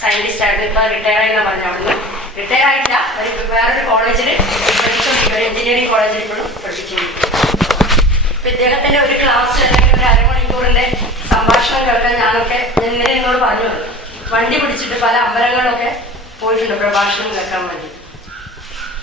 Scientist ആയിരുന്നു. ഇപ്പൊ retire ആയെന്നാ പറഞ്ഞു. അവിടുന്ന് റിട്ടയർ ആയിട്ടില്ല, വേറൊരു കോളേജിൽ എഞ്ചിനീയറിംഗ് കോളേജിൽ ഇപ്പോഴും പഠിപ്പിച്ചുകൊണ്ടിരിക്കുന്നു. അപ്പൊ ഇദ്ദേഹത്തിന്റെ ഒരു ക്ലാസ് അല്ലെങ്കിൽ ഒരു അരമണിക്കൂറിന്റെ സംഭാഷണം കേൾക്കാൻ ഞാനൊക്കെ ഇന്നലെ എന്നോട് പറഞ്ഞു തന്നു. വണ്ടി പിടിച്ചിട്ട് പല അമ്പലങ്ങളിലൊക്കെ പോയിട്ടുണ്ട് പ്രഭാഷണം കേൾക്കാൻ വേണ്ടി.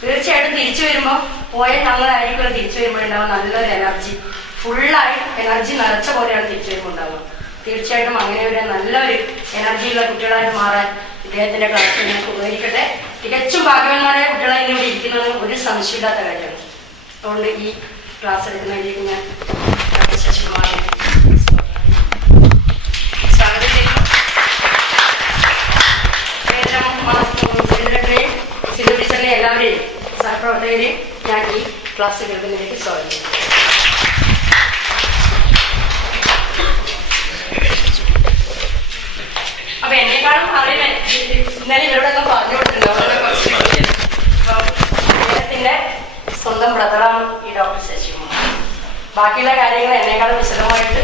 തീർച്ചയായിട്ടും തിരിച്ചു വരുമ്പോൾ പോയ ഞങ്ങളായിരിക്കും തിരിച്ചു വരുമ്പോൾ ഉണ്ടാവും നല്ലൊരു എനർജി, ഫുള്ളായി എനർജി നിറച്ച പോലെയാണ് തിരിച്ചു വരുമ്പോൾ ഉണ്ടാവുക. തീർച്ചയായിട്ടും അങ്ങനെ ഒരു നല്ലൊരു എനർജിയുള്ള കുട്ടികളായിട്ട് മാറാൻ ഇദ്ദേഹത്തിന്റെ ക്ലാസ് നിങ്ങൾക്ക് ഉപകരിക്കട്ടെ. തികച്ചും ഭാഗ്യവാന്മാരായ കുട്ടികളെ ഇവിടെ ഇരിക്കുന്നത് ഒരു സംശയമില്ലാത്ത കാര്യമാണ്. അതുകൊണ്ട് ഈ ക്ലാസ് എടുക്കുന്നതിലേക്ക് ഞാൻ ശശികുമാറിനെ സ്വാഗതം ചെയ്യുന്നു. സെക്രട്ടറിയും സിന്ധു ടീച്ചറിനെ എല്ലാവരെയും സഹപ്രവർത്തകരെയും ഞാൻ ഈ ക്ലാസ് കേൾക്കുന്നതിലേക്ക് സ്വാഗതം ചെയ്യുന്നു. അപ്പൊ എന്നെക്കാളും അറിയാൻ ഇന്നലെ ഇവരോടൊക്കെ പറഞ്ഞു കൊടുത്തിട്ടുണ്ടോ? അദ്ദേഹത്തിന്റെ സ്വന്തം ബ്രദറാണ് ഈ ഡോക്ടർ ശശികുമാർ. ബാക്കിയുള്ള കാര്യങ്ങൾ എന്നെക്കാളും വിശദമായിട്ട്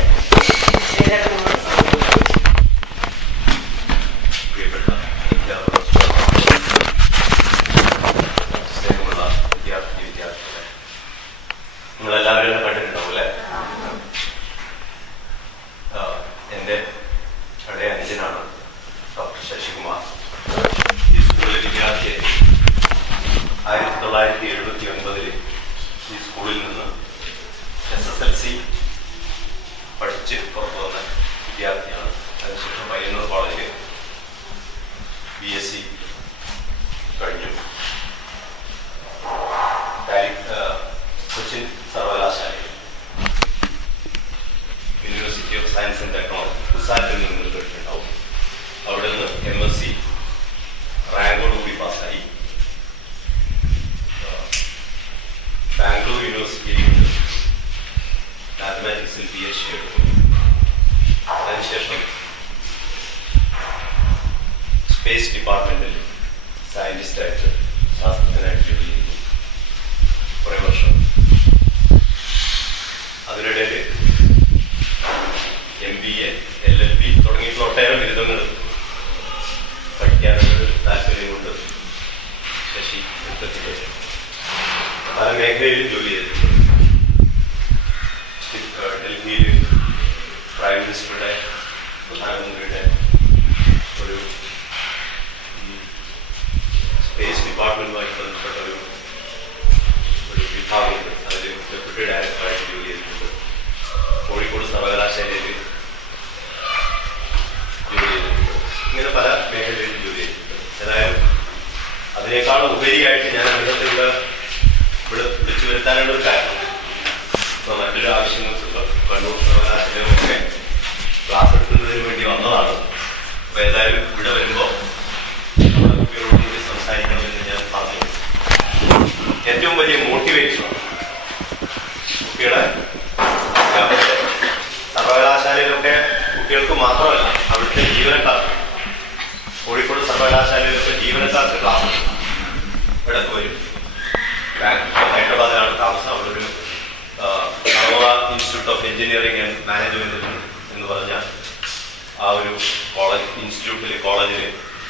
നിങ്ങളെല്ലാവരും കണ്ടിട്ടുണ്ടാവും അല്ലേ? എൻ്റെ ഇടയ അനുജനാണ് ഡോക്ടർ ശശികുമാർ. ഈ സ്കൂളിലെ വിദ്യാർത്ഥിയെ 1979 ഈ സ്കൂളിൽ നിന്ന് SSLC പഠിച്ച് പുറത്തു വന്ന വിദ്യാർത്ഥിയാണ്. അതിനുശേഷം പയ്യന്നൂർ കോളേജിൽ BSc കഴിഞ്ഞു. കൊച്ചിൻ സർവകലാശാലയിൽ university of science and technology കുസാറ്റിൽ നിന്ന് കേട്ടിട്ടുണ്ടാവും. അവിടെ നിന്ന് MSc റാങ്കോടുകൂടി പാസ്സായി. ബാംഗ്ലൂർ യൂണിവേഴ്സിറ്റിയിൽ മാത്തമാറ്റിക്സിൽ PhD എടുത്തു. അതിനുശേഷം സ്പേസ് ഡിപ്പാർട്ട്മെന്റിൽ സയന്റിസ്റ്റായിട്ട് ശാസ്ത്രജ്ഞനായിട്ട് ജോലി ചെയ്തു കുറേ വർഷം. അതിനിടയിൽ MBA, LLB തുടങ്ങിയിട്ടുള്ള ഒട്ടേറെ ബിരുദങ്ങൾ പഠിക്കാനൊരു താല്പര്യം കൊണ്ട് ശശി എടുത്തിട്ടുണ്ട്. പല മേഖലയിലും ജോലി ചെയ്തിട്ടുണ്ട്. ഡൽഹിയിൽ പ്രൈം മിനിസ്റ്ററുടെ പ്രധാനമന്ത്രിയുടെ ഒരു സ്പേസ് ഡിപ്പാർട്ട്മെന്റുമായിട്ട് ബന്ധപ്പെട്ട ഒരു വിഭാഗമുണ്ട്. അതിൽ ഡെപ്യൂട്ടി ഡയറക്ടറായിട്ട് ജോലി ചെയ്തിട്ടുണ്ട്. കോഴിക്കോട് സർവകലാശാലയിൽ ജോലി ചെയ്തിട്ടുണ്ട്. ഇങ്ങനെ പല മേഖലയിലും ജോലി ചെയ്തിട്ടുണ്ട്. ഏതായാലും അതിനേക്കാളും ഉപരിയായിട്ട് ഞാൻ അദ്ദേഹത്തെ ഇവിടെ വിളിച്ചു വരുത്താനുള്ള ഒരു കാരണം, ഇപ്പോൾ മറ്റൊരു ആവശ്യങ്ങൾക്ക് കണ്ണൂർ സർവകലാശാലയൊക്കെ ക്ലാസ് എടുക്കുന്നതിന് വേണ്ടി വന്നതാണ്. അപ്പോൾ ഏതായാലും ഇവിടെ വരുമ്പോൾ നമ്മുടെ കുട്ടികളോട് കൂടി സംസാരിക്കണമെന്ന് ഞാൻ പറഞ്ഞു. ഏറ്റവും വലിയ മോട്ടിവേഷനാണ് കുട്ടികളെ. സർവകലാശാലയിലൊക്കെ കുട്ടികൾക്ക് മാത്രമല്ല, അവിടുത്തെ ജീവനക്കാർക്ക്, കോഴിക്കോട് സർവകലാശാലയിലൊക്കെ ജീവനക്കാർക്ക് ക്ലാസ് ഇടയ്ക്ക് വരും. ഹൈദരാബാദിലാണ് താമസം. അവിടെ ഒരു Aurora institute of engineering and management എന്ന് പറഞ്ഞ ആ ഒരു കോളേജിൽ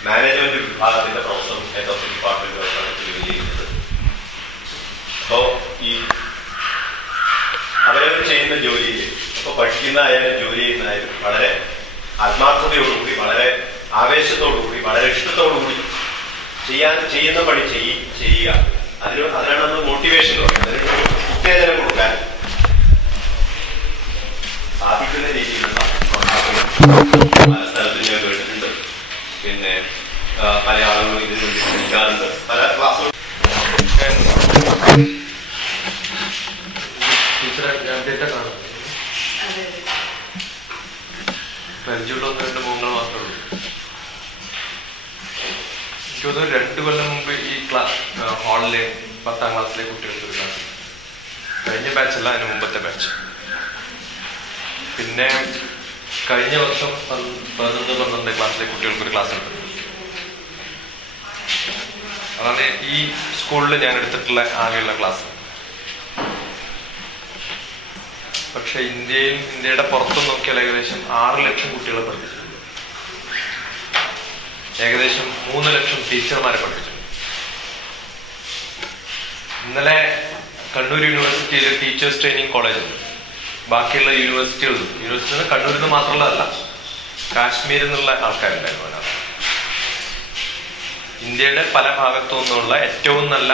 മാനേജ്മെന്റ് വിഭാഗത്തിന്റെ പ്രൊഫസറും ഹെഡ് ഓഫ് ഡിപ്പാർട്ട്മെന്റുമായിട്ടാണ് ജോലി ചെയ്യുന്നത്. അപ്പോൾ ഈ അവരവർ ചെയ്യുന്ന ജോലിയിൽ ഇപ്പോൾ പഠിക്കുന്നതായാലും ജോലി ചെയ്യുന്നതായാലും വളരെ ആത്മാർത്ഥതയോടുകൂടി, വളരെ ആവേശത്തോടുകൂടി, വളരെ ഇഷ്ടത്തോടുകൂടി ചെയ്യുന്ന പണി ചെയ്യുക. അതിനാണ് നമ്മൾ മോട്ടിവേഷൻ പറയുന്നത്. അതിനൊരു ഉത്തേജനം കൊടുക്കാൻ സാധിക്കുന്ന രീതിയിലുള്ള പല സ്ഥലത്തും ഞാൻ കേട്ടിട്ടുണ്ട്. പിന്നെ പല ആളുകളും ഇതിനു വേണ്ടി ശ്രമിക്കാറുണ്ട്. പല ക്ലാസ്സുകൾ പരിചയമുള്ള 1-2 മുഖങ്ങൾ മാത്രമേ ഉള്ളൂ. എനിക്ക് തോന്നുന്നു 2 കൊല്ലം മുമ്പ് ഈ ഹാളിലെ 10ാം ക്ലാസ്സിലെ കുട്ടികൾക്ക് ഒരു ക്ലാസ്, കഴിഞ്ഞ ബാച്ചല്ല, അതിന് മുമ്പത്തെ ബാച്ച്. പിന്നെ കഴിഞ്ഞ വർഷം 11-12 ക്ലാസ്സിലെ കുട്ടികൾക്കൊരു ക്ലാസ് ഉണ്ട്. അതാണ് ഈ സ്കൂളിൽ ഞാൻ എടുത്തിട്ടുള്ള ആകെയുള്ള ക്ലാസ്. പക്ഷെ ഇന്ത്യയുടെ പുറത്തും നോക്കിയാൽ ഏകദേശം 6 ലക്ഷം കുട്ടികളെ പഠിപ്പിച്ചിട്ടുണ്ട്. ഏകദേശം 3 ലക്ഷം ടീച്ചർമാരെ പഠിപ്പിച്ചു. ഇന്നലെ കണ്ണൂർ യൂണിവേഴ്സിറ്റിയിൽ ടീച്ചേഴ്സ് ട്രെയിനിങ് കോളേജ് ഉണ്ട്. ബാക്കിയുള്ള യൂണിവേഴ്സിറ്റിയിൽ കണ്ണൂരിൽ നിന്ന് മാത്രമുള്ളതല്ല, കാശ്മീരിൽ നിന്നുള്ള ആൾക്കാരുണ്ടായിരുന്നു അതിനകത്ത്. ഇന്ത്യയുടെ പല ഭാഗത്തു നിന്നുള്ള ഏറ്റവും നല്ല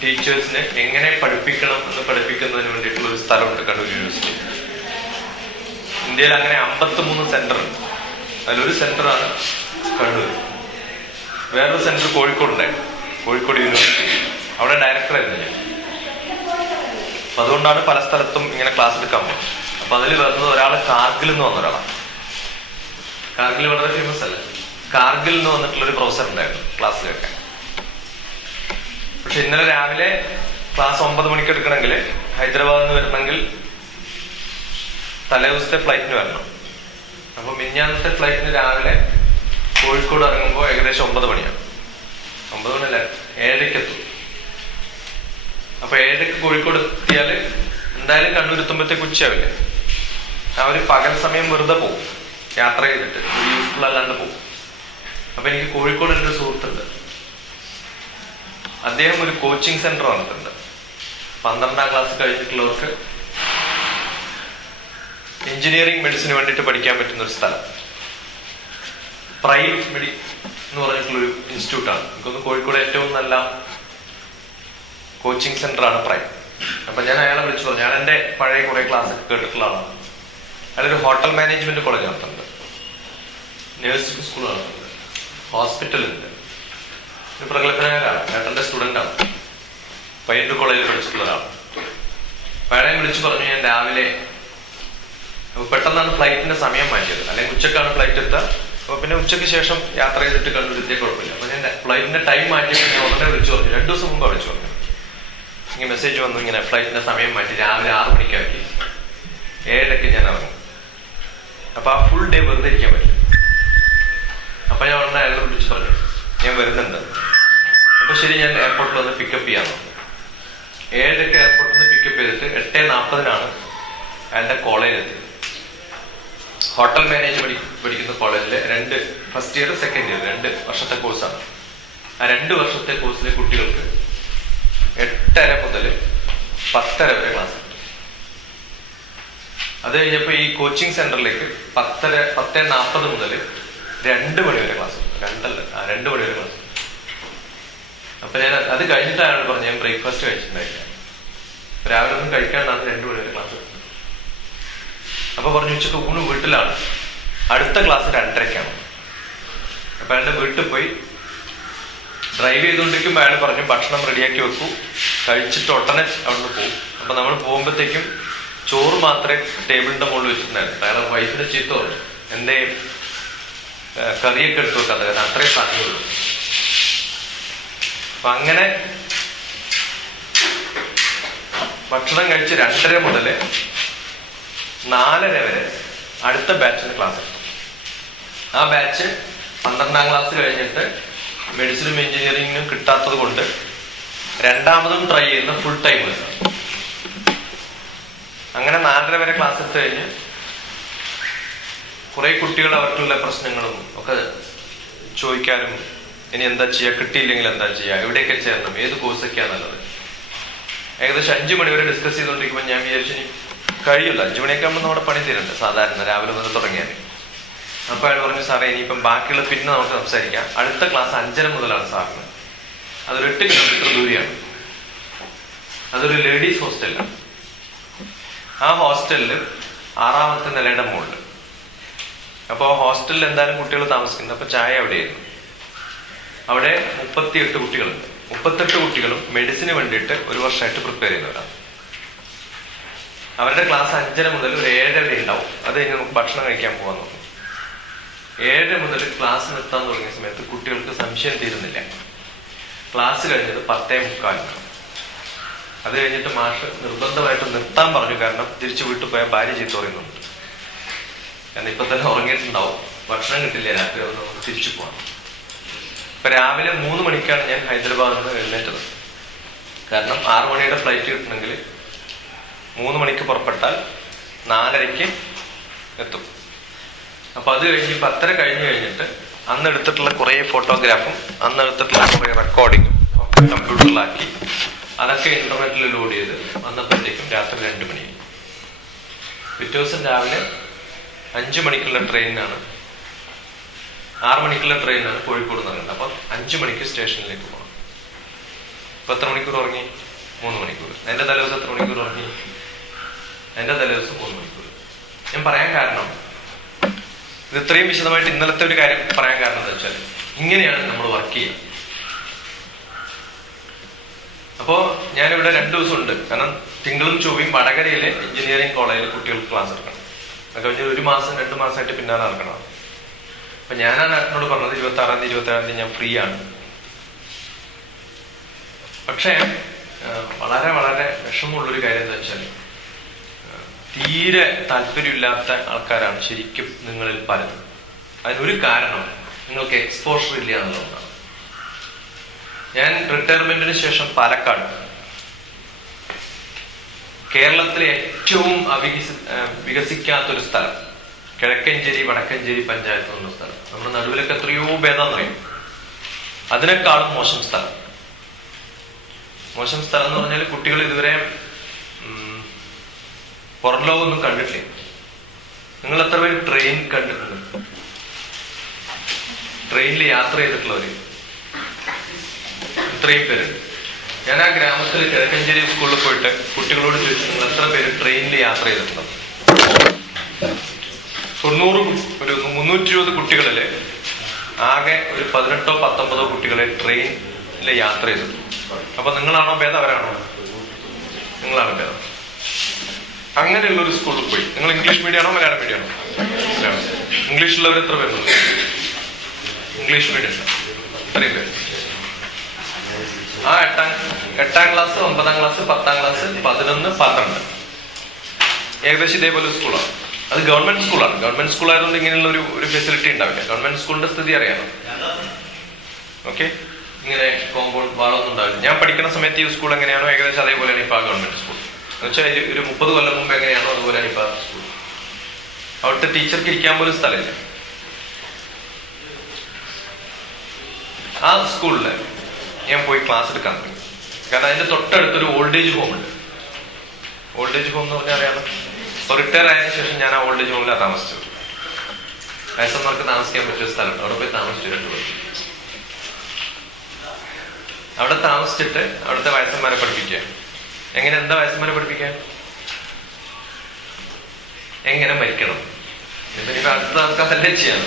ടീച്ചേഴ്സിനെ എങ്ങനെ പഠിപ്പിക്കണം എന്ന് പഠിപ്പിക്കുന്നതിന് വേണ്ടിയിട്ടുള്ള ഒരു സ്ഥലമുണ്ട് കണ്ണൂർ യൂണിവേഴ്സിറ്റി. ഇന്ത്യയിൽ അങ്ങനെ 53 സെന്റർ ഉണ്ട്. അതിലൊരു സെന്ററാണ് കണ്ണൂർ. വേറൊരു സെന്റർ കോഴിക്കോടുണ്ടായിരുന്നു, കോഴിക്കോട് യൂണിവേഴ്സിറ്റി. അവിടെ ഡയറക്ടറായിരുന്നു ഞാൻ. അപ്പൊ അതുകൊണ്ടാണ് പല സ്ഥലത്തും ഇങ്ങനെ ക്ലാസ് എടുക്കാൻ പോകുന്നത്. അപ്പൊ അതിൽ വരുന്നത് ഒരാൾ കാർഗിൽ നിന്ന് വന്ന ഒരാളാണ്. കാർഗിൽ വളരെ ഫേമസ് അല്ല. കാർഗിൽ നിന്ന് വന്നിട്ടുള്ളൊരു പ്രൊഫസർ ഉണ്ടായിരുന്നു ക്ലാസ് കേൾക്കാൻ. പക്ഷെ ഇന്നലെ രാവിലെ ക്ലാസ് 9 മണിക്ക് എടുക്കണമെങ്കിൽ ഹൈദരാബാദിൽ നിന്ന് വരണമെങ്കിൽ തലേ ദിവസത്തെ ഫ്ലൈറ്റിന് വരണം. അപ്പൊ മിഞ്ഞാന്നത്തെ ഫ്ലൈറ്റിന് രാവിലെ കോഴിക്കോട് ഇറങ്ങുമ്പോൾ ഏകദേശം 9 മണിയാണ്. 9 മണിയല്ല, 7:00 എത്തും. അപ്പൊ 7:00 കോഴിക്കോട് എത്തിയാൽ എന്തായാലും കണ്ണൂർ എത്തുമ്പോഴത്തേക്ക് ഉച്ചയാവില്ലേ. ആ ഒരു പകൽ സമയം വെറുതെ പോകും, യാത്ര ചെയ്തിട്ട് യൂസ്ഫുൾ അല്ലാണ്ട് പോകും. അപ്പൊ എനിക്ക് കോഴിക്കോട് എൻ്റെ ഒരു സുഹൃത്തുണ്ട്. അദ്ദേഹം ഒരു കോച്ചിങ് സെന്റർ വന്നിട്ടുണ്ട്. 12ാം ക്ലാസ് കഴിഞ്ഞിട്ടുള്ളവർക്ക് എഞ്ചിനീയറിംഗ് മെഡിസിന് വേണ്ടിയിട്ട് പഠിക്കാൻ പറ്റുന്ന ഒരു സ്ഥലം, പ്രൈം മെഡി എന്ന് പറഞ്ഞിട്ടുള്ളൊരു ഇൻസ്റ്റിറ്റ്യൂട്ടാണ്. എനിക്കൊന്ന് കോഴിക്കോട് ഏറ്റവും നല്ല കോച്ചിങ് സെന്ററാണ് പ്രൈം. അപ്പൊ ഞാൻ അയാളെ വിളിച്ചു പറഞ്ഞു. ഞാൻ എൻ്റെ പഴയ കുറെ ക്ലാസ് ഒക്കെ കേട്ടിട്ടുള്ള ആളാണ്. അയാളൊരു ഹോട്ടൽ മാനേജ്മെന്റ് കോളേജ് നടത്തുന്നുണ്ട്, നേഴ്സിംഗ് സ്കൂൾ നടത്തുന്നുണ്ട്, ഹോസ്പിറ്റലുണ്ട്. ഒരു പ്രഗത്ഭനായ ഒരാളാണ്, ഏട്ടൻ്റെ സ്റ്റുഡൻ്റ് ആണ്, പയ്യന്നൂർ കോളേജിൽ പഠിച്ചിട്ടുള്ള ഒരാളാണ്. അയാളെ വിളിച്ചു പറഞ്ഞു ഞാൻ രാവിലെ, പെട്ടെന്നാണ് ഫ്ലൈറ്റിന്റെ സമയം മാറ്റിയത്, അല്ലെങ്കിൽ ഉച്ചക്കാണ് ഫ്ലൈറ്റ് എത്തുക. അപ്പൊ പിന്നെ ഉച്ചയ്ക്ക് ശേഷം യാത്ര ചെയ്തിട്ട് കണ്ണൂരെത്തിയ കുഴപ്പമില്ല. അപ്പൊ ഞാൻ ഫ്ലൈറ്റിന്റെ ടൈം മാറ്റിയപ്പോൾ ഞാൻ ഉടനെ വിളിച്ചു പറഞ്ഞു. 2 ദിവസം മുമ്പ് വിളിച്ചു പറഞ്ഞു, ഇങ്ങനെ മെസ്സേജ് വന്നു, ഇങ്ങനെ ഫ്ലൈറ്റിന്റെ സമയം മാറ്റി, രാവിലെ 6 മണിക്കാക്കി 7:00 ഞാൻ ഇറങ്ങും. അപ്പൊ ആ ഫുൾ ഡേ വെറുതെ ഇരിക്കാൻ പറ്റും. അപ്പൊ ഞാൻ ഉടനെ അയാളെ വിളിച്ചു പറഞ്ഞു ഞാൻ വരുന്നുണ്ട്. അപ്പൊ ശരി, ഞാൻ എയർപോർട്ടിൽ വന്ന് പിക്കപ്പ് ചെയ്യാൻ നോക്കും. 7:00 എയർപോർട്ടിൽ നിന്ന് പിക്കപ്പ് ചെയ്തിട്ട് 8:40 അയാളുടെ കോളേജിലെത്തി. ഹോട്ടൽ മാനേജ്മെന്റ് പഠിക്കുന്ന കോളേജിലെ 2 ഫസ്റ്റ് ഇയർ സെക്കൻഡ് ഇയർ 2 വർഷത്തെ കോഴ്സാണ്. ആ 2 വർഷത്തെ കോഴ്സിലെ കുട്ടികൾക്ക് 8:30 മുതൽ 10:30 വരെ ക്ലാസ് ഉണ്ട്. അത് കഴിഞ്ഞപ്പോൾ ഈ കോച്ചിങ് സെന്ററിലേക്ക് 10:40 മുതൽ 2 മണി വരെ ക്ലാസ് ഉണ്ട്. 2 മണി വരെ ക്ലാസ്. അപ്പൊ ഞാൻ അത് കഴിഞ്ഞിട്ട് അയാൾ പറഞ്ഞു ഞാൻ ബ്രേക്ക്ഫാസ്റ്റ് കഴിച്ചിട്ടുണ്ടായില്ല, രാവിലെ ഒന്നും കഴിക്കാണ്ടാണ് 2 മണി വരെ ക്ലാസ്. അപ്പൊ പറഞ്ഞു ഉച്ചക്ക് ഊണ് വീട്ടിലാണ്, അടുത്ത ക്ലാസ് 2:30 അപ്പൊ അയാളുടെ വീട്ടിൽ പോയി ഡ്രൈവ് ചെയ്തുകൊണ്ടിരിക്കുമ്പോൾ അയാൾ പറഞ്ഞു ഭക്ഷണം റെഡിയാക്കി വെക്കൂ, കഴിച്ചിട്ട് ഉടനെ അവിടുന്ന് പോകും. അപ്പൊ നമ്മൾ പോകുമ്പോഴത്തേക്കും ചോറ് മാത്രമേ ടേബിളിന്റെ മുകളിൽ വെച്ചിട്ടുണ്ടായിരുന്നു. അയാളെ വൈഫിന്റെ ചീത്ത പറഞ്ഞു, എന്റെ കറിയൊക്കെ എടുത്തു വെക്കാത്ത, കാരണം അത്രയും സാധ്യതയുള്ളൂ. അപ്പൊ അങ്ങനെ ഭക്ഷണം കഴിച്ച് 2:30 മുതൽ 4:30 വരെ അടുത്ത ബാച്ചിന് ക്ലാസ് എടുത്തു. ആ ബാച്ച് 12ാം ക്ലാസ് കഴിഞ്ഞിട്ട് മെഡിസിനും എഞ്ചിനീയറിംഗിനും കിട്ടാത്തത് കൊണ്ട് രണ്ടാമതും ട്രൈ ചെയ്യുന്ന ഫുൾ ടൈം കോഴ്സാണ്. അങ്ങനെ 4:30 വരെ ക്ലാസ് എടുത്തു കഴിഞ്ഞ് കുറെ കുട്ടികൾ അവർക്കുള്ള പ്രശ്നങ്ങളും ഒക്കെ ചോദിക്കാനും, ഇനി എന്താ ചെയ്യുക, കിട്ടിയില്ലെങ്കിൽ എന്താ ചെയ്യുക, എവിടെയൊക്കെ ചേരണം, ഏത് കോഴ്സൊക്കെയാണ് നല്ലത്, ഏകദേശം 5 മണി വരെ ഡിസ്കസ് ചെയ്തുകൊണ്ടിരിക്കുമ്പോൾ ഞാൻ വിചാരിച്ചു ഇനി കഴിയില്ല, 5 മണിയൊക്കെ ആകുമ്പോൾ നമ്മുടെ പണി തീരുന്നുണ്ട് സാധാരണ രാവിലെ മുതൽ തുടങ്ങിയാൽ. അപ്പൊ അയാൾ പറഞ്ഞു സാറേ ഇനിയിപ്പം ബാക്കിയുള്ള പിന്നെ നമുക്ക് സംസാരിക്കാം, അടുത്ത ക്ലാസ് 5:30 മുതലാണ് സാറിന്. അതൊരു 8 കിലോമീറ്റർ ദൂരെയാണ്. അതൊരു ലേഡീസ് ഹോസ്റ്റലാണ്. ആ ഹോസ്റ്റലിൽ 6ാമത്തെ നിലയുടെ മുകളിൽ. അപ്പോൾ ഹോസ്റ്റലിൽ എന്തായാലും കുട്ടികൾ താമസിക്കുന്നത്. അപ്പൊ ചായ അവിടെയായിരുന്നു. അവിടെ 38 കുട്ടികളുണ്ട്. 38 കുട്ടികളും മെഡിസിന് വേണ്ടിയിട്ട് 1 വർഷമായിട്ട് പ്രിപ്പയർ ചെയ്യുന്നവരാണ്. അവരുടെ ക്ലാസ് 5:30 മുതൽ ഒരു 7:00 വരെ ഉണ്ടാവും. അത് കഴിഞ്ഞ് നമുക്ക് ഭക്ഷണം കഴിക്കാൻ പോകാൻ നോക്കും. 7:00 മുതൽ ക്ലാസ് നിർത്താൻ തുടങ്ങിയ സമയത്ത് കുട്ടികൾക്ക് സംശയം തീരുന്നില്ല. ക്ലാസ് കഴിഞ്ഞത് 10:45. അത് കഴിഞ്ഞിട്ട് മാഷ് നിർബന്ധമായിട്ട് നിർത്താൻ പറഞ്ഞു. കാരണം തിരിച്ചു വീട്ടിൽ പോയാൽ ഭാര്യ ചീത്ത പറയുന്നുണ്ട്. കാരണം ഇപ്പൊ തന്നെ ഉറങ്ങിയിട്ടുണ്ടാവും, ഭക്ഷണം കിട്ടില്ല, രാത്രി നമുക്ക് തിരിച്ചു പോകാം. ഇപ്പൊ രാവിലെ 3 മണിക്കാണ് ഞാൻ ഹൈദരാബാദിൽ നിന്ന് എഴുന്നേറ്റത്. കാരണം 6 മണിയുടെ ഫ്ലൈറ്റ് കിട്ടണമെങ്കിൽ 3 മണിക്ക് പുറപ്പെട്ടാൽ 4:30 എത്തും. അപ്പൊ അത് കഴിഞ്ഞ് 10:30 കഴിഞ്ഞിട്ട് അന്ന് എടുത്തിട്ടുള്ള കുറേ ഫോട്ടോഗ്രാഫും അന്ന് എടുത്തിട്ടുള്ള കുറേ റെക്കോർഡിങ്ങും ഒക്കെ കമ്പ്യൂട്ടറിലാക്കി അതൊക്കെ ഇന്റർനെറ്റിൽ ലോഡ് ചെയ്ത് വന്നപ്പോഴത്തേക്കും രാത്രി 2 മണി. പിറ്റേ ദിവസം രാവിലെ 5 മണിക്കുള്ള ട്രെയിനാണ്, 6 മണിക്കുള്ള ട്രെയിനാണ് കോഴിക്കോട് നിന്ന് ഇറങ്ങുന്നത്. അപ്പം 5 മണിക്ക് സ്റ്റേഷനിലേക്ക് പോകണം. ഇപ്പൊ എത്ര മണിക്കൂർ ഉറങ്ങി? 3 മണിക്കൂർ. എന്റെ തലേദിവസം എത്ര മണിക്കൂർ ഉറങ്ങി? എന്റെ തലേദിവസം 3 മണിക്കൂർ. ഞാൻ പറയാൻ കാരണം, ഇത് ഇത്രയും വിശദമായിട്ട് ഇന്നലത്തെ ഒരു കാര്യം പറയാൻ കാരണം എന്താ വെച്ചാൽ ഇങ്ങനെയാണ് നമ്മൾ വർക്ക് ചെയ്യുക. അപ്പോ ഞാനിവിടെ 2 ദിവസം ഉണ്ട്. കാരണം തിങ്കളും ചൊവ്വയും വടകരയിലെ എഞ്ചിനീയറിംഗ് കോളേജിൽ കുട്ടികൾക്ക് ക്ലാസ് എടുക്കണം. അത് കഴിഞ്ഞ് 1 മാസം 2 മാസമായിട്ട് പിന്നാലെ നടക്കണം. അപ്പൊ ഞാനാണ് എന്നോട് പറഞ്ഞത് 26-ാം തീയതി 27-ാം തീയതി ഞാൻ ഫ്രീ ആണ്. പക്ഷേ വളരെ വളരെ വിഷമമുള്ളൊരു കാര്യം എന്താ വെച്ചാൽ തീരെ താല്പര്യമില്ലാത്ത ആൾക്കാരാണ് ശരിക്കും നിങ്ങളിൽ പലതും. അതിനൊരു കാരണം നിങ്ങൾക്ക് എക്സ്പോഷർ ഇല്ല എന്നുള്ളതാണ്. ഞാൻ റിട്ടയർമെന്റിന് ശേഷം പാലക്കാട്, കേരളത്തിലെ ഏറ്റവും വികസിക്കാത്തൊരു സ്ഥലം, കിഴക്കഞ്ചേരി വടക്കഞ്ചേരി പഞ്ചായത്ത് എന്ന സ്ഥലം, നമ്മുടെ നടുവിലൊക്കെ എത്രയോ ഭേദം അറിയും, അതിനേക്കാളും മോശം സ്ഥലം. മോശം സ്ഥലം എന്ന് പറഞ്ഞാൽ കുട്ടികൾ ഇതുവരെ പുറം ലോകമൊന്നും കണ്ടിട്ടില്ല. നിങ്ങൾ എത്ര പേര് ട്രെയിൻ കണ്ടിട്ടുണ്ട്? ട്രെയിനിൽ യാത്ര ചെയ്തിട്ടുള്ളവര് ഇത്രയും പേരുണ്ട്. ഞാൻ ആ ഗ്രാമത്തിൽ കിഴക്കഞ്ചേരി സ്കൂളിൽ പോയിട്ട് കുട്ടികളോട് ചോദിച്ചു, നിങ്ങൾ എത്ര പേര് ട്രെയിനിൽ യാത്ര ചെയ്തിട്ടുണ്ട്? 320 കുട്ടികളില് ആകെ ഒരു 18-19 കുട്ടികളെ ട്രെയിനിൽ യാത്ര ചെയ്തിട്ടുണ്ട്. അപ്പൊ നിങ്ങളാണോ ഭേദം, അവരാണോ? നിങ്ങളാണ് ഭേദം. അങ്ങനെയുള്ള ഒരു സ്കൂളിൽ പോയി. നിങ്ങൾ ഇംഗ്ലീഷ് മീഡിയം ആണോ മലയാളം മീഡിയം ആണോ? ഇംഗ്ലീഷുള്ളവർ എത്ര പേരുണ്ട്? ഇംഗ്ലീഷ് മീഡിയം ഇത്രയും പേര്. ആ 8ാം ക്ലാസ് 9ാം ക്ലാസ് 10ാം ക്ലാസ് 11 12 ഏകദേശം ഇതേപോലെ സ്കൂളാണ്. അത് ഗവൺമെന്റ് സ്കൂളാണ്. ഗവൺമെന്റ് സ്കൂൾ ആയതുകൊണ്ട് ഇങ്ങനെയുള്ള ഒരു ഫെസിലിറ്റി ഉണ്ടാവില്ല. ഗവൺമെന്റ് സ്കൂളിന്റെ സ്ഥിതി അറിയാമോ? ഓക്കെ, ഇങ്ങനെ കോമ്പൗണ്ട് വാളൊന്നും ഉണ്ടാവില്ല. ഞാൻ പഠിക്കുന്ന സമയത്ത് ഈ സ്കൂൾ എങ്ങനെയാണോ ഏകദേശം അതേപോലെയാണ് ഇപ്പൊ ഗവൺമെന്റ് സ്കൂൾ. എന്ന് വെച്ചാൽ ഒരു 30 കൊല്ലം മുമ്പ് എങ്ങനെയാണോ അതുപോലെയാണ് ഇപ്പൊ സ്കൂൾ. അവിടുത്തെ ടീച്ചർക്ക് ഇരിക്കാൻ പോലും സ്ഥലമില്ല. ആ സ്കൂളില് ഞാൻ പോയി ക്ലാസ് എടുക്കാൻ തുടങ്ങി. കാരണം അതിന്റെ തൊട്ടടുത്തൊരു ഓൾഡേജ് ഹോം ഉണ്ട്. ഓൾഡേജ് ഹോം എന്ന് പറഞ്ഞാൽ അറിയാമോ? ഇപ്പൊ റിട്ടയർ ആയതിനു ശേഷം ഞാൻ ആ ഓൾഡേജ് ഹോമിലാണ് താമസിച്ചത്. വയസ്സന്മാർക്ക് താമസിക്കാൻ പറ്റിയ സ്ഥലമുണ്ട്. അവിടെ പോയി താമസിച്ചു 2 വർഷം. അവിടെ താമസിച്ചിട്ട് അവിടുത്തെ വയസ്സന്മാരെ പഠിപ്പിക്കുക. എന്താ വയസ്സന്മാരെ പഠിപ്പിക്കാൻ? എങ്ങനെ മരിക്കണം. ഇപ്പൊ അടുത്ത ആൾക്കാരല്ലേ ചെയ്യാം.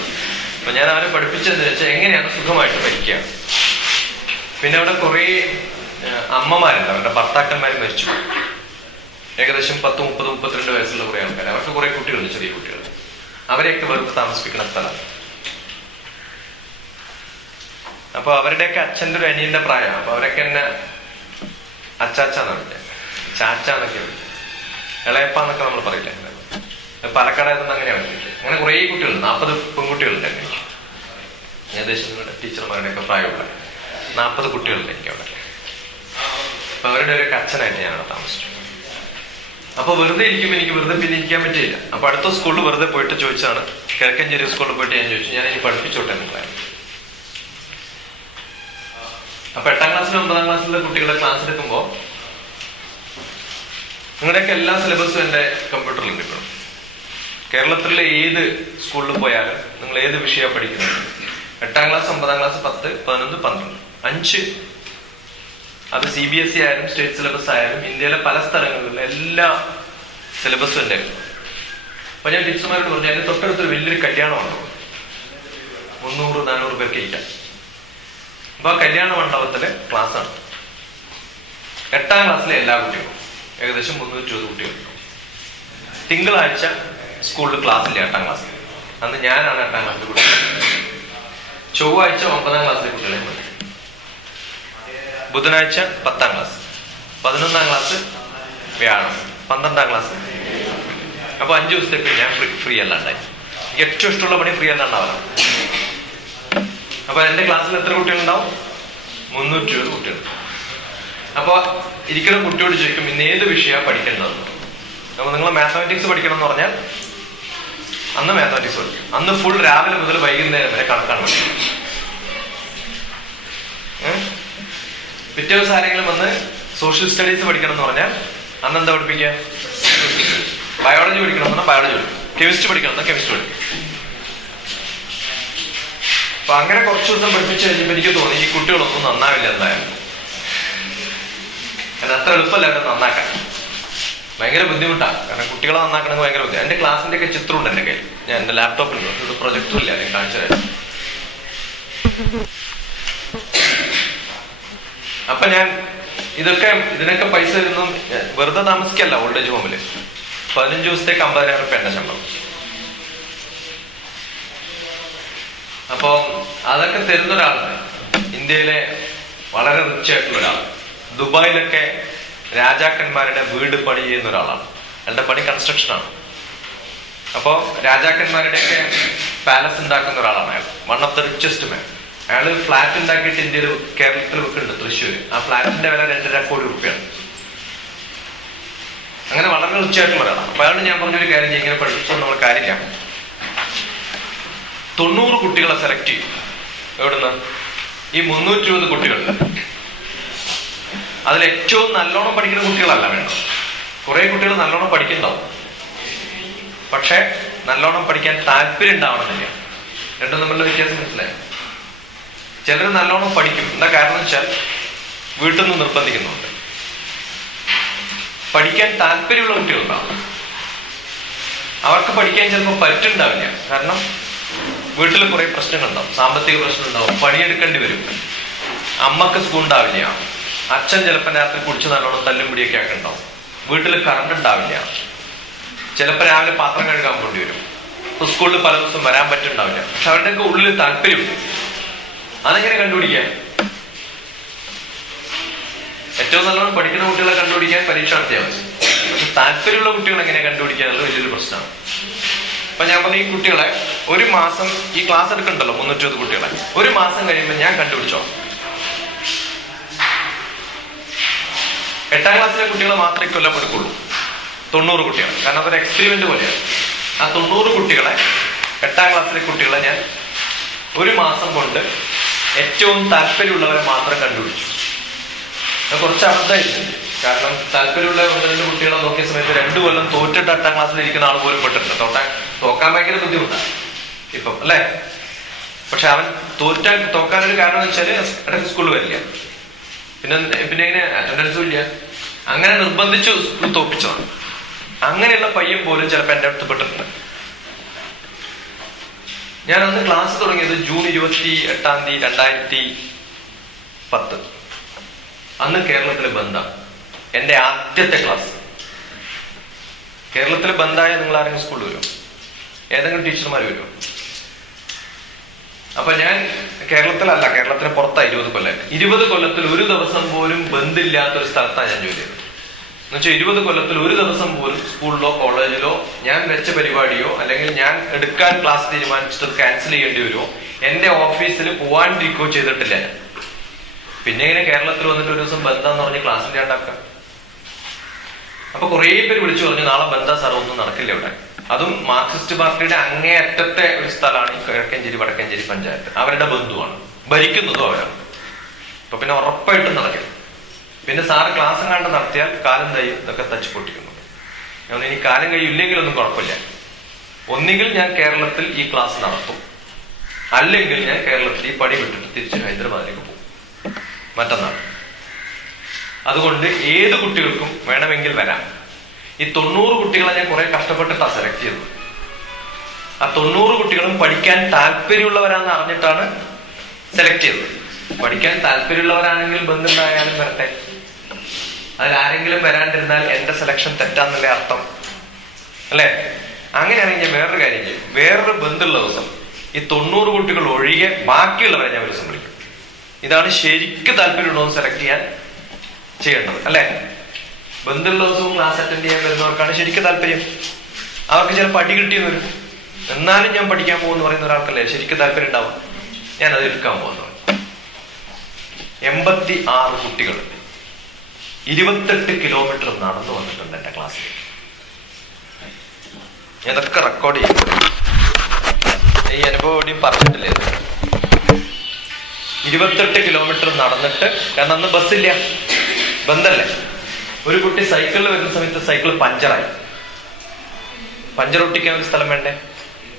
അപ്പൊ ഞാൻ അവരെ പഠിപ്പിച്ചതെന്ന് വെച്ചാൽ എങ്ങനെയാണ് സുഖമായിട്ട് മരിക്കുക. പിന്നെ അവിടെ കുറെ അമ്മമാരുണ്ട്, അവരുടെ ഭർത്താക്കന്മാർ മരിച്ചു. ഏകദേശം 10, 30, 32 വയസ്സുള്ള കുറെ ആൾക്കാർ. അവർക്ക് കുറെ കുട്ടികളുണ്ട്, ചെറിയ കുട്ടികൾ. അവരെയൊക്കെ വെറുതെ താമസിപ്പിക്കുന്ന സ്ഥലം. അപ്പൊ അവരുടെയൊക്കെ അച്ഛൻ്റെ ഒരു അനിയന്റെ പ്രായമാണ്. അപ്പൊ അവരൊക്കെ എന്നെ അച്ചാച്ചാന്നാ വിളിക്കുക, ചാച്ചാന്നൊക്കെ വിളിക്കുക, ഇളയപ്പാന്നൊക്കെ നമ്മൾ പറയില്ല. പാലക്കാടായതുകൊണ്ട് അങ്ങനെയാണ് വിളിക്കുക. അങ്ങനെ കുറെ കുട്ടികളുണ്ട്, 40 പെൺകുട്ടികളുണ്ട് എനിക്ക്. ഏകദേശം നിങ്ങളുടെ ടീച്ചർമാരുടെയൊക്കെ പ്രായമുള്ള 40 കുട്ടികളുണ്ട് എനിക്ക് അവിടെ. അപ്പൊ അവരുടെ ഒരു അച്ഛനായിട്ട് ഞാനവിടെ താമസിച്ചു. അപ്പൊ വെറുതെ ഇരിക്കുമ്പോൾ എനിക്ക് വെറുതെ പിന്നെ ഇരിക്കാൻ പറ്റിയില്ല. അപ്പൊ അടുത്ത സ്കൂളിൽ വെറുതെ പോയിട്ട് ചോദിച്ചാണ്, കിഴക്കഞ്ചേരി സ്കൂളിൽ പോയിട്ട് ഞാൻ ചോദിച്ചു, ഞാൻ ഇനി പഠിപ്പിച്ചോട്ടെ നിങ്ങളെ. അപ്പൊ 8ാം ക്ലാസ്സിലും 9ാം ക്ലാസ്സിലെ കുട്ടികളെ ക്ലാസ് എടുക്കുമ്പോൾ നിങ്ങളുടെയൊക്കെ എല്ലാ സിലബസും എന്റെ കമ്പ്യൂട്ടറിലുണ്ട്. ഇപ്പോഴും കേരളത്തിലെ ഏത് സ്കൂളിൽ പോയാലും നിങ്ങൾ ഏത് വിഷയമാണ് പഠിക്കുന്നത്, 8ാം ക്ലാസ് 9ാം ക്ലാസ് 10, 11, 12 5, അത് CBSE ആയാലും സ്റ്റേറ്റ് സിലബസ് ആയാലും ഇന്ത്യയിലെ പല സ്ഥലങ്ങളിലും എല്ലാ സിലബസും എൻ്റെ. അപ്പൊ ഞാൻ ടീച്ചർമാരോട് പറഞ്ഞു, അതിന് തൊട്ടടുത്തൊരു വലിയൊരു കല്യാണമാണ്, 300-400 പേർക്ക് ഇരിക്കാം. അപ്പൊ ആ കല്യാണ മണ്ഡപത്തിലെ ക്ലാസ്സാണ്. 8ാം ക്ലാസ്സിലെ എല്ലാ കുട്ടികളും ഏകദേശം 320 കുട്ടികളുണ്ട്. തിങ്കളാഴ്ച സ്കൂളിൽ ക്ലാസ്സില്ല 8ാം ക്ലാസ്സിൽ. അന്ന് ഞാനാണ് 8ാം ക്ലാസ്സിലെ കുട്ടികൾ. ചൊവ്വാഴ്ച 9ാം ക്ലാസ്സിലെ കുട്ടികളെ മതി. ബുധനാഴ്ച 10ാം ക്ലാസ്, 11ാം ക്ലാസ് വ്യാഴം, 12ാം ക്ലാസ്. അപ്പൊ 5 ദിവസത്തേക്ക് ഞാൻ ഫ്രീ അല്ലാണ്ടായി. എനിക്ക് ഏറ്റവും ഇഷ്ടമുള്ള പണി ഫ്രീ അല്ലാണ്ടാവണം. അപ്പൊ എന്റെ ക്ലാസ്സിൽ എത്ര കുട്ടികളുണ്ടാവും? 320 കുട്ടികൾ. അപ്പൊ ഇരിക്കുന്ന കുട്ടിയോട് ചോദിക്കും, ഇന്ന് ഏത് വിഷയമാണ് പഠിക്കേണ്ടത്. അപ്പൊ നിങ്ങൾ മാത്തമാറ്റിക്സ് പഠിക്കണം എന്ന് പറഞ്ഞാൽ അന്ന് മാത്തമാറ്റിക്സ് പഠിക്കും. അന്ന് ഫുൾ രാവിലെ മുതൽ വൈകുന്നേരം വരെ കണക്കാണ് പഠിക്കും. പിറ്റേ ദിവസം ആരെങ്കിലും വന്ന് സോഷ്യൽ സ്റ്റഡീസ് പഠിക്കണം എന്ന് പറഞ്ഞാൽ അന്ന് എന്താ പഠിപ്പിക്കുക? ബയോളജി പഠിക്കണം എന്ന് പറഞ്ഞാൽ ബയോളജി പഠിക്കും, കെമിസ്ട്രി പഠിക്കണം എന്നാൽ കെമിസ്ട്രി പഠിക്കും. അപ്പൊ അങ്ങനെ കുറച്ചു ദിവസം പഠിപ്പിച്ചു കഴിഞ്ഞപ്പോൾ എനിക്ക് തോന്നി ഈ കുട്ടികളൊന്നും നന്നാവില്ല എന്തായാലും. കാരണം അത്ര എളുപ്പമല്ല അവരെ നന്നാക്കാൻ, ഭയങ്കര ബുദ്ധിമുട്ടാണ്. കാരണം കുട്ടികളെ നന്നാക്കണമെങ്കിൽ ഭയങ്കര ബുദ്ധിമുട്ട്. എന്റെ ക്ലാസിന്റെ ഒക്കെ ചിത്രമുണ്ട് എന്റെ കയ്യിൽ, ഞാൻ എന്റെ ലാപ്ടോപ്പിലുണ്ട്, ഇവിടെ പ്രൊജക്ടർ ഇല്ല, ഞാൻ കാണിച്ചു തരാം. അപ്പൊ ഞാൻ ഇതിനൊക്കെ പൈസ തരുന്നു, വെറുതെ താമസിക്കല്ല ഓൾഡ് ഏജ് ഹോമില്. 15 ദിവസത്തേക്ക് 50,000 രൂപ എന്റെ ശമ്പളം. അപ്പൊ അതൊക്കെ തരുന്ന ഒരാളുണ്ട്, ഇന്ത്യയിലെ വളരെ റിച്ച് ആയിട്ടുള്ള ഒരാൾ. ദുബായിലൊക്കെ രാജാക്കന്മാരുടെ വീട് പണി ചെയ്യുന്ന ഒരാളാണ്. അയാളുടെ പണി കൺസ്ട്രക്ഷനാണ്. അപ്പോ രാജാക്കന്മാരുടെയൊക്കെ പാലസ് ഉണ്ടാക്കുന്ന ഒരാളാണ് അയാൾ. വൺ ഓഫ് ദ റിച്ചസ്റ്റ് മാൻ. അയാള് ഫ്ലാറ്റ് ഉണ്ടാക്കിയിട്ട് ഇന്ത്യയിൽ കേരളത്തിൽ വെക്കുന്നുണ്ട്, തൃശ്ശൂര്. ആ ഫ്ലാറ്റിന്റെ വില 2.5 കോടി രൂപയാണ്. അങ്ങനെ വളരെ റിച്ച് ആയിട്ടുള്ള ഒരാളാണ്. അപ്പൊ അയാളോട് ഞാൻ പറഞ്ഞൊരു കാര്യം, ഇങ്ങനെ പഠിപ്പിച്ചോ നമ്മൾ കാര്യമില്ല. 90 കുട്ടികളെ സെലക്ട് ചെയ്യും. എവിടുന്ന്? ഈ 320 കുട്ടികളുണ്ട്. അതിൽ ഏറ്റവും നല്ലോണം പഠിക്കുന്ന കുട്ടികളല്ല വേണ്ടത്. കുറെ കുട്ടികൾ നല്ലോണം പഠിക്കുന്നുണ്ടാവും, പക്ഷെ നല്ലോണം പഠിക്കാൻ താല്പര്യം ഉണ്ടാവണമെന്നില്ല. രണ്ടും തമ്മിലുള്ള വ്യത്യാസം മനസ്സിലായി. ചിലർ നല്ലോണം പഠിക്കും. എന്താ കാരണം വെച്ചാൽ വീട്ടിൽ നിന്ന് നിർബന്ധിക്കുന്നുണ്ട്. പഠിക്കാൻ താല്പര്യമുള്ള കുട്ടികളുണ്ടാവും. അവർക്ക് പഠിക്കാൻ ചിലപ്പോൾ പറ്റുണ്ടാവില്ല. കാരണം വീട്ടിൽ കുറെ പ്രശ്നങ്ങളുണ്ടാവും, സാമ്പത്തിക പ്രശ്നം ഉണ്ടാവും, പണിയെടുക്കേണ്ടി വരും, അമ്മക്ക് സുഖം ഉണ്ടാവില്ല, അച്ഛൻ ചിലപ്പോൾ രാത്രി കുടിച്ച് നല്ലോണം തല്ലും പിടിയൊക്കെ ഒക്കെ ഉണ്ടാവും, വീട്ടിൽ കറണ്ട് ഉണ്ടാവില്ല, ചിലപ്പോൾ രാവിലെ പാത്രം കഴുകാൻ പോണ്ടി വരും, സ്കൂളിൽ പല ദിവസം വരാൻ പറ്റുന്നുണ്ടാവില്ല. പക്ഷെ അവരുടെയൊക്കെ ഉള്ളിൽ താല്പര്യമുണ്ട്. അതെങ്ങനെ കണ്ടുപിടിക്കാൻ? ഏറ്റവും നല്ലോണം പഠിക്കുന്ന കുട്ടികളെ കണ്ടുപിടിക്കാൻ പരീക്ഷ നടത്തിയാൽ മതി. പക്ഷെ താല്പര്യമുള്ള കുട്ടികളെ എങ്ങനെ കണ്ടുപിടിക്കുക എന്നുള്ളത് വലിയൊരു പ്രശ്നമാണ്. അപ്പൊ ഞാൻ പറഞ്ഞ ഈ കുട്ടികളെ ഒരു മാസം ഈ ക്ലാസ് എടുക്കണ്ടല്ലോ, 320 കുട്ടികളെ ഒരു മാസം കഴിയുമ്പോൾ ഞാൻ കണ്ടുപിടിച്ചോ. 8ാം ക്ലാസ്സിലെ കുട്ടികളെ മാത്രമേ കൊല്ലം എടുക്കുള്ളൂ, 90 കുട്ടികൾ. കാരണം അതൊരു എക്സ്പെരിമെന്റ് പോലെയാണ്. ആ 90 കുട്ടികളെ, 8ാം ക്ലാസ്സിലെ കുട്ടികളെ ഞാൻ ഒരു മാസം കൊണ്ട് ഏറ്റവും താല്പര്യമുള്ളവരെ മാത്രം കണ്ടുപിടിച്ചു. കുറച്ച് അബദ്ധമായിരുന്നു. കാരണം താല്പര്യമുള്ള 1-2 കുട്ടികളെ നോക്കിയ സമയത്ത് 2 കൊല്ലം തോറ്റിട്ട് 8ാം ക്ലാസ്സിൽ ഇരിക്കുന്ന ആൾ പോലും പെട്ടിട്ടുണ്ട്. തോക്കാൻ ഭയങ്കര ബുദ്ധിമുട്ടാണ് ഇപ്പം, അല്ലേ? പക്ഷെ അവൻ തോക്കാനൊരു കാരണം എന്ന് വെച്ചാല് ഇടയ്ക്ക് സ്കൂളിൽ വരില്ല, പിന്നെ ഇങ്ങനെ അറ്റൻഡൻസും ഇല്ല. അങ്ങനെ നിർബന്ധിച്ചു സ്കൂൾ തോപ്പിച്ചതാണ്. അങ്ങനെയുള്ള പയ്യൻ പോലും ചിലപ്പോൾ എൻ്റെ അടുത്ത് പെട്ടിട്ടുണ്ട്. ഞാൻ അന്ന് ക്ലാസ് തുടങ്ങിയത് ജൂൺ 28-ാം തീയതി 2010. അന്ന് കേരളത്തിലെ ബന്ദാണ് എൻ്റെ ആദ്യത്തെ ക്ലാസ്. കേരളത്തിലെ ബന്ദായ നിങ്ങൾ ആരെങ്കിലും സ്കൂളിൽ വരുമോ? ഏതെങ്കിലും ടീച്ചർമാർ വരുമോ? അപ്പൊ ഞാൻ കേരളത്തിലല്ല, കേരളത്തിന് പുറത്താ 20 കൊല്ലം. 20 കൊല്ലത്തിൽ ഒരു ദിവസം പോലും ബന്ദില്ലാത്തൊരു സ്ഥലത്താണ് ഞാൻ ജോലി ചെയ്തത്. എന്നുവെച്ചാൽ 20 കൊല്ലത്തിൽ ഒരു ദിവസം പോലും സ്കൂളിലോ കോളേജിലോ ഞാൻ വെച്ച പരിപാടിയോ അല്ലെങ്കിൽ ഞാൻ എടുക്കാൻ ക്ലാസ് തീരുമാനിച്ചിട്ട് ക്യാൻസൽ ചെയ്യേണ്ടി വരുമോ, എന്റെ ഓഫീസിൽ പോവാണ്ടിരിക്കുകയോ ചെയ്തിട്ടില്ല. പിന്നെ ഇങ്ങനെ കേരളത്തിൽ വന്നിട്ട് ഒരു ദിവസം ബന്ധാന്ന് പറഞ്ഞ് ക്ലാസ്സിൽ ഉണ്ടാക്കാം. അപ്പൊ കുറെ പേര് വിളിച്ചു പറഞ്ഞു, നാളെ ബന്ധാ സാർ ഒന്നും നടക്കില്ല ഇവിടെ. അതും മാർക്സിസ്റ്റ് പാർട്ടിയുടെ അങ്ങേയറ്റത്തെ ഒരു സ്ഥലമാണ് ഈ കിഴക്കഞ്ചേരി വടക്കഞ്ചേരി പഞ്ചായത്ത്. അവരുടെ ബന്ധുവാണ്, ഭരിക്കുന്നതും അവരാണ്. അപ്പൊ പിന്നെ ഉറപ്പായിട്ടും നടക്കില്ല. പിന്നെ സാറ് ക്ലാസ് കണ്ട് നടത്തിയാൽ കാലം തയ്യും ഇതൊക്കെ തച്ച് പൊട്ടിക്കുന്നു. ഞാൻ ഇനി കാലം കഴിയില്ലെങ്കിലൊന്നും കുഴപ്പമില്ല. ഒന്നുകിൽ ഞാൻ കേരളത്തിൽ ഈ ക്ലാസ് നടത്തും, അല്ലെങ്കിൽ ഞാൻ കേരളത്തിൽ ഈ പണി വിട്ടിട്ട് തിരിച്ച് ഹൈദരാബാദിലേക്ക് പോകും മറ്റന്നാൾ. അതുകൊണ്ട് ഏത് കുട്ടികൾക്കും വേണമെങ്കിൽ വരാം. ഈ 90 കുട്ടികളെ ഞാൻ കുറെ കഷ്ടപ്പെട്ടിട്ടാണ് സെലക്ട് ചെയ്തത്. ആ 90 കുട്ടികളും പഠിക്കാൻ താല്പര്യമുള്ളവരാന്ന് അറിഞ്ഞിട്ടാണ് സെലക്ട് ചെയ്തത്. പഠിക്കാൻ താല്പര്യമുള്ളവരാണെങ്കിൽ ബന്ധുണ്ടായാലും വരട്ടെ. അതിലാരെങ്കിലും വരാണ്ടിരുന്നാൽ എന്റെ സെലക്ഷൻ തെറ്റാന്നല്ലേ അർത്ഥം, അല്ലെ? അങ്ങനെയാണെങ്കിൽ ഞാൻ വേറൊരു കാര്യം ചെയ്യും. വേറൊരു ബന്ധുള്ള ദിവസം ഈ 90 കുട്ടികൾ ഒഴികെ ബാക്കിയുള്ളവരെ ഞാൻ ഒരു ദിവസം വിളിക്കും. ഇതാണ് ശരിക്കും താല്പര്യമുള്ളവർ സെലക്ട് ചെയ്യാൻ ചെയ്യേണ്ടത്, അല്ലെ? ബന്ധുള്ള ദിവസവും ക്ലാസ് അറ്റൻഡ് ചെയ്യാൻ വരുന്നവർക്കാണ് ശരിക്കും താല്പര്യം. അവർക്ക് ചിലപ്പോൾ അടി കിട്ടിയെന്ന് വരും, എന്നാലും ഞാൻ പഠിക്കാൻ പോകുമെന്ന് പറയുന്ന ഒരാൾക്കല്ലേ ശരിക്കും താല്പര്യം ഉണ്ടാവും. ഞാൻ അത് എടുക്കാൻ പോകുന്നു. 86 കുട്ടികൾ 28 കിലോമീറ്റർ നടന്നു വന്നിട്ടുണ്ട് എന്റെ ക്ലാസ്സിൽ. ഇതൊക്കെ റെക്കോർഡ് ചെയ്യും. ഈ അനുഭവം എവിടെയും പറഞ്ഞിട്ടില്ല. 28 കിലോമീറ്റർ നടന്നിട്ട്, കാരണം അന്ന് ബസ്സില്ല, ബന്ധല്ലേ. ഒരു കുട്ടി സൈക്കിളിൽ വരുന്ന സമയത്ത് സൈക്കിൾ പഞ്ചറായി. പഞ്ചർ ഒട്ടിക്കാൻ ഒരു സ്ഥലം വേണ്ടേ?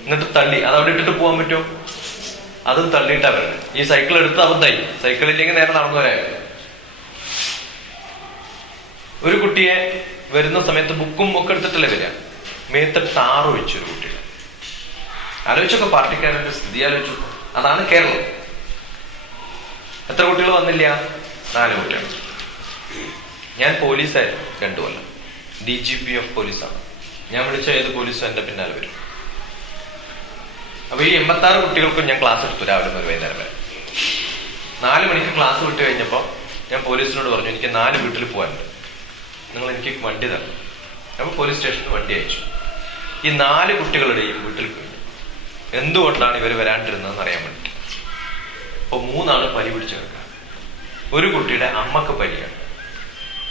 എന്നിട്ട് തള്ളി. അത് അവിടെ ഇട്ടിട്ട് പോകാൻ പറ്റുമോ? അതും തള്ളിയിട്ടാ വരുന്നത്. ഈ സൈക്കിൾ എടുത്ത് അബദ്ധായി. സൈക്കിളില്ലെങ്കിൽ നേരെ നടന്നു വരായിരുന്നു. ഒരു കുട്ടിയെ വരുന്ന സമയത്ത് ബുക്കും ഒക്കെ എടുത്തിട്ടല്ലേ വരിക. മേത്ത് ടാറ് വെച്ചു ഒരു കുട്ടിയുടെ. ആലോചിച്ചൊക്കെ പാർട്ടിക്കാരുടെ സ്ഥിതി ആലോചിച്ചു. അതാണ് കേരളം. എത്ര കുട്ടികൾ വന്നില്ല? 4 കുട്ടികൾ. ഞാൻ പോലീസായിരുന്നു 2 കൊല്ലം. DGP ഓഫ് പോലീസാണ്. ഞാൻ വിളിച്ച ഏത് പോലീസും എന്റെ പിന്നാലെ വരും. അപ്പൊ ഈ 86 കുട്ടികൾക്കും ഞാൻ ക്ലാസ് എടുത്തു, രാവിലെ മുതൽ വൈകുന്നേരം വരെ. 4 മണിക്ക് ക്ലാസ് വിട്ട് കഴിഞ്ഞപ്പോ ഞാൻ പോലീസിനോട് പറഞ്ഞു, എനിക്ക് 4 വീട്ടിൽ പോകാനുണ്ട്, നിങ്ങൾ എനിക്ക് വണ്ടി തരണം. അപ്പൊ പോലീസ് സ്റ്റേഷനിൽ വണ്ടി അയച്ചു. ഈ 4 കുട്ടികളുടെയും വീട്ടിൽ പോയി. എന്തുകൊണ്ടാണ് ഇവർ വരാണ്ടിരുന്നതെന്ന് അറിയാൻ വേണ്ടി. അപ്പൊ 3 ആള് പനി പിടിച്ചു കിടക്കുക. ഒരു കുട്ടിയുടെ അമ്മക്ക് പനിയാണ്.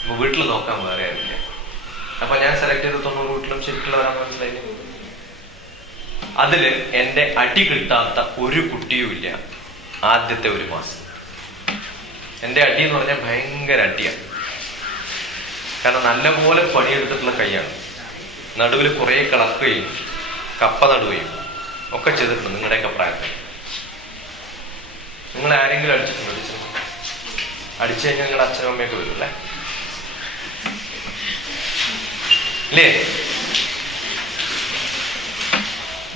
അപ്പൊ വീട്ടിൽ നോക്കാൻ വേറെ ആരില്ല. അപ്പൊ ഞാൻ സെലക്ട് ചെയ്ത 90 വീട്ടിലും ശരിക്കുള്ളവരാന്ന് മനസ്സിലായി. അതില് എന്റെ അടി കിട്ടാത്ത ഒരു കുട്ടിയും ഇല്ല ആദ്യത്തെ 1 മാസം. എന്റെ അടി എന്ന് പറഞ്ഞാൽ ഭയങ്കര അടിയാണ്. കാരണം നല്ലപോലെ പണിയെടുത്തിട്ടുള്ള കൈയാണ്. നടുവിൽ കുറെ കളക്കുകയും കപ്പ നടുകയും ഒക്കെ ചെയ്തിട്ടുണ്ട്. നിങ്ങളുടെയൊക്കെ പ്രായത്തിൽ നിങ്ങൾ ആരെങ്കിലും അടിച്ചിട്ടുണ്ടോ? അടിച്ചു കഴിഞ്ഞാൽ നിങ്ങളുടെ അച്ഛനും അമ്മയൊക്കെ വരും അല്ലേ? ഇല്ലേ?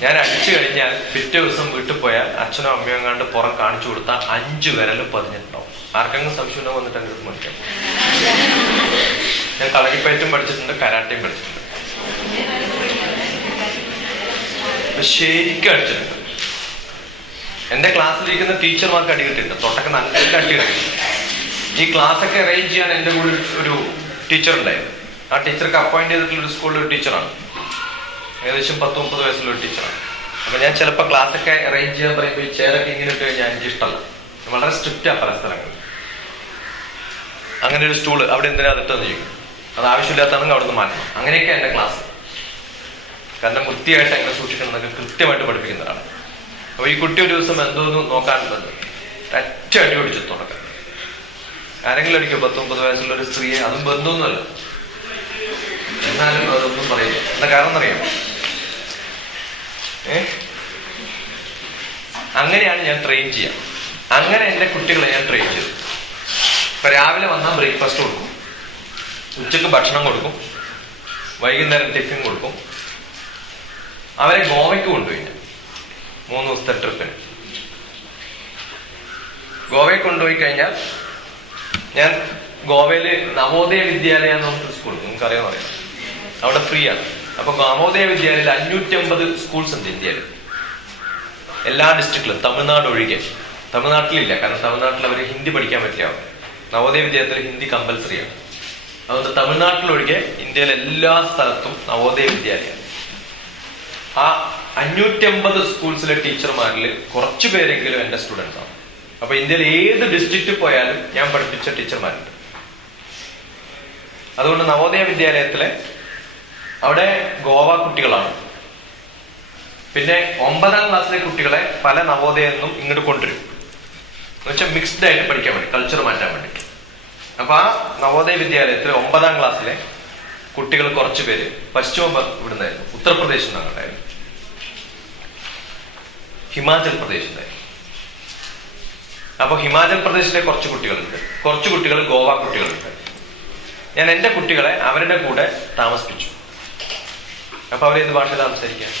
ഞാൻ അടിച്ചു കഴിഞ്ഞാൽ പിറ്റേ ദിവസം വീട്ടിൽ പോയാൽ അച്ഛനും അമ്മയും കണ്ട് പുറം കാണിച്ചു കൊടുത്താൽ 5 വിരലും പതിഞ്ഞിട്ടുണ്ടാവും. ആർക്കെങ്കിലും സംശയം ഉണ്ടോ വന്നിട്ട് എൻ്റെ അടുത്ത് പഠിക്കാം. ഞാൻ കളരിപ്പയറ്റും പഠിച്ചിട്ടുണ്ട്, കരാട്ടയും പഠിച്ചിട്ടുണ്ട്. ശരിക്കും അടിച്ചിട്ടുണ്ട്. എന്റെ ക്ലാസ്സിലിരിക്കുന്ന ടീച്ചർമാർക്ക് അടി കിട്ടിയിട്ടുണ്ട്. തൊട്ടൊക്കെ നല്ല അടി കിട്ടിയിട്ടുണ്ട്. ഈ ക്ലാസ്സൊക്കെ അറേഞ്ച് ചെയ്യാൻ എൻ്റെ കൂടെ ഒരു ടീച്ചർ ഉണ്ടായിരുന്നു. ആ ടീച്ചർക്ക് അപ്പോയിന്റ് ചെയ്തിട്ടുള്ള ഒരു സ്കൂളിൽ ഒരു ടീച്ചറാണ്. ഏകദേശം 10-30 വയസ്സുള്ള ഒരു ടീച്ചറാണ്. അപ്പൊ ഞാൻ ചിലപ്പോൾ ക്ലാസ്സൊക്കെ അറേഞ്ച് ചെയ്യാൻ പറയുമ്പോൾ ഈ ചെയറൊക്കെ ഇങ്ങനെ ഇട്ട് കഴിഞ്ഞാൽ എനിക്ക് ഇഷ്ടമല്ല. വളരെ സ്ട്രിക്റ്റാ പല സ്ഥലങ്ങളിൽ. അങ്ങനെ ഒരു സ്റ്റൂള് അവിടെ എന്തിനാ അതിട്ടെന്ന് ചോദിക്കും. അത് ആവശ്യമില്ലാത്താണെങ്കിൽ അവിടെ നിന്ന് മാറ്റണം. അങ്ങനെയൊക്കെ എൻ്റെ ക്ലാസ്. കാരണം വൃത്തിയായിട്ട് എങ്ങനെ സൂക്ഷിക്കണം എന്നൊക്കെ കൃത്യമായിട്ട് പഠിപ്പിക്കുന്നതാണ്. അപ്പൊ ഈ കുട്ടി ഒരു ദിവസം എന്തോന്ന് നോക്കാനുള്ളത് ഒറ്റ അടി പിടിച്ചു തുടക്കം. ആരെങ്കിലും അടിക്കും? 10-30 വയസ്സുള്ള ഒരു സ്ത്രീയെ. അതും ബന്ധമൊന്നുമല്ല. എന്നാലും അതൊന്നും പറയില്ല. എന്താ കാരണം എന്നറിയാം? അങ്ങനെയാണ് ഞാൻ ട്രെയിൻ ചെയ്യാം. അങ്ങനെ എൻ്റെ കുട്ടികളെ ഞാൻ ട്രെയിൻ ചെയ്തു. ഇപ്പൊ രാവിലെ വന്നാൽ ബ്രേക്ക്ഫാസ്റ്റ് കൊടുക്കും, ഉച്ചക്ക് ഭക്ഷണം കൊടുക്കും, വൈകുന്നേരം ടിഫിൻ കൊടുക്കും. അവരെ ഗോവയ്ക്ക് കൊണ്ടുപോയി. 3 ദിവസത്തെ ട്രിപ്പിന് ഗോവയിൽ കൊണ്ടുപോയി കഴിഞ്ഞാൽ ഞാൻ ഗോവയില് നവോദയ വിദ്യാലയ എന്ന് പറഞ്ഞൊരു സ്കൂൾ, നിങ്ങൾക്ക് അറിയാൻ പറയാം. അവിടെ ഫ്രീ ആണ്. അപ്പൊ നവോദയ വിദ്യാലയത്തിൽ 550 സ്കൂൾസ് ഉണ്ട് ഇന്ത്യയിൽ, എല്ലാ ഡിസ്ട്രിക്റ്റിലും, തമിഴ്നാട് ഒഴികെ. തമിഴ്നാട്ടിലില്ല, കാരണം തമിഴ്നാട്ടിൽ അവർ ഹിന്ദി പഠിക്കാൻ പറ്റില്ല. നവോദയ വിദ്യാലയത്തിൽ ഹിന്ദി കമ്പൽസറിയാണ്. അതുകൊണ്ട് തമിഴ്നാട്ടിലൊഴികെ ഇന്ത്യയിലെ എല്ലാ സ്ഥലത്തും നവോദയ വിദ്യാലയം. ആ 550 സ്കൂൾസിലെ ടീച്ചർമാരിൽ കുറച്ചു പേരെങ്കിലും എന്റെ സ്റ്റുഡൻസ് ആണ്. അപ്പൊ ഇന്ത്യയിൽ ഏത് ഡിസ്ട്രിക്റ്റിൽ പോയാലും ഞാൻ പഠിപ്പിച്ച ടീച്ചർമാരുണ്ട്. അതുകൊണ്ട് നവോദയ വിദ്യാലയത്തിലെ അവിടെ ഗോവ കുട്ടികളാണ്. പിന്നെ 9ാം ക്ലാസ്സിലെ കുട്ടികളെ പല നവോദയെന്നും ഇങ്ങോട്ട് കൊണ്ടുവരും. എന്ന് വെച്ചാൽ മിക്സ്ഡ് ആയിട്ട് പഠിക്കാൻ വേണ്ടി, കൾച്ചർ മാറ്റാൻ വേണ്ടി. അപ്പൊ ആ നവോദയ വിദ്യാലയത്തിൽ 9ാം ക്ലാസ്സിലെ കുട്ടികൾ കുറച്ചു പേര് പശ്ചിമ ഇവിടുന്നായിരുന്നു, ഉത്തർപ്രദേശിൽ നിന്നുണ്ടായിരുന്നു, ഹിമാചൽ പ്രദേശിലായിരുന്നു. അപ്പൊ ഹിമാചൽ പ്രദേശിലെ കുറച്ച് കുട്ടികളുണ്ട്, കുറച്ച് കുട്ടികൾ ഗോവ കുട്ടികളുണ്ട്. ഞാൻ എന്റെ കുട്ടികളെ അവരുടെ കൂടെ താമസിപ്പിച്ചു. അപ്പൊ അവരേത് ഭാഷ സംസാരിക്കാം?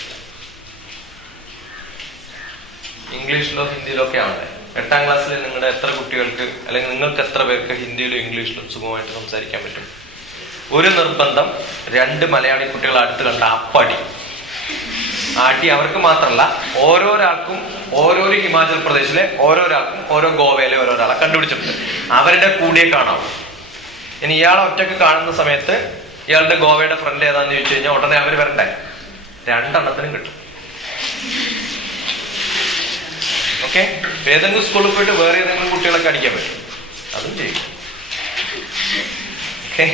ഇംഗ്ലീഷിലോ ഹിന്ദിയിലോ ഒക്കെ ആവണ്ടേ? 8ാം ക്ലാസ്സിൽ നിങ്ങളുടെ എത്ര കുട്ടികൾക്ക്, അല്ലെങ്കിൽ നിങ്ങൾക്ക് എത്ര പേർക്ക് ഹിന്ദിയിലും ഇംഗ്ലീഷിലും സുഖമായിട്ട് സംസാരിക്കാൻ പറ്റും? ഒരു നിർബന്ധം, 2 മലയാളി കുട്ടികൾ അടുത്ത് കണ്ട അപ്പടി. അടി അവർക്ക് മാത്രമല്ല, ഓരോരാൾക്കും, ഓരോരോ ഹിമാചൽ പ്രദേശിലെ ഓരോരാൾക്കും, ഓരോ ഗോവയിലെ ഓരോരാളെ കണ്ടുപിടിച്ചിട്ടുണ്ട്. അവരുടെ കൂടിയേ കാണാവൂ. ഇനി ഇയാളെ ഒറ്റക്ക് കാണുന്ന സമയത്ത് ഇയാളുടെ ഗോവയുടെ ഫ്രണ്ട് ഏതാന്ന് ചോദിച്ചു കഴിഞ്ഞാൽ ഉടനെ അവർ വരണ്ടേ? 2 എണ്ണത്തിനും കിട്ടും. ഓക്കെ, ഏതെങ്കിലും സ്കൂളിൽ പോയിട്ട് വേറെ ഏതെങ്കിലും കുട്ടികളൊക്കെ അടിക്കാൻ പറ്റും, അതും ചെയ്യും. ഓക്കെ,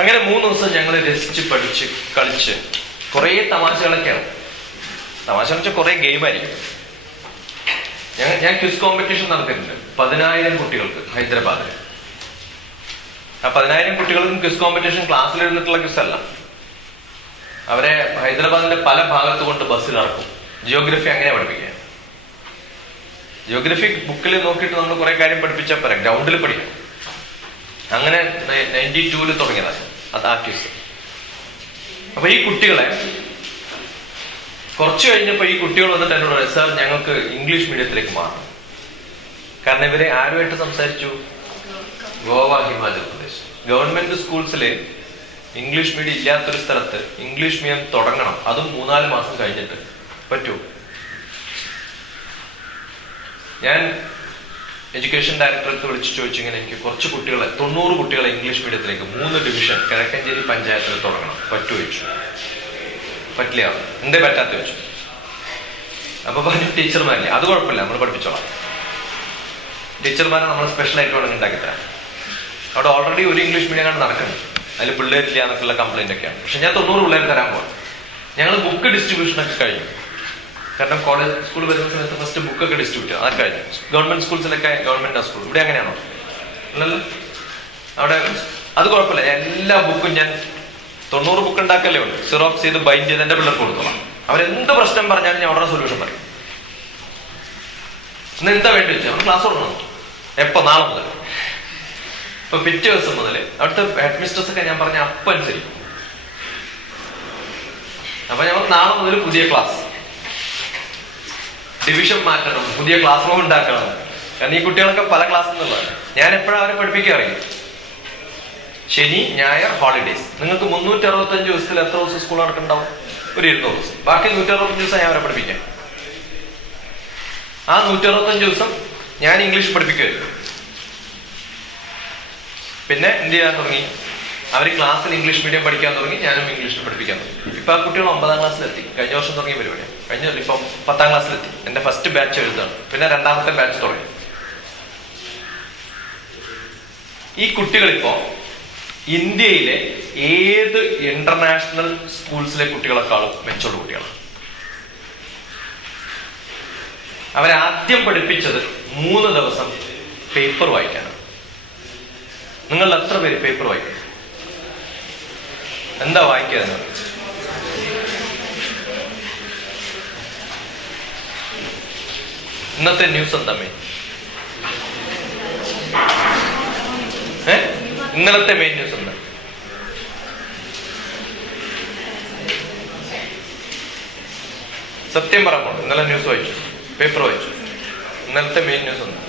അങ്ങനെ 3 ദിവസം ഞങ്ങൾ രസിച്ച് പഠിച്ച് കളിച്ച് കുറേ തമാശകളൊക്കെയാണ്. തമാശ എന്ന് വെച്ചാൽ കുറേ ഗെയിമായിരിക്കും. ഞാൻ ക്വിസ് കോമ്പറ്റീഷൻ നടത്തിയിട്ടുണ്ട് 10,000 കുട്ടികൾക്ക് ഹൈദരാബാദിൽ. ആ 10,000 കുട്ടികൾക്കും ക്വിസ് കോമ്പറ്റീഷൻ ക്ലാസ്സിൽ ഇരുന്നിട്ടുള്ള ക്വിസ് അല്ല. അവരെ ഹൈദരാബാദിന്റെ പല ഭാഗത്ത് കൊണ്ട് ബസ്സിൽ ഇറക്കും. ജിയോഗ്രഫി അങ്ങനെ പഠിപ്പിക്കുക. ജിയോഗ്രഫി ബുക്കിൽ നോക്കിയിട്ട് നമ്മൾ കുറെ കാര്യം പഠിപ്പിച്ചാൽ പറയാം, ഗ്രൗണ്ടിൽ പഠിക്കാം. അങ്ങനെ 92 തുടങ്ങിയതാണ് അത് ആ ക്വിസ്. അപ്പൊ ഈ കുട്ടികളെ കുറച്ച് കഴിഞ്ഞപ്പോൾ ഈ കുട്ടികൾ വന്നിട്ട് എന്നോട് പറയും, സാർ ഞങ്ങൾക്ക് ഇംഗ്ലീഷ് മീഡിയത്തിലേക്ക് മാറണം. കാരണം ഇവരെ ആരുമായിട്ട് സംസാരിച്ചു? ഗോവ, ഹിമാചൽ പ്രദേശ് ഗവൺമെന്റ് സ്കൂൾസില് ഇംഗ്ലീഷ് മീഡിയം ഇല്ലാത്തൊരു സ്ഥലത്ത് ഇംഗ്ലീഷ് മീഡിയം തുടങ്ങണം. അതും 3-4 മാസം കഴിഞ്ഞിട്ട് പറ്റൂ. ഞാൻ എഡ്യൂക്കേഷൻ ഡയറക്ടർക്ക് വിളിച്ച് ചോദിച്ചു, ഇങ്ങനെ എനിക്ക് കുറച്ച് കുട്ടികളെ 90 കുട്ടികളെ ഇംഗ്ലീഷ് മീഡിയത്തിലേക്ക് 3 ഡിവിഷൻ കിഴക്കഞ്ചേരി പഞ്ചായത്തിൽ തുടങ്ങണം, പറ്റൂ ചോദിച്ചു. പറ്റില്ല. എന്തേ പറ്റാത്ത ചോദിച്ചു. അപ്പൊ പറഞ്ഞു ടീച്ചർമാരില്ലേ, അത് കുഴപ്പമില്ല, നമ്മൾ പഠിപ്പിച്ചോളാം. ടീച്ചർമാരെ നമ്മൾ സ്പെഷ്യലായിട്ട് വേണമെങ്കിൽ ഉണ്ടാക്കി തരാം. അവിടെ ഓൾറെഡി ഒരു ഇംഗ്ലീഷ് മീഡിയം കണ്ട് നടക്കുന്നത്, അതിൽ പിള്ളേരില്ല എന്നൊക്കെയുള്ള കംപ്ലൈന്റ് ഒക്കെയാണ്. പക്ഷെ ഞാൻ 90 പിള്ളേർ തരാൻ പോകാം. ഞങ്ങൾ ബുക്ക് ഡിസ്ട്രിബ്യൂഷൻ ഒക്കെ കഴിഞ്ഞു. കാരണം കോളേജ് സ്കൂൾ വരുന്ന സമയത്ത് ഫസ്റ്റ് ബുക്കൊക്കെ ഡിസ്ട്രിബ്യൂട്ട് ചെയ്യും, അതൊക്കെ കഴിഞ്ഞു. ഗവൺമെന്റ് സ്കൂൾസിലൊക്കെ ഗവൺമെന്റ് സ്കൂൾ, ഇവിടെ അങ്ങനെയാണോ? അല്ലല്ലോ. അവിടെ അത് കുഴപ്പമില്ല. എല്ലാ ബുക്കും ഞാൻ 90 ബുക്ക് ഉണ്ടാക്കല്ലേ ഉണ്ട്, സിറോക്സ് ചെയ്ത് ബൈൻഡ് ചെയ്ത് എന്റെ പിള്ളേർക്ക് കൊടുത്തോളാം. അവരെന്ത് പ്രശ്നം പറഞ്ഞാലും ഞാൻ ഉടനെ സൊല്യൂഷൻ പറയും. ഇന്ന് എന്താ വേണ്ടി വെച്ചാൽ നമ്മൾ ക്ലാസ് തുടങ്ങണം. എപ്പോ? നാളെ മുതൽ. ഇപ്പൊ പിറ്റേ ദിവസം മുതൽ അവിടുത്തെ ഹെഡ് മിസ്ട്രസ് ഒക്കെ ഞാൻ പറഞ്ഞ അപ്പം അനുസരിക്കും. അപ്പൊ ഞങ്ങൾ നാളെ മുതൽ പുതിയ ക്ലാസ്, ഡിവിഷൻ മാറ്റണം, പുതിയ ക്ലാസ് റൂം ഉണ്ടാക്കണം. കാരണം ഈ കുട്ടികളൊക്കെ പല ക്ലാസ്സിൽ നിന്നുള്ളതാണ്. ഞാൻ എപ്പോഴാണ് അവരെ പഠിപ്പിക്കാറില്ല. ശനി, ഞായർ, ഹോളിഡേയ്സ്. നിങ്ങൾക്ക് 365 ദിവസത്തിൽ എത്ര ദിവസം സ്കൂൾ നടക്കുന്നുണ്ടാവും? ഒരു 200 ദിവസം. ബാക്കി 165 ദിവസം ഞാൻ അവരെ പഠിപ്പിക്കാം. ആ 165 ദിവസം ഞാൻ ഇംഗ്ലീഷ് പഠിപ്പിക്കുമായിരുന്നു. പിന്നെ എന്ത് ചെയ്യാൻ തുടങ്ങി? അവർ ക്ലാസ്സിൽ ഇംഗ്ലീഷ് മീഡിയം പഠിക്കാൻ തുടങ്ങി, ഞാനും ഇംഗ്ലീഷിൽ പഠിപ്പിക്കാൻ തുടങ്ങി. ഇപ്പൊ ആ കുട്ടികൾ 9ാം ക്ലാസ്സിലെത്തി. കഴിഞ്ഞ വർഷം തുടങ്ങിയ പരിപാടിയാണ്. കഴിഞ്ഞ ഇപ്പം 10ാം ക്ലാസ്സിലെത്തി. എന്റെ ഫസ്റ്റ് ബാച്ച് എഴുതാണ്. പിന്നെ 2ാമത്തെ ബാച്ച് തുടങ്ങി. ഈ കുട്ടികളിപ്പോ ഇന്ത്യയിലെ ഏത് ഇന്റർനാഷണൽ സ്കൂൾസിലെ കുട്ടികളെക്കാളും മെച്ചോർഡ് കുട്ടികളാണ്. അവരാദ്യം പഠിപ്പിച്ചത് 3 ദിവസം പേപ്പർ വായിക്കാനാണ്. നിങ്ങൾ എത്ര പേര് പേപ്പർ വായിക്കും? എന്താ വായിക്കുക? ഇന്നത്തെ ന്യൂസ് എന്താ മെയിൻ? ഇന്നലത്തെ മെയിൻ ന്യൂസ് എന്താ? സത്യം പറയാമോ? ഇന്നലെ ന്യൂസ് വായിച്ചു, പേപ്പർ വായിച്ചു. ഇന്നലത്തെ മെയിൻ ന്യൂസ് എന്താ?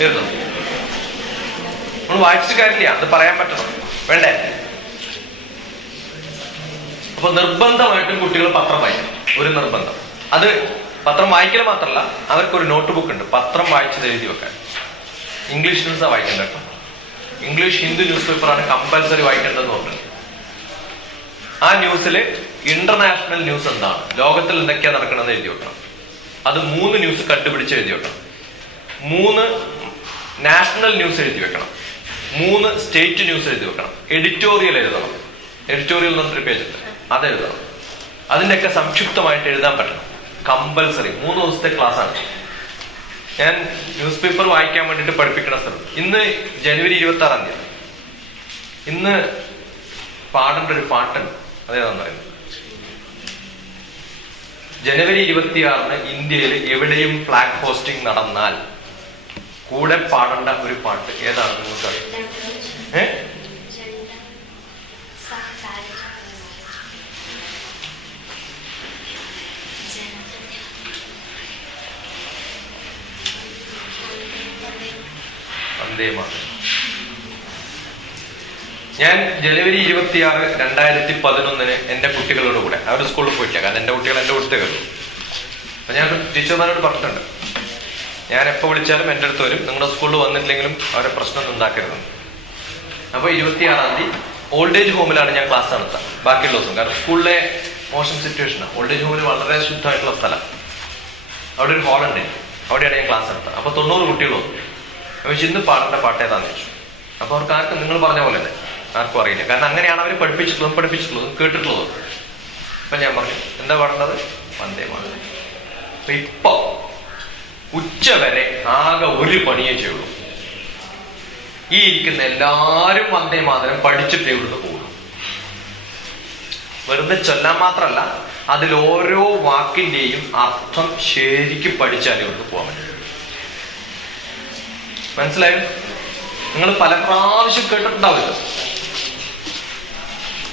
തീർന്നു. നമ്മൾ വായിച്ചിട്ട് കാര്യമില്ല, അത് പറയാൻ പറ്റണം, വേണ്ടേ? അപ്പൊ നിർബന്ധമായിട്ടും കുട്ടികൾ പത്രം വായിക്കണം. ഒരു നിർബന്ധം. അത് പത്രം വായിക്കൽ മാത്രമല്ല, അവർക്കൊരു നോട്ട് ബുക്ക് ഉണ്ട്, പത്രം വായിച്ചത് എഴുതി വെക്കാൻ. ഇംഗ്ലീഷ് ന്യൂസാണ് വായിക്കേണ്ടത് കേട്ടോ. ഇംഗ്ലീഷ് ഹിന്ദു ന്യൂസ് പേപ്പറാണ് കമ്പൽസറി വായിക്കേണ്ടതെന്ന് പറഞ്ഞത്. ആ ന്യൂസിൽ ഇന്റർനാഷണൽ ന്യൂസ് എന്താണ്, ലോകത്തിൽ എന്തൊക്കെയാണ് നടക്കണമെന്ന് എഴുതി വെക്കണം. അത് 3 ന്യൂസ് കണ്ടുപിടിച്ച് എഴുതി വെക്കണം. 3 നാഷണൽ ന്യൂസ് എഴുതി വെക്കണം. 3 സ്റ്റേറ്റ് ന്യൂസ് എഴുതി വെക്കണം. എഡിറ്റോറിയൽ എഴുതണം. എഡിറ്റോറിയൽ എന്ന് പറഞ്ഞൊരു പേജ് ഉണ്ട്, അത് എഴുതണം. അതിൻ്റെയൊക്കെ സംക്ഷിപ്തമായിട്ട് എഴുതാൻ പറ്റണം. കമ്പൽസറി 3 ദിവസത്തെ ക്ലാസ് ആണ്. ഞാൻ ന്യൂസ് പേപ്പർ വായിക്കാൻ വേണ്ടിയിട്ട് പഠിപ്പിക്കുന്ന സ്ഥലം. ഇന്ന് ജനുവരി 26-ാം തീയതി. ഇന്ന് പാടേണ്ട ഒരു പാട്ടുണ്ട്, അതേതാന്ന് പറയുന്നത്. ജനുവരി 26-ന് ഇന്ത്യയിൽ എവിടെയും ഫ്ലാഗ് ഹോസ്റ്റിംഗ് നടന്നാൽ കൂടെ പാടേണ്ട ഒരു പാട്ട് ഏതാണ് നിങ്ങൾക്ക് അറിയാം? വന്ദേമാതരം. ഞാൻ ജനുവരി 26, 2011 എന്റെ കുട്ടികളോട് കൂടെ, അവർ സ്കൂളിൽ പോയിട്ടില്ല, കാരണം എന്റെ കുട്ടികൾ എന്റെ കൂട്ടത്തെ കയറും. അപ്പൊ ഞാൻ ടീച്ചർമാരോട് പറഞ്ഞിട്ടുണ്ട്, ഞാൻ എപ്പോൾ വിളിച്ചാലും എൻ്റെ അടുത്ത് വരും, നിങ്ങളുടെ സ്കൂളിൽ വന്നിട്ടില്ലെങ്കിലും അവരെ പ്രശ്നമൊന്നും ഉണ്ടാക്കരുത്. അപ്പൊ 26-ാം തീയതി ഓൾഡ് ഏജ് ഹോമിലാണ് ഞാൻ ക്ലാസ് നടത്തുക. ബാക്കിയുള്ള ദിവസം കാരണം സ്കൂളിലെ മോശം സിറ്റുവേഷനാണ്. ഓൾഡ് ഏജ് ഹോമിൽ വളരെ ശുദ്ധമായിട്ടുള്ള സ്ഥലം. അവിടെ ഒരു ഹാളുണ്ട്, അവിടെയാണ് ഞാൻ ക്ലാസ് നടത്തുക. അപ്പൊ 90 കുട്ടികൾ വന്നു. പക്ഷെ ഇന്ന് പാടേണ്ട പാട്ട് ഏതാന്ന് ചോദിച്ചു. അപ്പൊ അവർക്ക് ആർക്കും നിങ്ങൾ പറഞ്ഞ പോലെ തന്നെ ആർക്കും അറിയില്ല. കാരണം അങ്ങനെയാണ് അവർ പഠിപ്പിച്ചിട്ടുള്ളതും കേട്ടിട്ടുള്ളതും. അപ്പൊ ഞാൻ പറഞ്ഞു എന്താ പാടേണ്ടത്? വന്ദേ മാതരം. അപ്പൊ ഇപ്പൊ ഉച്ച വരെ ആകെ ഒരു പണിയേ ചെയ്യുള്ളൂ. ഈ ഇരിക്കുന്ന എല്ലാരും വന്ദേ മാതരം പഠിച്ചിട്ടേ ഇവിടുന്ന് പോകുള്ളൂ. വെറുതെ ചൊല്ലാൻ മാത്രമല്ല, അതിൽ ഓരോ വാക്കിന്റെയും അർത്ഥം ശരിക്കും പഠിച്ചാലേ ഇവിടുന്ന് പോകാൻ പറ്റും. മനസ്സിലായോ? നിങ്ങൾ പല പ്രാവശ്യം കേട്ടിട്ടുണ്ടാവില്ല,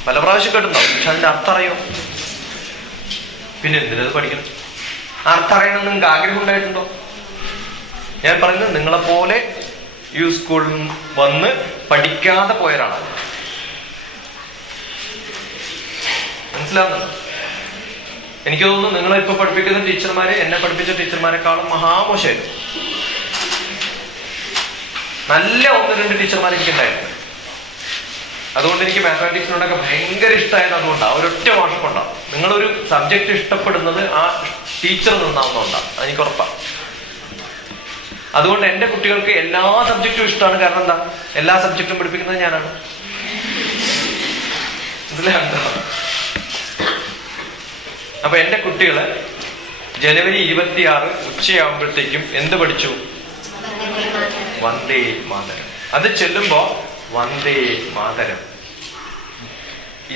പക്ഷെ അതിന്റെ അർത്ഥം അറിയോ? പിന്നെ എന്തിനത് പഠിക്കണം? അർത്ഥം അറിയണം നിങ്ങൾക്ക് ആഗ്രഹം ഉണ്ടായിട്ടുണ്ടോ? ഞാൻ പറയുന്നത് നിങ്ങളെപ്പോലെ ഈ സ്കൂളിൽ വന്ന് പഠിക്കാതെ പോയ ഒരാളാണ്. മനസ്സിലാവുന്നുണ്ടോ? എനിക്ക് തോന്നുന്നു നിങ്ങളിപ്പോ പഠിപ്പിക്കുന്ന ടീച്ചർമാരെ എന്നെ പഠിപ്പിച്ച ടീച്ചർമാരെക്കാളും മഹാമോശമായിരുന്നു. നല്ല 1-2 ടീച്ചർമാർ എനിക്കുണ്ടായിരുന്നു. അതുകൊണ്ട് എനിക്ക് മാത്തമാറ്റിക്സിനോടൊക്കെ ഭയങ്കര ഇഷ്ടമായത് അതുകൊണ്ടാണ്. ഒരൊറ്റ മാഷുകൊണ്ടാണ്. നിങ്ങളൊരു സബ്ജക്റ്റ് ഇഷ്ടപ്പെടുന്നത് ആ ടീച്ചർ നിന്നാവുന്നതുകൊണ്ടാണ്, അതെനിക്ക് ഉറപ്പാണ്. അതുകൊണ്ട് എന്റെ കുട്ടികൾക്ക് എല്ലാ സബ്ജക്റ്റും ഇഷ്ടമാണ്. കാരണം എന്താ? എല്ലാ സബ്ജക്റ്റും പഠിപ്പിക്കുന്നത് ഞാനാണ്. അപ്പൊ എന്റെ കുട്ടികള് ജനുവരി 26 ഉച്ചയാകുമ്പോഴത്തേക്കും എന്ത് പഠിച്ചു? വന്ദേ മാതരം. അത് ചെല്ലുമ്പോ വന്ദേ മാതരം,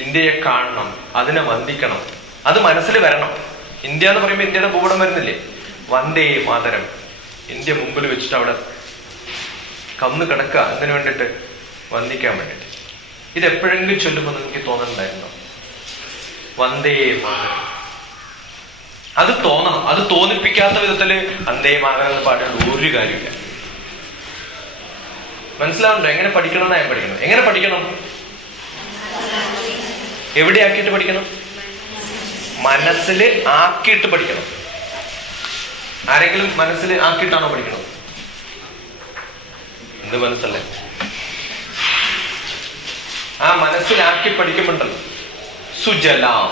ഇന്ത്യയെ കാണണം, അതിനെ വന്ദിക്കണം, അത് മനസ്സിൽ വരണം. ഇന്ത്യ എന്ന് പറയുമ്പോൾ ഇന്ത്യയുടെ ഭൂപടം വരുന്നില്ലേ? വന്ദേ മാതരം, ഇന്ത്യ മുമ്പിൽ വെച്ചിട്ട് അവിടെ കന്ന് കിടക്കുക, അതിനു വേണ്ടിട്ട് വന്ദിക്കാൻ വേണ്ടിട്ട്. ഇതെപ്പോഴെങ്കിലും ചൊല്ലുമ്പോൾ നിങ്ങൾക്ക് തോന്നുന്നുണ്ടായിരുന്നോ? വന്ദേ മാതരം. അത് തോന്നണം. അത് തോന്നിപ്പിക്കാത്ത വിധത്തില് വന്ദേ മാതരം എന്ന് പാടേണ്ട ഒരു കാര്യമില്ല. മനസ്സിലാവുന്നുണ്ടോ? എങ്ങനെ പഠിക്കണം എന്നാ ഞാൻ പഠിക്കണം. എങ്ങനെ പഠിക്കണം? എവിടെ ആക്കിയിട്ട് പഠിക്കണം? മനസ്സിൽ ആക്കിയിട്ട് പഠിക്കണം. ആരെങ്കിലും മനസ്സിൽ ആക്കിയിട്ടാണോ പഠിക്കണം? എന്ത് മനസ്സല്ലേ? ആ മനസ്സിലാക്കി പഠിക്കുമ്പോണ്ടല്ലോ സുജലം.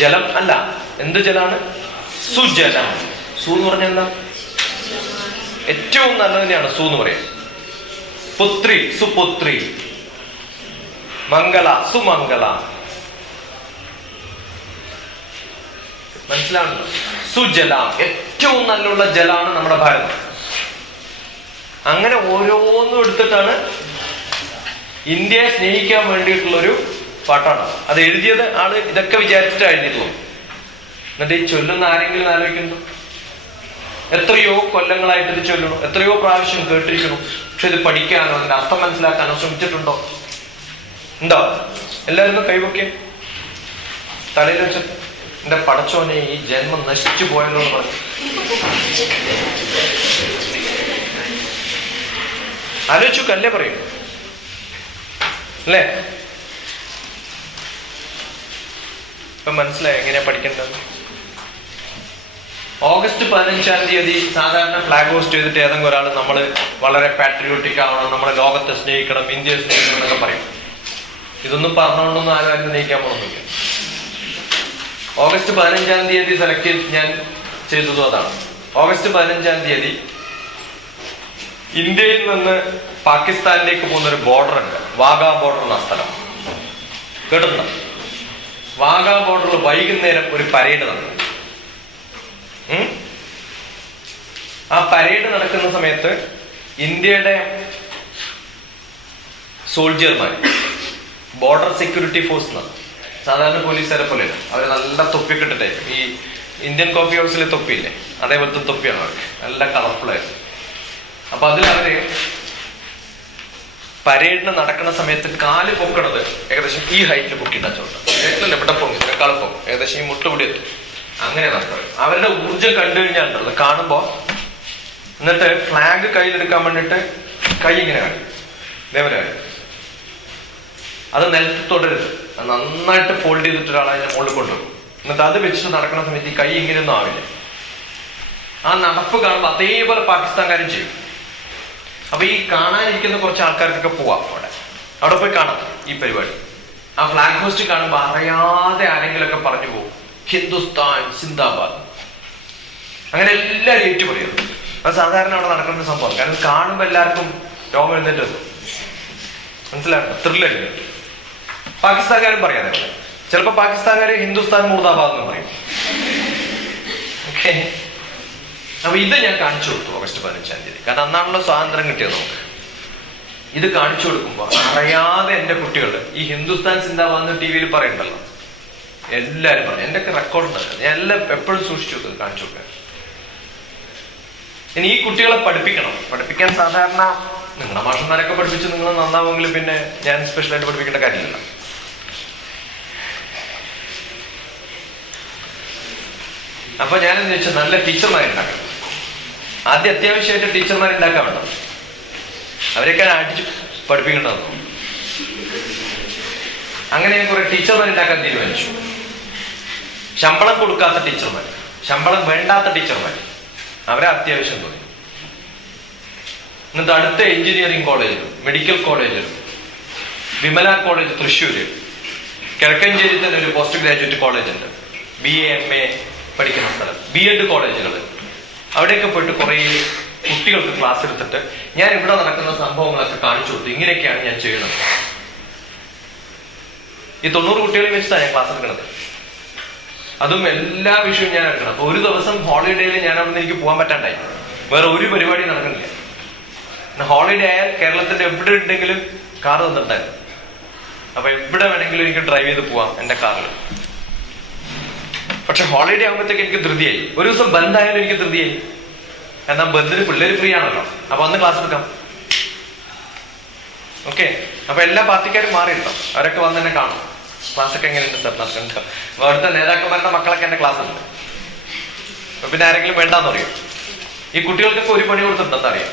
ജലം അല്ല, എന്ത് ജലാണ്? സുജലം. സു എന്ന് പറഞ്ഞാൽ എന്താ? ഏറ്റവും നല്ലതിനെയാണ് സു എന്ന് പറയാം. പുത്രി, സുപുത്രി. മംഗള, സുമംഗള. മനസ്സിലാണല്ലോ? സുജല, ഏറ്റവും നല്ലുള്ള ജലാണ് നമ്മുടെ ഭാരതം. അങ്ങനെ ഓരോന്നും എടുത്തിട്ടാണ് ഇന്ത്യയെ സ്നേഹിക്കാൻ വേണ്ടിയിട്ടുള്ളൊരു പാട്ടാണ്. അത് എഴുതിയത് ആള് ഇതൊക്കെ വിചാരിച്ചിട്ട് എഴുതിയിട്ടുള്ളൂ. എന്നിട്ട് ഈ ചൊല്ലുന്ന ആരെങ്കിലും ആലോചിക്കുന്നു? എത്രയോ കൊല്ലങ്ങളായിട്ട് ഇത് ചൊല്ലണം, എത്രയോ പ്രാവശ്യം കേട്ടിരിക്കണം. പക്ഷെ ഇത് പഠിക്കാനോ അതിന്റെ അർത്ഥം മനസ്സിലാക്കാനോ ശ്രമിച്ചിട്ടുണ്ടോ? ഉണ്ടോ? എല്ലാവരും കൈവൊക്കെ തലയിൽ വെച്ചിട്ട് എന്റെ പടച്ചോനെ ഈ ജന്മം നശിച്ചു പോയല്ലോ എന്ന് പറഞ്ഞു. ആലോചിച്ചു കല്ലേ പറയും അല്ലേ? ഇപ്പൊ മനസ്സിലായോ എങ്ങനെയാ പഠിക്കേണ്ടത്? ഓഗസ്റ്റ് 15-ാം തീയതി സാധാരണ ഫ്ലാഗ് ഹോസ്റ്റ് ചെയ്തിട്ട് ഏതെങ്കിലും ഒരാൾ നമ്മൾ വളരെ പാട്രിയോട്ടിക് ആവണം, നമ്മളെ ലോകത്തെ സ്നേഹിക്കണം, ഇന്ത്യയെ സ്നേഹിക്കണം എന്നൊക്കെ പറയും. ഇതൊന്നും പറഞ്ഞുകൊണ്ടൊന്നും ആരും സ്നേഹിക്കാൻ പോകുന്നില്ല. ഓഗസ്റ്റ് 15-ാം തീയതി സെലക്ട് ഞാൻ ചെയ്തതും അതാണ്. ഓഗസ്റ്റ് 15-ാം തീയതി ഇന്ത്യയിൽ നിന്ന് പാകിസ്ഥാനിലേക്ക് പോകുന്നൊരു ബോർഡർ ഉണ്ട്, വാഗാ ബോർഡർ എന്ന സ്ഥലം. കേട്ടിട്ടുണ്ടോ? വാഗാ ബോർഡറിൽ വൈകുന്നേരം ഒരു പരേഡ് നടക്കും. ആ പരേഡ് നടക്കുന്ന സമയത്ത് ഇന്ത്യയുടെ സോൾജിയർമാർ, ബോർഡർ സെക്യൂരിറ്റി ഫോഴ്സ് എന്നാണ്, സാധാരണ പോലീസുകാരെ പോലെയല്ല. അവര് നല്ല തൊപ്പിക്കിട്ടിട്ടേ, ഈ ഇന്ത്യൻ കോഫി ഹൗസിലെ തൊപ്പിയില്ലേ അതേപോലത്തെ തൊപ്പിയാണ് അവർക്ക്, നല്ല കളർഫുൾ ആയിരുന്നു. അപ്പൊ അതിലവര് പരേഡിന് നടക്കുന്ന സമയത്ത് കാല് പൊക്കണത് ഏകദേശം ഈ ഹൈറ്റിൽ പൊക്കിട്ടാ ചോട്ട, എവിടെ പൊങ്ങി കളപ്പം ഏകദേശം ഈ മുട്ടുപിടി എത്തും. അങ്ങനെ നടക്കുന്നത്. അവരുടെ ഊർജം കണ്ടു കഴിഞ്ഞാൽ കാണുമ്പോ എന്നിട്ട് ഫ്ലാഗ് കയ്യിലെടുക്കാൻ വേണ്ടിട്ട് കൈ ഇങ്ങനെ കാണിക്കും, ഇതേപോലെ കാണിക്കും. അത് നിലത്ത് തുടരുത്, നന്നായിട്ട് ഫോൾഡ് ചെയ്തിട്ട് ഒരാൾ അതിന്റെ മുകളിൽ കൊണ്ടുപോകും. എന്നിട്ട് അത് വെച്ചിട്ട് നടക്കുന്ന സമയത്ത് ഈ കൈ ഇങ്ങനെയൊന്നും ആവില്ല. ആ നടപ്പ് കാണുമ്പോൾ അതേപോലെ പാകിസ്ഥാൻകാരും ചെയ്യും. അപ്പൊ ഈ കാണാനിരിക്കുന്ന കുറച്ച് ആൾക്കാർക്കൊക്കെ പോവാം, അവിടെ പോയി കാണാം ഈ പരിപാടി. ആ ഫ്ലാഗ് ഹോസ്റ്റ് കാണുമ്പോൾ അറിയാതെ ആരെങ്കിലൊക്കെ പറഞ്ഞു പോകും ഹിന്ദുസ്ഥാൻ സിന്ദാബാദ്. അങ്ങനെ എല്ലാവരും ഏറ്റു പറയുന്നു. അത് സാധാരണ അവിടെ നടക്കുന്ന സംഭവം. കാരണം കാണുമ്പോൾ എല്ലാവർക്കും രോമം എഴുന്നേറ്റ് വരും. മനസ്സിലാക്കണം? ത്രില്ലല്ലേ? പാകിസ്ഥാൻകാരും പറയാതെ ചിലപ്പോ പാകിസ്ഥാൻകാര് ഹിന്ദുസ്ഥാൻ മുർദാബാദ് എന്ന് പറയും. ഓക്കെ, അപ്പൊ ഇത് ഞാൻ കാണിച്ചു കൊടുത്തു ഓഗസ്റ്റ് 15-ാം തീയതി. കാരണം അന്നാണല്ലോ സ്വാതന്ത്ര്യം കിട്ടിയത് നമുക്ക്. ഇത് കാണിച്ചു കൊടുക്കുമ്പോ അറിയാതെ എന്റെ കുട്ടികൾ ഈ ഹിന്ദുസ്ഥാൻ സിന്ദാബാദ് ടി-വിയിൽ പറയണ്ടല്ലോ, എല്ലാരും പറഞ്ഞു. എന്റെ ഒക്കെ റെക്കോർഡ് ഞാൻ എല്ലാം എപ്പോഴും സൂക്ഷിച്ചു വെക്കുന്നത്, കാണിച്ചു കൊടുക്കാൻ. ഇനി ഈ കുട്ടികളെ പഠിപ്പിക്കാൻ സാധാരണ നിങ്ങളുടെ മാഷന്മാരൊക്കെ പഠിപ്പിച്ച് നിങ്ങൾ നന്നാവുമെങ്കിൽ പിന്നെ ഞാൻ സ്പെഷ്യലായിട്ട് പഠിപ്പിക്കേണ്ട കാര്യമില്ല. അപ്പൊ ഞാനെന്ന് വെച്ചാൽ നല്ല ടീച്ചർമാരുണ്ടാക്കണം. ആദ്യം അത്യാവശ്യമായിട്ട് ടീച്ചർമാരുണ്ടാക്കാൻ വേണം. അവരെയൊക്കെ അടിച്ച് പഠിപ്പിക്കേണ്ടത്. അങ്ങനെ ഞാൻ കുറെ ടീച്ചർമാരുണ്ടാക്കാൻ തീരുമാനിച്ചു. ശമ്പളം കൊടുക്കാത്ത ടീച്ചർമാർ, ശമ്പളം വേണ്ടാത്ത ടീച്ചർമാർ, അവരെ അത്യാവശ്യം തോന്നി. എന്നിട്ട് അടുത്ത എഞ്ചിനീയറിംഗ് കോളേജിലും മെഡിക്കൽ കോളേജിലും വിമല കോളേജ് തൃശ്ശൂര്, കിഴക്കഞ്ചേരി തന്നെ ഒരു പോസ്റ്റ് ഗ്രാജുവേറ്റ് കോളേജ് ഉണ്ട്, BA MA പഠിക്കുന്ന സ്ഥലം, B.Ed കോളേജുകൾ, അവിടെയൊക്കെ പോയിട്ട് കുറെ കുട്ടികൾക്ക് ക്ലാസ് എടുത്തിട്ട് ഞാൻ ഇവിടെ നടക്കുന്ന സംഭവങ്ങളൊക്കെ കാണിച്ചു കൊടുത്തു. ഇങ്ങനെയൊക്കെയാണ് ഞാൻ ചെയ്യുന്നത്. ഈ 90 കുട്ടികളെ വെച്ചിട്ടാണ് ഞാൻ ക്ലാസ് എടുക്കുന്നത്. അതും എല്ലാ വിഷയവും ഞാൻ എടുക്കണം. അപ്പൊ ഒരു ദിവസം ഹോളിഡേയിൽ ഞാൻ അവിടെ നിന്ന് എനിക്ക് പോകാൻ പറ്റാണ്ടായി. വേറെ ഒരു പരിപാടി നടക്കുന്നില്ല. ഹോളിഡേ ആയാൽ കേരളത്തിന്റെ എവിടെ ഉണ്ടെങ്കിലും കാർ തന്നിട്ടായിരുന്നു. അപ്പൊ എവിടെ വേണമെങ്കിലും എനിക്ക് ഡ്രൈവ് ചെയ്ത് പോവാം എന്റെ കാറിൽ. പക്ഷെ ഹോളിഡേ ആകുമ്പോഴത്തേക്ക് എനിക്ക് ധൃതിയായി. ഒരു ദിവസം ബന്ധായാലും എനിക്ക് ധൃതിയായി. എന്നാൽ ബന്ധിന് പിള്ളേര് ഫ്രീ ആണല്ലോ, അപ്പൊ അന്ന് ക്ലാസ് എടുക്കാം. ഓക്കെ, അപ്പൊ എല്ലാ പാർട്ടിക്കാരും മാറിയിട്ടോ, അവരൊക്കെ വന്ന് തന്നെ കാണും. ക്ലാസ്സൊക്കെ എങ്ങനെയുണ്ട് സാർ നടക്കുന്നുണ്ട്. അവിടുത്തെ നേതാക്കന്മാരുടെ മക്കളൊക്കെ എന്റെ ക്ലാസ്സുണ്ട്. അപ്പൊ പിന്നെ ആരെങ്കിലും വേണ്ടാന്ന് പറയും. ഈ കുട്ടികൾക്കൊക്കെ ഒരു പണി കൊടുത്തിട്ടുണ്ടെന്ന് അറിയാം.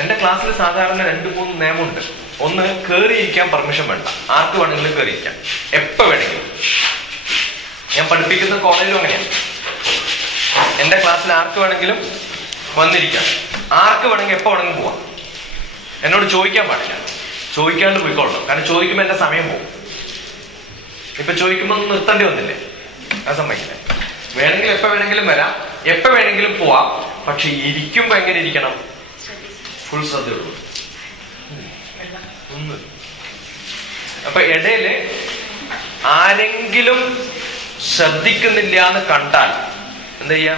എന്റെ ക്ലാസ്സിൽ സാധാരണ 2-3 നിയമമുണ്ട്. ഒന്ന്, കയറിയിരിക്കാൻ പെർമിഷൻ വേണ്ട, ആർക്ക് വേണമെങ്കിലും കയറിയിരിക്കാം, എപ്പോ വേണമെങ്കിലും. ഞാൻ പഠിപ്പിക്കുന്ന കോളേജിലും അങ്ങനെയാണ്. എന്റെ ക്ലാസ്സിൽ ആർക്ക് വേണമെങ്കിലും വന്നിരിക്കാം, ആർക്ക് വേണമെങ്കിൽ എപ്പോ വേണമെങ്കിലും പോവാം. എന്നോട് ചോദിക്കാൻ പാടില്ല, ചോദിക്കാണ്ട് പോയിക്കൊള്ളണം. കാരണം ചോദിക്കുമ്പോൾ എന്റെ സമയം പോകും. ഇപ്പൊ ചോദിക്കുമ്പോൾ നിർത്തേണ്ടി വന്നില്ലേ, ആ സമ്മതിക്കില്ല. വേണമെങ്കിൽ എപ്പോ വേണമെങ്കിലും വരാം, എപ്പോ വേണമെങ്കിലും പോവാം. പക്ഷെ ഇരിക്കുമ്പോ എങ്ങനെ ഇരിക്കണം? ഫുൾ ശ്രദ്ധയുള്ളൂ. അപ്പൊ ഇടയില് ആരെങ്കിലും ശ്രദ്ധിക്കുന്നില്ല എന്ന് കണ്ടാൽ എന്താ ചെയ്യാ?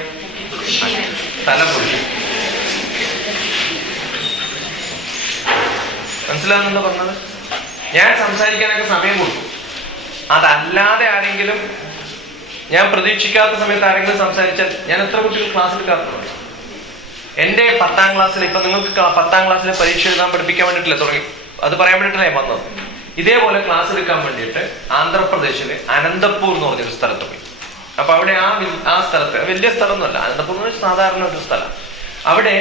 തല പൊട്ടി. മനസ്സിലാവുന്നെന്താ പറഞ്ഞത്? ഞാൻ സംസാരിക്കാനൊക്കെ സമയം കൊടുക്കും. അതല്ലാതെ ആരെങ്കിലും, ഞാൻ പ്രതീക്ഷിക്കാത്ത സമയത്ത് ആരെങ്കിലും സംസാരിച്ചാൽ ഞാൻ എത്ര കുട്ടികൾ ക്ലാസ് എടുക്കാറുണ്ട്. എന്റെ 10ാം ക്ലാസ്സിൽ, ഇപ്പൊ നിങ്ങൾക്ക് 10ാം ക്ലാസ്സിലെ പരീക്ഷ എഴുതാൻ പഠിപ്പിക്കാൻ വേണ്ടിയിട്ടില്ല തുടങ്ങി, അത് പറയാൻ വേണ്ടിയിട്ടല്ലേ ഞാൻ വന്നത്. ഇതേപോലെ ക്ലാസ് എടുക്കാൻ വേണ്ടിയിട്ട് ആന്ധ്രാപ്രദേശില് അനന്തപൂർ എന്ന് പറഞ്ഞൊരു സ്ഥലത്ത് പോയി. അപ്പൊ അവിടെ ആ സ്ഥലത്ത്, വലിയ സ്ഥലമൊന്നുമല്ല, അനന്തപൂർ എന്ന് വെച്ചാൽ സാധാരണ ഒരു സ്ഥലം. അവിടെ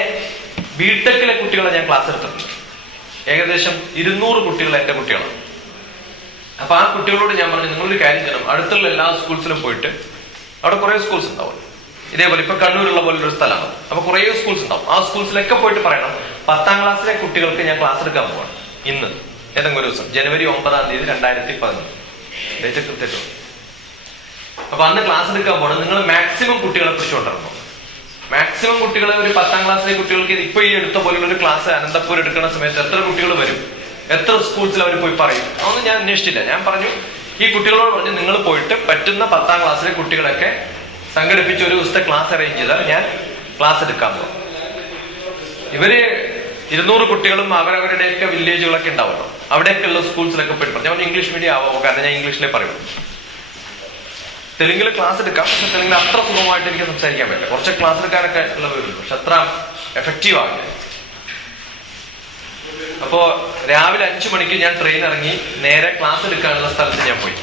ബിടെക്കിലെ കുട്ടികളെ ഞാൻ ക്ലാസ് എടുത്തിട്ടുണ്ട്. ഏകദേശം 200 കുട്ടികൾ എന്റെ കുട്ടികളാണ്. അപ്പൊ ആ കുട്ടികളോട് ഞാൻ പറഞ്ഞു, നിങ്ങളൊരു കാര്യം ചെയ്യണം, അടുത്തുള്ള എല്ലാ സ്കൂൾസിലും പോയിട്ട്, അവിടെ കുറെ സ്കൂൾസ് ഉണ്ടാവും ഇതേപോലെ, ഇപ്പൊ കണ്ണൂരുള്ള പോലെ ഒരു സ്ഥലമാണ്. അപ്പൊ കുറെ സ്കൂൾസ് ഉണ്ടാവും. ആ സ്കൂൾസിലൊക്കെ പോയിട്ട് പറയണം, 10ാം ക്ലാസ്സിലെ കുട്ടികൾക്ക് ഞാൻ ക്ലാസ് എടുക്കാൻ പോവാണ് ഇന്ന്, ഏതെങ്കിലും ഒരു ദിവസം, ജനുവരി 9-ാം തീയതി 2011, ഡേറ്റ് കൃത്യമായിട്ട്. അപ്പൊ അന്ന് ക്ലാസ് എടുക്കാൻ പോകണം. നിങ്ങൾ മാക്സിമം കുട്ടികളെ പിടിച്ചുകൊണ്ടിരുന്നു. മാക്സിമം കുട്ടികളെ, ഒരു 10ാം ക്ലാസ്സിലെ കുട്ടികൾക്ക് ഇപ്പൊ ഈ എടുത്ത പോലുള്ള ഒരു ക്ലാസ് അനന്തപൂർ എടുക്കുന്ന സമയത്ത് എത്ര കുട്ടികൾ വരും, എത്ര സ്കൂൾസിൽ അവർ പോയി പറയും, അതൊന്നും ഞാൻ അന്വേഷിച്ചില്ല. ഞാൻ പറഞ്ഞു, ഈ കുട്ടികളോട് പറഞ്ഞു, നിങ്ങൾ പോയിട്ട് പറ്റുന്ന 10ാം ക്ലാസ്സിലെ കുട്ടികളൊക്കെ സംഘടിപ്പിച്ച് ഒരു ദിവസത്തെ ക്ലാസ് അറേഞ്ച് ചെയ്താൽ ഞാൻ ക്ലാസ് എടുക്കാൻ പോകും. ഇവര് 200 കുട്ടികളും അവരവരുടെയൊക്കെ വില്ലേജുകളൊക്കെ ഉണ്ടാവുമല്ലോ, അവിടെയൊക്കെയുള്ള സ്കൂൾസിലൊക്കെ പോയിട്ട് പറഞ്ഞു. ഞാൻ ഇംഗ്ലീഷ് മീഡിയം ആവാമോ, കാരണം ഞാൻ ഇംഗ്ലീഷിലേ പറയുള്ളൂ. തെലുങ്കിൽ ക്ലാസ് എടുക്കാം, പക്ഷെ തെലുങ്കിൽ അത്ര സുഖമായിട്ട് എനിക്ക് സംസാരിക്കാൻ പറ്റില്ല. കുറച്ച് ക്ലാസ് എടുക്കാനൊക്കെ ഉള്ളവരുണ്ട്, പക്ഷെ അത്ര എഫക്റ്റീവ് ആവില്ല. അപ്പോ രാവിലെ 5 മണിക്ക് ഞാൻ ട്രെയിൻ ഇറങ്ങി നേരെ ക്ലാസ് എടുക്കാനുള്ള സ്ഥലത്ത് ഞാൻ പോയി.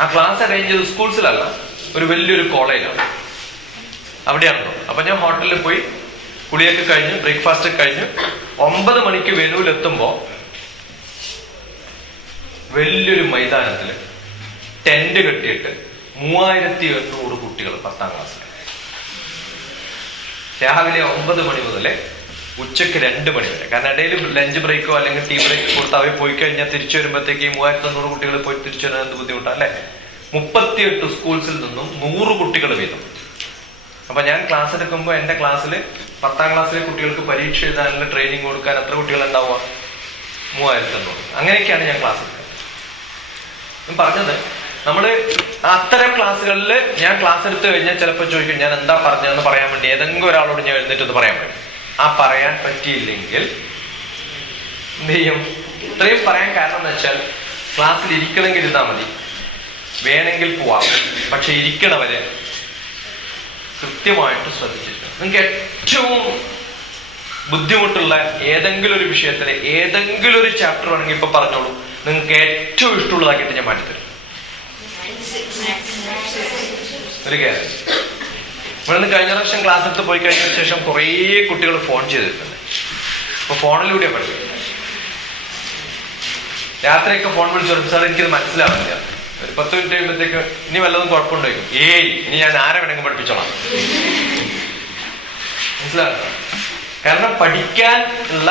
ആ ക്ലാസ് അറേഞ്ച് ചെയ്ത് സ്കൂൾസിലല്ല, ഒരു വലിയൊരു കോളേജിലാണ്, അവിടെയാണല്ലോ. അപ്പൊ ഞാൻ ഹോട്ടലിൽ പോയി കുളിയൊക്കെ കഴിഞ്ഞ് ബ്രേക്ക്ഫാസ്റ്റ് ഒക്കെ കഴിഞ്ഞ് 9 മണിക്ക് വെനൂലെത്തുമ്പോ വലിയൊരു മൈതാനത്തില് ടെന്റ് കെട്ടിയിട്ട് 3800 കുട്ടികൾ 10ാം ക്ലാസ്സിൽ രാവിലെ 9 മണി മുതലേ ഉച്ചക്ക് 2 മണി വരെ. കാരണം ഇടയിൽ ലഞ്ച് ബ്രേക്കോ അല്ലെങ്കിൽ ടീ ബ്രേക്കോ കൊടുത്ത് അവർ പോയി കഴിഞ്ഞാൽ തിരിച്ചു വരുമ്പോഴത്തേക്ക് 3500 കുട്ടികൾ പോയി തിരിച്ചു വരാൻ എന്ത് ബുദ്ധിമുട്ടാണ് അല്ലെ. 38 സ്കൂൾസിൽ നിന്നും 100 കുട്ടികൾ വീതം അപ്പൊ ഞാൻ ക്ലാസ് എടുക്കുമ്പോൾ എന്റെ ക്ലാസ്സിൽ 10ാം ക്ലാസ്സിലെ കുട്ടികൾക്ക് പരീക്ഷ എഴുതാനുള്ള ട്രെയിനിങ് കൊടുക്കാൻ എത്ര കുട്ടികൾ ഉണ്ടാവുക? 3500. അങ്ങനെയൊക്കെയാണ് ഞാൻ ക്ലാസ് എടുക്കുന്നത്. ഞാൻ പറഞ്ഞത് നമ്മള് അത്തരം ക്ലാസ്സുകളിൽ ഞാൻ ക്ലാസ് എടുത്തു കഴിഞ്ഞാൽ ചിലപ്പോൾ ചോദിക്കും ഞാൻ എന്താ പറഞ്ഞതെന്ന് പറയാൻ വേണ്ടി ഏതെങ്കിലും ഒരാളോട് ഞാൻ എഴുന്നേറ്റൊന്ന് പറയാൻ പറ്റും. ആ പറയാൻ പറ്റിയില്ലെങ്കിൽ എന്ത് ചെയ്യും? ഇത്രയും പറയാൻ കാരണം എന്ന് വെച്ചാൽ ക്ലാസ്സിൽ ഇരിക്കണമെങ്കിൽ ഇരുന്നാൽ മതി, വേണമെങ്കിൽ പോവാം, പക്ഷെ ഇരിക്കണവരെ കൃത്യമായിട്ട് ശ്രദ്ധിച്ചിട്ട് നിങ്ങൾക്ക് ഏറ്റവും ബുദ്ധിമുട്ടുള്ള ഏതെങ്കിലും ഒരു വിഷയത്തിലെ ഏതെങ്കിലും ഒരു ചാപ്റ്റർ വേണമെങ്കിൽ ഇപ്പൊ പറഞ്ഞോളൂ, നിങ്ങൾക്ക് ഏറ്റവും ഇഷ്ടമുള്ളതാക്കിയിട്ട് ഞാൻ മാറ്റിത്തരും. ഒരു കാര്യം, ഇവിടുന്ന് കഴിഞ്ഞ പ്രാവശ്യം ക്ലാസ് എടുത്ത് പോയി കഴിഞ്ഞതിന് ശേഷം കുറേ കുട്ടികൾ ഫോൺ ചെയ്തിട്ടുണ്ട്. അപ്പൊ ഫോണിലൂടെയാണ് പഠിക്കുന്നത്. രാത്രിയൊക്കെ ഫോൺ വിളിച്ചു പറയും സാർ എനിക്കത് മനസ്സിലാവില്ല, ഒരു 10 മിനിറ്റ് കഴിയുമ്പോഴത്തേക്ക് ഇനി വല്ലതും കുഴപ്പമുണ്ടായിരിക്കും. ഇനി ഞാൻ ആരെ വേണമെങ്കിൽ പഠിപ്പിച്ചോളാം. മനസ്സിലാക്കുക? കാരണം പഠിക്കാൻ ഉള്ള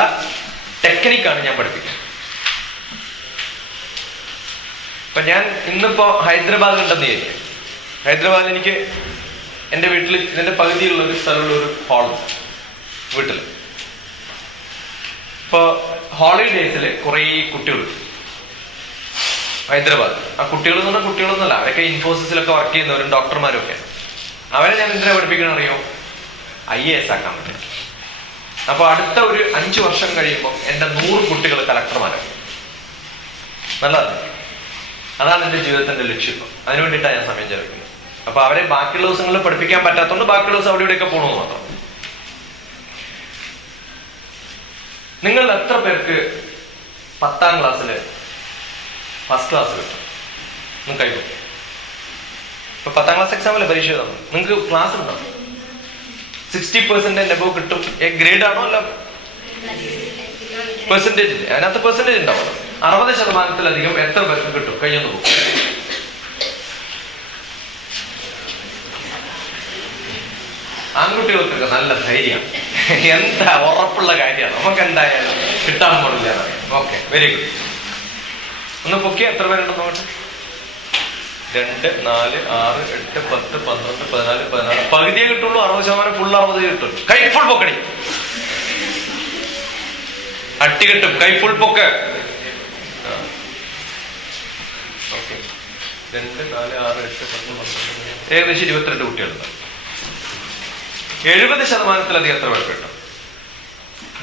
ടെക്നിക്കാണ് ഞാൻ പഠിപ്പിക്കുന്നത്. ഇപ്പൊ ഞാൻ ഇന്നിപ്പോ ഹൈദരാബാദ് ഉണ്ടെന്ന് വിചാരിക്കും. ഹൈദരാബാദിൽ എനിക്ക് എന്റെ വീട്ടിൽ ഇതിന്റെ പകുതിയുള്ള ഒരു സ്ഥലമുള്ള ഒരു ഹാളുണ്ട് വീട്ടില്. ഇപ്പൊ ഹോളിഡേയ്സില് കുറെ കുട്ടികൾ ഹൈദരാബാദ്. ആ കുട്ടികൾ എന്ന് പറഞ്ഞാൽ കുട്ടികളൊന്നുമല്ല, അവരൊക്കെ ഇൻഫോസിസിലൊക്കെ വർക്ക് ചെയ്യുന്നവരും ഡോക്ടർമാരും ഒക്കെ. അവരെ ഞാൻ എന്തിനാ പഠിപ്പിക്കണം അറിയോ? IAS ആക്കാൻ പറ്റും. അപ്പൊ അടുത്ത ഒരു 5 വർഷം കഴിയുമ്പോൾ എന്റെ 100 കുട്ടികൾ കളക്ടർമാരാണ്. നല്ലതാണ്. അതാണ് എന്റെ ജീവിതത്തിന്റെ ലക്ഷ്യം. അതിനു വേണ്ടിയിട്ടാണ് ഞാൻ സമയം ചെലവഴിക്കുന്നത്. അപ്പൊ അവരെ ബാക്കിയുള്ള ദിവസങ്ങളിൽ പഠിപ്പിക്കാൻ പറ്റാത്തതുകൊണ്ട് ബാക്കിയുള്ള ദിവസം അവിടെ ഇവിടെയൊക്കെ പോകണമെന്ന് മാത്രം. നിങ്ങൾ എത്ര പേർക്ക് 10ാം ക്ലാസ്സില് ഫസ്റ്റ് ക്ലാസ് കിട്ടും? നിങ്ങൾക്ക് കഴിയും. ഇപ്പൊ 10ാം ക്ലാസ് എക്സാമിലെ പരീക്ഷ എഴുതാം, നിങ്ങൾക്ക് ക്ലാസ് ഉണ്ടാവും. 60% എബോവ് കിട്ടും. ഗ്രേഡ് ആണോ അല്ല പെർസെന്റേജ്? അതിനകത്ത് പെർസെന്റേജ് ഉണ്ടാവുമല്ലോ. 60%-ലധികം എത്ര പേർക്ക് കിട്ടും? കഴിഞ്ഞൊന്ന് പോകും. ആൺകുട്ടികൾക്കൊക്കെ നല്ല ധൈര്യം, എന്താ ഉറപ്പുള്ള കാര്യമാണ്, നമുക്ക് എന്തായാലും കിട്ടാൻ പോണില്ല. Okay, very good. ഒന്ന് പൊക്കി എത്ര പേരുണ്ടെന്ന് നോക്കട്ടെ. 2, 4, 6, 8, 10, 12, 14, 16. പകുതിയെ കിട്ടുള്ളൂ. 60% ഫുൾ 60 കിട്ടുള്ളൂ. കൈ ഫുൾ പൊക്കടി, അട്ടി കിട്ടും. കൈ ഫുൾ പൊക്ക്. 2, 4, 6, 8, 10, 12, ഏകദേശം 22 കുട്ടികളുണ്ട്. 70%-ലധികം എത്ര പേർക്ക് കിട്ടും?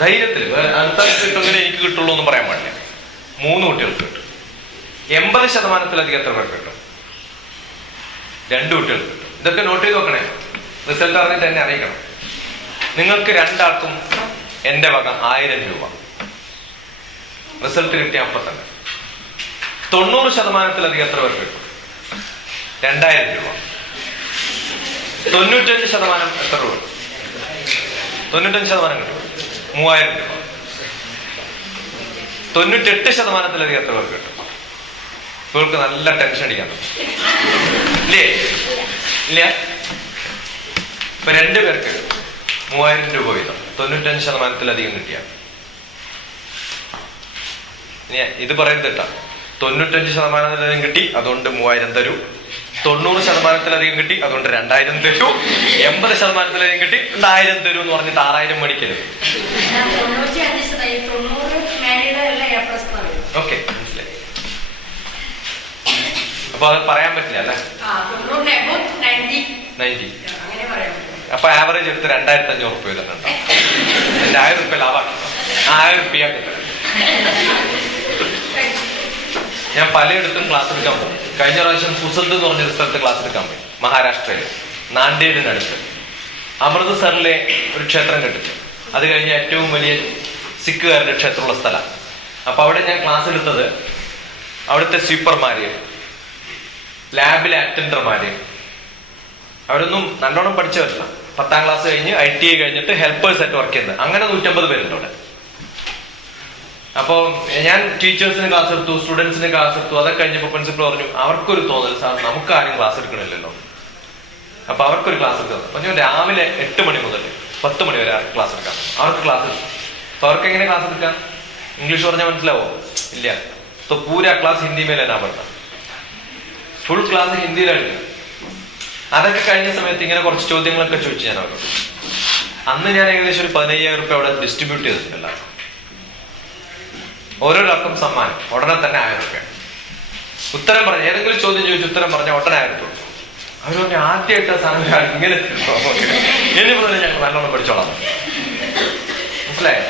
ധൈര്യത്തിൽ അടുത്ത കിട്ടുമെങ്കിൽ എനിക്ക് കിട്ടുള്ളൂ എന്ന് പറയാൻ പാടില്ല. 3 കുട്ടികൾക്ക് കിട്ടും. 80%-ലധികം എത്ര പേർക്ക് കിട്ടും? 2 കുട്ടികൾക്ക് കിട്ടും. ഇതൊക്കെ നോട്ട് ചെയ്ത് നോക്കണേ. റിസൾട്ട് അറിഞ്ഞിട്ട് എന്നെ അറിയിക്കണം. നിങ്ങൾക്ക് 2 ആൾക്കും എന്റെ വക 1000 രൂപ. റിസൾട്ട് കിട്ടിയ അപ്പം തന്നെ. 90%-ലധികം എത്ര പേർക്ക് കിട്ടും? 2000 രൂപ. 95% എത്ര രൂപ? 95% കിട്ടും. 3000 രൂപ. 98%-ലധികം എത്ര പേർക്ക് കിട്ടും? ഇവർക്ക് നല്ല ടെൻഷൻ അടിക്കാൻ ഇല്ലേ? ഇല്ല. ഇപ്പൊ 2 പേർക്ക് 3000 രൂപ വീതം 95%-ലധികം കിട്ടിയ. ഇത് പറയരുത് കേട്ടാ. 95%-ലധികം കിട്ടി, അതുകൊണ്ട് 3000 തരൂ. 90%-ലധികം കിട്ടി, അതുകൊണ്ട് 2000 തരൂ. 80%-ലധികം കിട്ടി, 1000 തരൂ എന്ന് പറഞ്ഞിട്ട് 6000 മേടിക്കരുത്. ഓക്കെ, മനസ്സിലായി. അപ്പൊ അത് പറയാൻ പറ്റില്ല അല്ലേ? 90. അപ്പൊ ആവറേജ് എടുത്ത് 2500 രൂപ തന്നെയുണ്ടോ? എന്റെ 1000 രൂപ ലാഭമാക്കി. 1000 രൂപ കിട്ടും. ഞാൻ പലയിടത്തും ക്ലാസ് എടുക്കാൻ പോകും. കഴിഞ്ഞ പ്രാവശ്യം കുസദ് എന്ന് പറഞ്ഞൊരു സ്ഥലത്ത് ക്ലാസ് എടുക്കാൻ പോയി. മഹാരാഷ്ട്രയിൽ നാൻഡേഡിനടുത്ത് അമൃത്സറിലെ ഒരു ക്ഷേത്രം കെട്ടിച്ചു. അത് കഴിഞ്ഞ ഏറ്റവും വലിയ സിഖുകാരുടെ ക്ഷേത്രമുള്ള സ്ഥലമാണ്. അപ്പൊ അവിടെ ഞാൻ ക്ലാസ് എടുത്തത് അവിടുത്തെ സ്വീപ്പർമാര്, ലാബിലെ അറ്റൻഡർമാര്, അവരൊന്നും നല്ലോണം പഠിച്ചവരല്ല. 10ാം ക്ലാസ് കഴിഞ്ഞ് ITI കഴിഞ്ഞിട്ട് ഹെൽപ്പേഴ്സ് ആയിട്ട് വർക്ക് ചെയ്യുന്നത്. അങ്ങനെ 150 പേരുണ്ട് അവിടെ. അപ്പൊ ഞാൻ ടീച്ചേഴ്സിന് ക്ലാസ് എടുത്തു, സ്റ്റുഡൻസിന് ക്ലാസ് എടുത്തു. അതൊക്കെ കഴിഞ്ഞപ്പോ പ്രിൻസിപ്പൾ പറഞ്ഞു അവർക്കൊരു തോന്നൽ, സാർ നമുക്ക് ആരും ക്ലാസ് എടുക്കണില്ലല്ലോ. അപ്പൊ അവർക്കൊരു ക്ലാസ് എടുക്കാം. അപ്പൊ ഞാൻ രാവിലെ 8 മണി മുതൽ 10 മണി വരെ ക്ലാസ് എടുക്കാം. അവർക്ക് ക്ലാസ് എടുക്കും. അപ്പൊ അവർക്ക് എങ്ങനെ ക്ലാസ് എടുക്കാം? ഇംഗ്ലീഷ് പറഞ്ഞാൽ മനസ്സിലാവോ? ഇല്ല. तो पूरा क्लास हिंदी में लेना पड़ता, फुल क्लास हिंदी लेना. അതൊക്കെ കഴിഞ്ഞ സമയത്ത് ഇങ്ങനെ കുറച്ച് ചോദ്യങ്ങളൊക്കെ ചോദിച്ചു ഞാൻ അവരോട്. അന്ന് ഞാൻ ഏകദേശം ഒരു 15,000 രൂപ അവിടെ ഡിസ്ട്രിബ്യൂട്ട് ചെയ്തിട്ടുണ്ടല്ലോ. ഓരോരാൾക്കും സമ്മാനം ഉടനെ തന്നെ 1000 രൂപ. ഉത്തരം പറഞ്ഞ ഏതെങ്കിലും ചോദ്യം ചോദിച്ചു ഉത്തരം പറഞ്ഞ ഉടനെ 1000 രൂപ. അവർ പറഞ്ഞ ആദ്യമായിട്ട് ആ സാധനം ഇങ്ങനെ ഇനിയിപ്പോ തന്നെ ഞങ്ങൾ നല്ലോണം പഠിച്ചോളാം. മനസ്സിലായോ?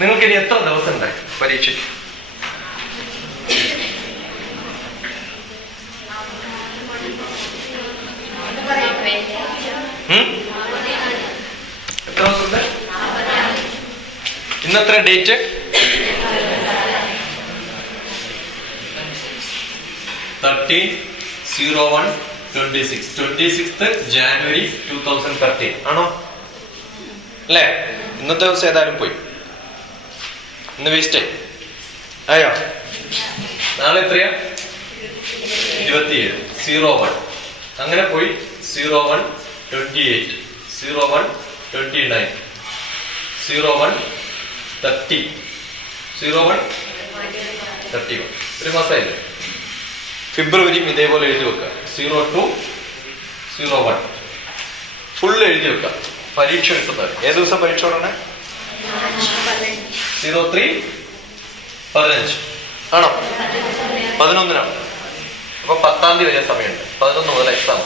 നിങ്ങൾക്ക് ഇനി എത്ര ദിവസം ഉണ്ട് പരീക്ഷയ്ക്ക്? എത്ര ദിവസം ഉണ്ട്? ഇന്നത്ര ഡേറ്റ്? 26th January 2013 ആണോ അല്ലേ? ഇന്നത്തെ ദിവസം ഏതായാലും പോയി. ഇന്ന് വേസ്റ്റ് ആയോ? നാളെ എത്രയാ? 27 01 അങ്ങനെ പോയി. 01 28 01 29 01 30 01 31 ഒരു മാസമായില്ലേ? ഫെബ്രുവരിയും ഇതേപോലെ എഴുതി വെക്കുക. 02 01 ഫുള്ള് എഴുതി വെക്കുക. പരീക്ഷ കിട്ടുന്നത് ഏത് ദിവസം പരീക്ഷ ഉടനെ? 03 15 ആണോ? 11-നാണ്. അപ്പൊ 10-ാം തീയതി വരെ സമയമുണ്ട്. 11 മുതൽ എക്സാം.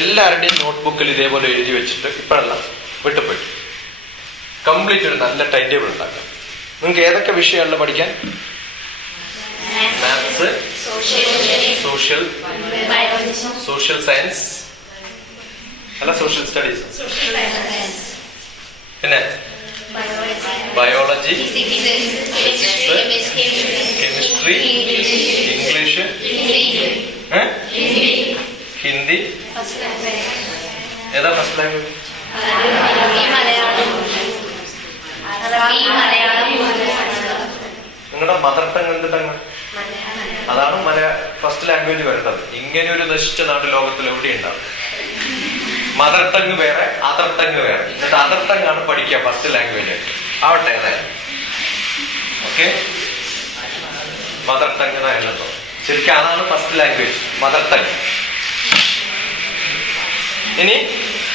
എല്ലാവരുടെയും നോട്ട്ബുക്കിൽ ഇതേപോലെ എഴുതി വെച്ചിട്ട് ഇപ്പോഴെല്ലാം വിട്ടുപോയി കംപ്ലീറ്റ് ഒരു നല്ല ടൈം ടേബിൾ ഉണ്ടാക്കാം. നിങ്ങൾക്ക് ഏതൊക്കെ വിഷയമുള്ള പഠിക്കാൻ? മാത്സ്, സോഷ്യൽ സയൻസ് അല്ല സോഷ്യൽ സ്റ്റഡീസ്, പിന്നെ biology, physics, chemistry, English, Hindi. ഏതാ ഫസ്റ്റ് ലാംഗ്വേജ്? നിങ്ങളുടെ മദർ ടങ് എന്ത് ടങ്? അതാണ് ഫസ്റ്റ് ലാംഗ്വേജ് വരേണ്ടത്. ഇങ്ങനെ ഒരു നശിച്ച നാട് ലോകത്തിൽ എവിടെ ഉണ്ടാവും? മദർ ടങ് വേറെ, അതർ ടങ് വേറെ. എന്നിട്ട് അതർ ടങ് ആണ് പഠിക്കുക ഫസ്റ്റ് ലാംഗ്വേജ് ആവട്ടെ. അതായത് ഓക്കെ, മദർ ടങ് എന്നായിരുന്നോ? ശരിക്കും അതാണ് ഫസ്റ്റ് ലാംഗ്വേജ്, മദർ ടങ്. ഇനി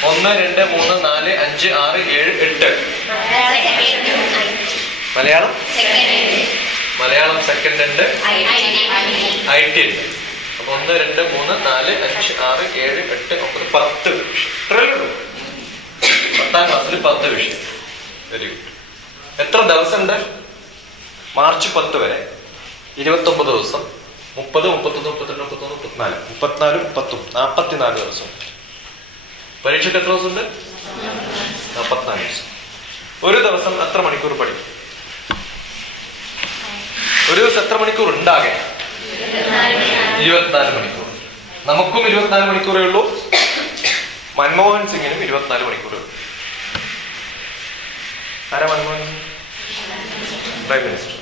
1 2 3 4 5 6 7 8 മലയാളം സെക്കൻഡ് ഉണ്ട്, IT ഉണ്ട്. അപ്പൊ 1 2 3 4 5 6 7 8 9 10 വിഷയം. ഇത്രയേ ഉള്ളൂ. 10-ാം ക്ലാസ്സിൽ 10 വിഷയം. Very good. എത്ര ദിവസം ഉണ്ട്? മാർച്ച് 10 വരെ 29 ദിവസം. 30 31 32 33 34 10 44 ദിവസം. പരീക്ഷയ്ക്ക് എത്ര ദിവസം ഉണ്ട്? 44 ദിവസം. ഒരു ദിവസം എത്ര മണിക്കൂർ പഠിക്കും? ഒരു ദിവസം എത്ര മണിക്കൂർ ഉണ്ടാകെ? 24 മണിക്കൂർ. നമുക്കും 24 മണിക്കൂറേ ഉള്ളൂ. മൻമോഹൻ സിംഗിനും 24 മണിക്കൂറേ ഉള്ളൂ. ആരാ മൻമോഹൻ സിംഗ്? Prime minister.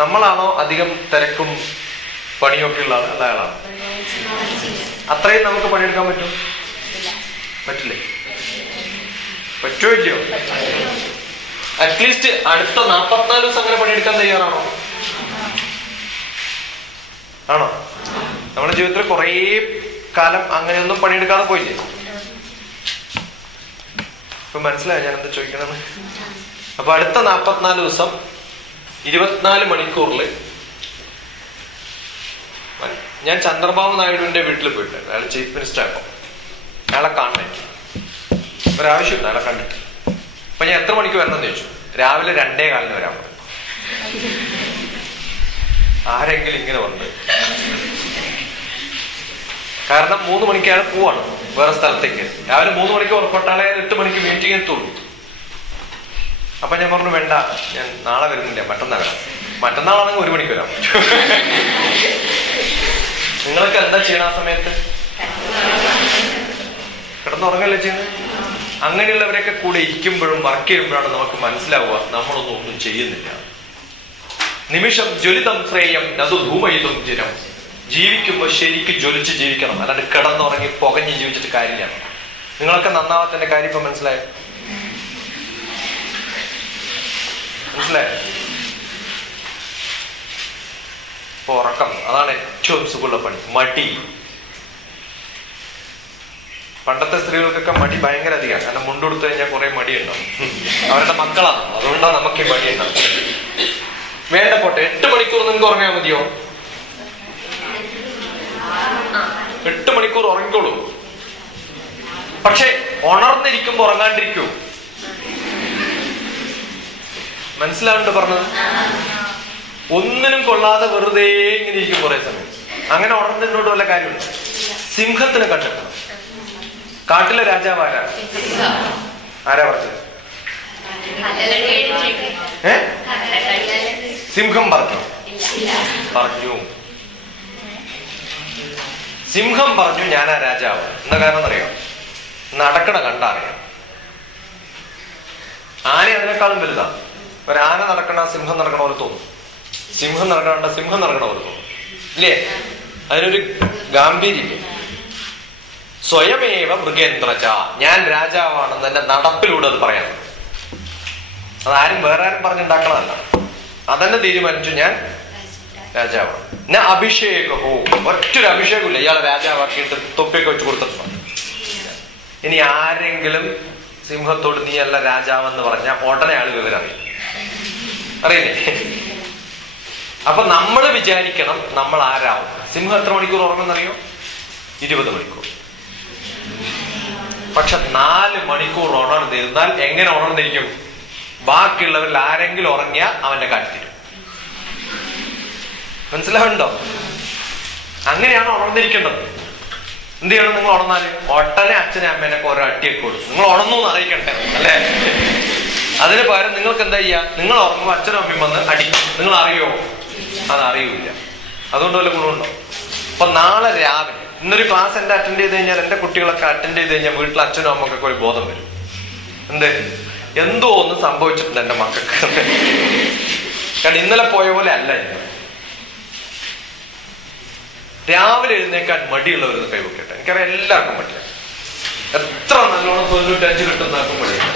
നമ്മളാണോ അധികം തിരക്കും പണിയൊക്കെ ഉള്ള ആൾ? അല്ല, അയാളാണ്. അത്രയും നമുക്ക് പണിയെടുക്കാൻ പറ്റും? പറ്റില്ലേ? പറ്റുമോ ഇല്ലയോ? അറ്റ്ലീസ്റ്റ് അടുത്ത 44 ദിവസം അങ്ങനെ പണിയെടുക്കാൻ തയ്യാറാണോ? ആണോ? നമ്മുടെ ജീവിതത്തിൽ കുറേ കാലം അങ്ങനെയൊന്നും പണിയെടുക്കാതെ പോയില്ലേ? ഇപ്പൊ മനസ്സിലായോ ഞാൻ എന്താ ചോദിക്കണെന്ന്? അപ്പൊ അടുത്ത 44 ദിവസം 24 മണിക്കൂറിൽ ഞാൻ ചന്ദ്രബാബു നായിഡുവിന്റെ വീട്ടിൽ പോയിട്ടുണ്ട്. അയാൾ ചീഫ് മിനിസ്റ്റർ ആയപ്പോ അയാളെ കാണണേ, ഒരാവശ്യമില്ല അയാളെ കണ്ടിട്ട്. അപ്പൊ ഞാൻ എത്ര മണിക്ക് വരണമെന്ന് ചോദിച്ചു. രാവിലെ 2:15 വരാൻ പറഞ്ഞു. ആരെങ്കിലും ഇങ്ങനെ വന്ന്, കാരണം 3 മണിക്ക് അയാൾ പോവാണ് വേറെ സ്ഥലത്തേക്ക്. രാവിലെ 3 മണിക്ക് പുറപ്പെട്ടാലേ 8 മണിക്ക് മീറ്റിംഗ് എത്തുള്ളൂ. അപ്പൊ ഞാൻ പറഞ്ഞു വേണ്ട, ഞാൻ നാളെ വരുന്നില്ല, മറ്റന്നാൾ വരാം. മറ്റന്നാളാണെങ്കിൽ 1 മണിക്ക് വരാം. നിങ്ങളൊക്കെ എന്താ ചെയ്യണം ആ സമയത്ത്? കിടന്നുറങ്ങല്ലേ ചെയ്യുന്നത്? അങ്ങനെയുള്ളവരൊക്കെ കൂടെ ഇരിക്കുമ്പോഴും വർക്ക് ചെയ്യുമ്പോഴാണ് നമുക്ക് മനസ്സിലാവുക നമ്മളൊന്നും ഒന്നും ചെയ്യുന്നില്ല. നിമിഷം ജ്വലിതം ശ്രേയം നതു ധൂമയിതും ചിരം. ജീവിക്കുമ്പോൾ ശരിക്കും ജ്വലിച്ച് ജീവിക്കണം, അല്ലാണ്ട് കിടന്നുറങ്ങി പുകഞ്ഞ് ജീവിച്ചിട്ട് കാര്യമില്ല. നിങ്ങളൊക്കെ നന്നാവാത്തതിന്റെ കാര്യം ഇപ്പൊ മനസ്സിലായോ? ഇപ്പൊ ഉറക്കം, അതാണ് ഏറ്റവും സുഖമുള്ള പണി. മടി, പണ്ടത്തെ സ്ത്രീകൾക്കൊക്കെ മടി ഭയങ്കര അധികമാണ്. കാരണം മുണ്ടെടുത്തു കഴിഞ്ഞാൽ കുറെ മടിയുണ്ടാവും. അവരുടെ മക്കളാണ്, അതുകൊണ്ടാണ് നമുക്ക് ഈ മടി ഉണ്ടാവും. വേണ്ട പോട്ടെ, 8 മണിക്കൂർ നിങ്ങൾക്ക് ഉറങ്ങാൻ മതിയോ? 8 മണിക്കൂർ ഉറങ്ങിക്കോളൂ. പക്ഷെ ഉണർന്നിരിക്കുമ്പോ ഉറങ്ങാണ്ടിരിക്കൂ. മനസ്സിലാവുന്നുണ്ട് പറഞ്ഞത്? ഒന്നിനും കൊള്ളാതെ വെറുതെ ഇങ്ങനെ ഇരിക്കും കുറെ സമയം. അങ്ങനെ ഉണർന്നതിനോട് വല്ല കാര്യമുണ്ട്? സിംഹത്തിന് കണ്ടെത്തണം. കാട്ടിലെ രാജാവ് ആരാ? ആരാ പറഞ്ഞത്? സിംഹം പറഞ്ഞു. സിംഹം പറഞ്ഞു ഞാനാ രാജാവ്. എന്താ കാരണം അറിയാം? നടക്കണ കണ്ടറിയാം. ആന അതിനേക്കാളും വലുതാ. ഒരാന നടക്കണ സിംഹം നടക്കണ പോലെ തോന്നും. സിംഹം നടക്കണ സിംഹം നടക്കണ പോലെ തോന്നും, ഇല്ലേ? അതിനൊരു ഗാംഭീര്യം. സ്വയമേവ മൃഗേന്ദ്രജ, ഞാൻ രാജാവാണെന്ന് എന്റെ നടപ്പിലൂടെ അത് പറയാം. അതാരും വേറെ ആരും പറഞ്ഞുണ്ടാക്കണമല്ല, അതെന്നെ തീരുമാനിച്ചു ഞാൻ രാജാവാണ്. ഞാൻ അഭിഷേകവും, ഒറ്റൊരു അഭിഷേകമില്ല ഇയാളെ രാജാവാക്കിയിട്ട് തൊപ്പിയൊക്കെ വെച്ച് കൊടുത്തിട്ടുണ്ട്. ഇനി ആരെങ്കിലും സിംഹത്തോട് നീ അല്ല രാജാവെന്ന് പറഞ്ഞാൽ ഉടനെ ആള് വിവരം അറിയില്ലേ? അപ്പൊ നമ്മൾ വിചാരിക്കണം നമ്മൾ ആരാവും. സിംഹം എത്ര മണിക്കൂർ ഉറങ്ങുന്നറിയോ? 20 മണിക്കൂർ. പക്ഷെ 4 മണിക്കൂർ ഉണർന്നിരുന്നാൽ എങ്ങനെ ഉണർന്നിരിക്കും? ബാക്കിയുള്ളവരിൽ ആരെങ്കിലും ഉറങ്ങിയാൽ അവന്റെ കാറ്റിരും. മനസ്സിലാവുന്നുണ്ടോ? അങ്ങനെയാണ് ഉണർന്നിരിക്കേണ്ടത്. എന്ത് ചെയ്യണം? നിങ്ങൾ ഉണർന്നാല് ഒട്ടനെ അച്ഛനെ അമ്മേനൊക്കെ ഓരോ അട്ടിയൊക്കെ കൊടുക്കും. നിങ്ങൾ ഉണർന്നു എന്ന് അറിയിക്കണ്ടേ, അല്ലേ? അതിന് പകരം നിങ്ങൾക്ക് എന്താ ചെയ്യാ? നിങ്ങൾ ഉറങ്ങുമ്പോൾ അച്ഛനും അമ്മയും വന്ന് അടിക്കും. നിങ്ങൾ അറിയോ? അതറിയൂല. അതുകൊണ്ട് വല്ല ഗുണമുണ്ടോ? അപ്പൊ നാളെ രാവിലെ ഇന്നൊരു ക്ലാസ് എന്റെ അറ്റൻഡ് ചെയ്ത് കഴിഞ്ഞാൽ, എന്റെ കുട്ടികളൊക്കെ അറ്റൻഡ് ചെയ്ത് കഴിഞ്ഞാൽ വീട്ടിൽ അച്ഛനും അമ്മക്കൊക്കെ ഒരു ബോധം വരും. എന്ത് എന്തോ ഒന്ന് സംഭവിച്ചിട്ടുണ്ട് എന്റെ മക്കൾക്ക്. കാരണം ഇന്നലെ പോയ പോലെ അല്ല ഇന്ന്. രാവിലെ എഴുന്നേക്കാൻ മടിയുള്ളവരൊന്ന് കൈവക്കട്ടെ. എനിക്കറിയാം എല്ലാവർക്കും മടിയാണ്. എത്ര നല്ലോണം 95 കിട്ടുന്നവർക്കും മടിയാണ്.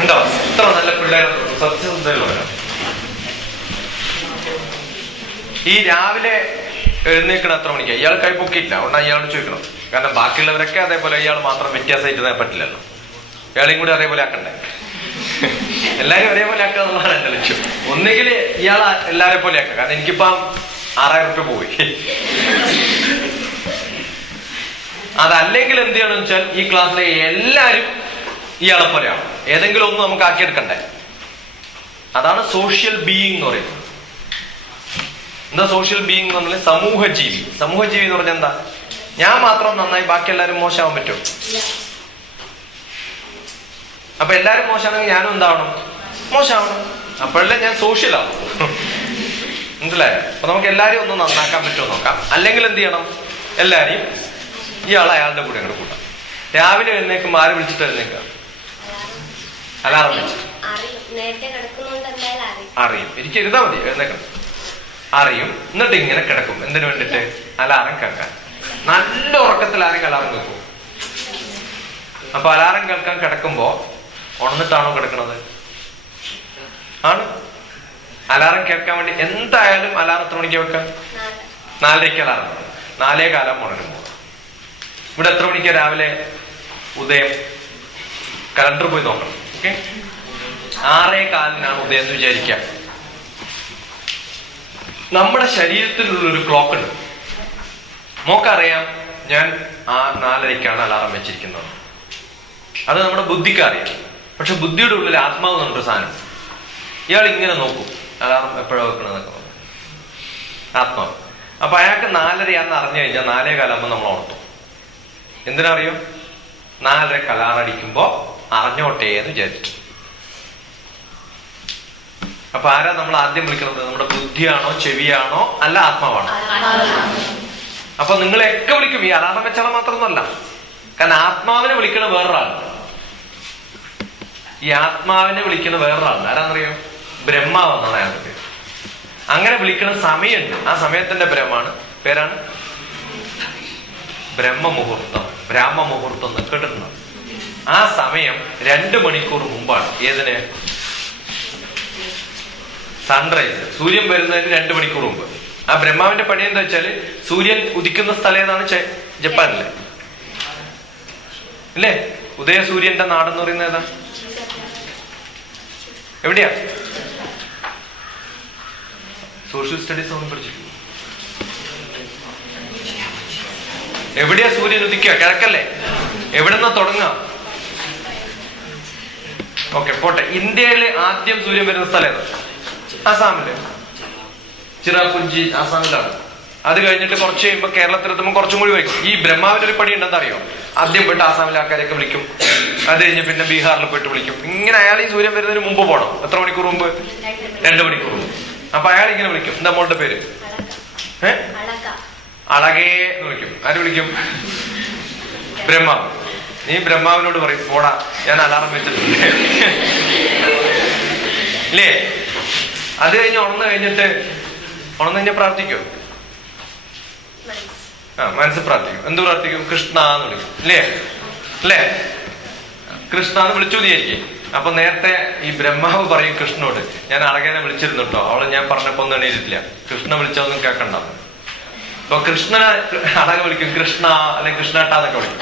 ഉണ്ടോ? എത്ര നല്ല പിള്ളേരുണ്ട്, സത്യസന്ധതയുള്ളവരാണ്. ഈ രാവിലെ എഴുന്നേക്കണ എത്ര മണിക്കാണ്? ഇയാൾ കൈ പൊക്കിയില്ല, അതുകൊണ്ട് അയാളോട് ചോദിക്കണം. കാരണം ബാക്കിയുള്ളവരൊക്കെ അതേപോലെ, ഇയാൾ മാത്രം വ്യത്യാസമായിട്ട് പറ്റില്ലല്ലോ. ഇയാളെയും കൂടി അതേപോലെ ആക്കണ്ടേ? എല്ലാരും ഒരേപോലെ ആക്കുക എന്നുള്ളതാണ് എന്റെ ലക്ഷ്യം. ഒന്നുകിൽ ഇയാൾ എല്ലാരെ പോലെ ആക്കുക. കാരണം എനിക്കിപ്പം 6000 രൂപ പോയി. അതല്ലെങ്കിൽ എന്ത് ചെയ്യണമെന്ന് വെച്ചാൽ ഈ ക്ലാസ്സിലെ എല്ലാരും ഇയാളെ പോലെയാണ്. ഏതെങ്കിലും ഒന്ന് നമുക്ക് ആക്കിയെടുക്കണ്ടേ? അതാണ് സോഷ്യൽ ബീയിങ് എന്ന് പറയുന്നത്. എന്താ സോഷ്യൽ ബീയിങ് എന്ന് പറഞ്ഞാൽ? സമൂഹജീവി. സമൂഹജീവി എന്ന് പറഞ്ഞാൽ എന്താ? ഞാൻ മാത്രം നന്നായി ബാക്കി എല്ലാവരും മോശമാവാൻ പറ്റുമോ? അപ്പൊ എല്ലാരും മോശമാണെങ്കിൽ ഞാനും എന്താവണം? മോശമാവണം. അപ്പോഴല്ലേ ഞാൻ സോഷ്യലാവും. മനസ്സിലായോ? അപ്പൊ നമുക്ക് എല്ലാരും ഒന്ന് നന്നാക്കാൻ പറ്റുമോ നോക്കാം. അല്ലെങ്കിൽ എന്ത് ചെയ്യണം? എല്ലാരെയും ഇയാൾ അയാളുടെ കൂടെ അങ്ങോട്ട് കൂട്ടാം. രാവിലെ എഴുന്നേക്കുമ്പോൾ ആരെ വിളിച്ചിട്ട് എഴുന്നേക്കുക? അലാറം വെച്ചിട്ട് അറിയും. എനിക്ക് ഇരുന്നാ മതി, എഴുന്നേക്കണം. അറിയും. എന്നിട്ട് ഇങ്ങനെ കിടക്കും. എന്തിനു വേണ്ടിട്ട്? അലാറം കേൾക്കാൻ. നല്ല ഉറക്കത്തിൽ ആരെങ്കിലും അലാറം കേൾക്കും. അപ്പൊ അലാറം കേൾക്കാൻ കിടക്കുമ്പോ ഉണർന്നിട്ടാണോ കിടക്കണത്? ആണ്. അലാറം കേൾക്കാൻ വേണ്ടി എന്തായാലും അലാറം എത്ര മണിക്ക് വെക്കാം? 4:30 അലാറം. 4:15 ഉണരുമ്പോ. ഇവിടെ എത്ര മണിക്കാ രാവിലെ ഉദയം? കലണ്ടർ പോയി നോക്കണം. ഓക്കെ, 6:15 ഉദയം എന്ന് വിചാരിക്കാം. നമ്മുടെ ശരീരത്തിനുള്ളൊരു ക്ലോക്ക് ഉണ്ട്. മോക്കറിയാം ഞാൻ 4:30 അലാറം വെച്ചിരിക്കുന്നത്. അത് നമ്മുടെ ബുദ്ധിക്ക് അറിയാം. പക്ഷെ ബുദ്ധിയുടെ ഉള്ളിൽ ആത്മാവ് എന്നൊരു സാധനം. ഇയാൾ ഇങ്ങനെ നോക്കും, അലാറം എപ്പോഴാണ് വെക്കണമെന്നൊക്കെ പറഞ്ഞു. ആത്മാവ്. അപ്പൊ അയാൾക്ക് 4:30 അറിഞ്ഞു കഴിഞ്ഞാൽ 4:15 നമ്മൾ ഉണർത്തും. എന്തിനറിയോ? 4:30 അലാറം അടിക്കുമ്പോ അറിഞ്ഞോട്ടെ എന്ന് വിചാരിച്ചു. അപ്പൊ ആരാ നമ്മൾ ആദ്യം വിളിക്കുന്നത്? നമ്മുടെ ബുദ്ധിയാണോ, ചെവിയാണോ, അല്ല ആത്മാവാണോ? അപ്പൊ നിങ്ങളെയൊക്കെ വിളിക്കും. ഈ അലാറം വെച്ചാൽ മാത്രമൊന്നുമല്ല. കാരണം ആത്മാവിനെ വിളിക്കണ വേറൊരാളുണ്ട്. ഈ ആത്മാവിനെ വിളിക്കുന്ന വേറൊരാളുണ്ട്. ആരാന്നറിയോ? ബ്രഹ്മാവെന്നാണ് അയാളുടെ പേര്. അങ്ങനെ വിളിക്കുന്ന സമയമുണ്ട്. ആ സമയത്തിന്റെ പേരാണ് ബ്രഹ്മമുഹൂർത്തം. ബ്രാഹ്മമുഹൂർത്തം എന്ന് കേട്ടിട്ടുണ്ട്. ആ സമയം 2 മണിക്കൂർ മുമ്പാണ്. ഏതിന്? സൺറൈസ്, സൂര്യൻ വരുന്നതിന് 2 മണിക്കൂർ മുമ്പ്. ആ ബ്രഹ്മാവിന്റെ പണി എന്താ വെച്ചാല് സൂര്യൻ ഉദിക്കുന്ന സ്ഥലം ഏതാണ്? ജപ്പാനിലെ അല്ലേ? ഉദയ സൂര്യന്റെ നാടെന്ന് പറയുന്നത് ഏതാ? എവിടെയാ? സോഷ്യൽ സ്റ്റഡീസ് ഒന്നും പഠിച്ചിട്ടില്ല. എവിടെയാ സൂര്യൻ ഉദിക്കുക? കിഴക്കല്ലേ? എവിടെന്നാ തുടങ്ങുക? ഓക്കെ പോട്ടെ. ഇന്ത്യയില് ആദ്യം സൂര്യൻ വരുന്ന സ്ഥലം ഏതാ? ആസാമില് ചിറാപുഞ്ചി, ആസാമിലാണ്. അത് കഴിഞ്ഞിട്ട് കുറച്ച് കഴിയുമ്പോൾ കേരളത്തിലെത്തുമ്പോൾ കുറച്ചും കൂടി വയ്ക്കും. ഈ ബ്രഹ്മാവിന്റെ ഒരു പണി ഉണ്ടെന്ന് അറിയോ? ആദ്യം പോയിട്ട് ആസാമിലെ ആൾക്കാരെയൊക്കെ വിളിക്കും, അത് കഴിഞ്ഞ് പിന്നെ ബീഹാറിൽ പോയിട്ട് വിളിക്കും. ഇങ്ങനെ അയാൾ ഈ സൂര്യൻ വരുന്നതിന് മുമ്പ് പോകണം. എത്ര മണിക്കൂർ മുമ്പ്? 2 മണിക്കൂർ മുമ്പ്. അപ്പൊ അയാൾ ഇങ്ങനെ വിളിക്കും. എന്താ മോളുടെ പേര്? അളകേ എന്ന് വിളിക്കും. ആര് വിളിക്കും? ബ്രഹ്മാവ്. നീ ബ്രഹ്മാവിനോട് പറയും, പോടാ ഞാൻ അലാറം വെച്ചിട്ടുണ്ട് ഇല്ലേ? അത് കഴിഞ്ഞ് ഉണർന്നു കഴിഞ്ഞാൽ പ്രാർത്ഥിക്കോ? മനസ്സിൽ പ്രാർത്ഥിക്കും. എന്ത് പ്രാർത്ഥിക്കും? കൃഷ്ണ എന്ന് വിളിക്കും. അല്ലേ? കൃഷ്ണ എന്ന് വിളിച്ചു വിചാരിക്കും. അപ്പൊ നേരത്തെ ഈ ബ്രഹ്മാവ് പറയും കൃഷ്ണനോട്, ഞാൻ അളകേനെ വിളിച്ചിരുന്നുട്ടോ, അവളെ ഞാൻ പറഞ്ഞപ്പോ ഒന്നും എണീറ്റില്ല, കൃഷ്ണ വിളിച്ചൊന്നും കേൾക്കണ്ട. അപ്പൊ കൃഷ്ണനെ അളക വിളിക്കും, കൃഷ്ണ അല്ലെങ്കിൽ കൃഷ്ണേട്ടാന്നൊക്കെ വിളിക്കും.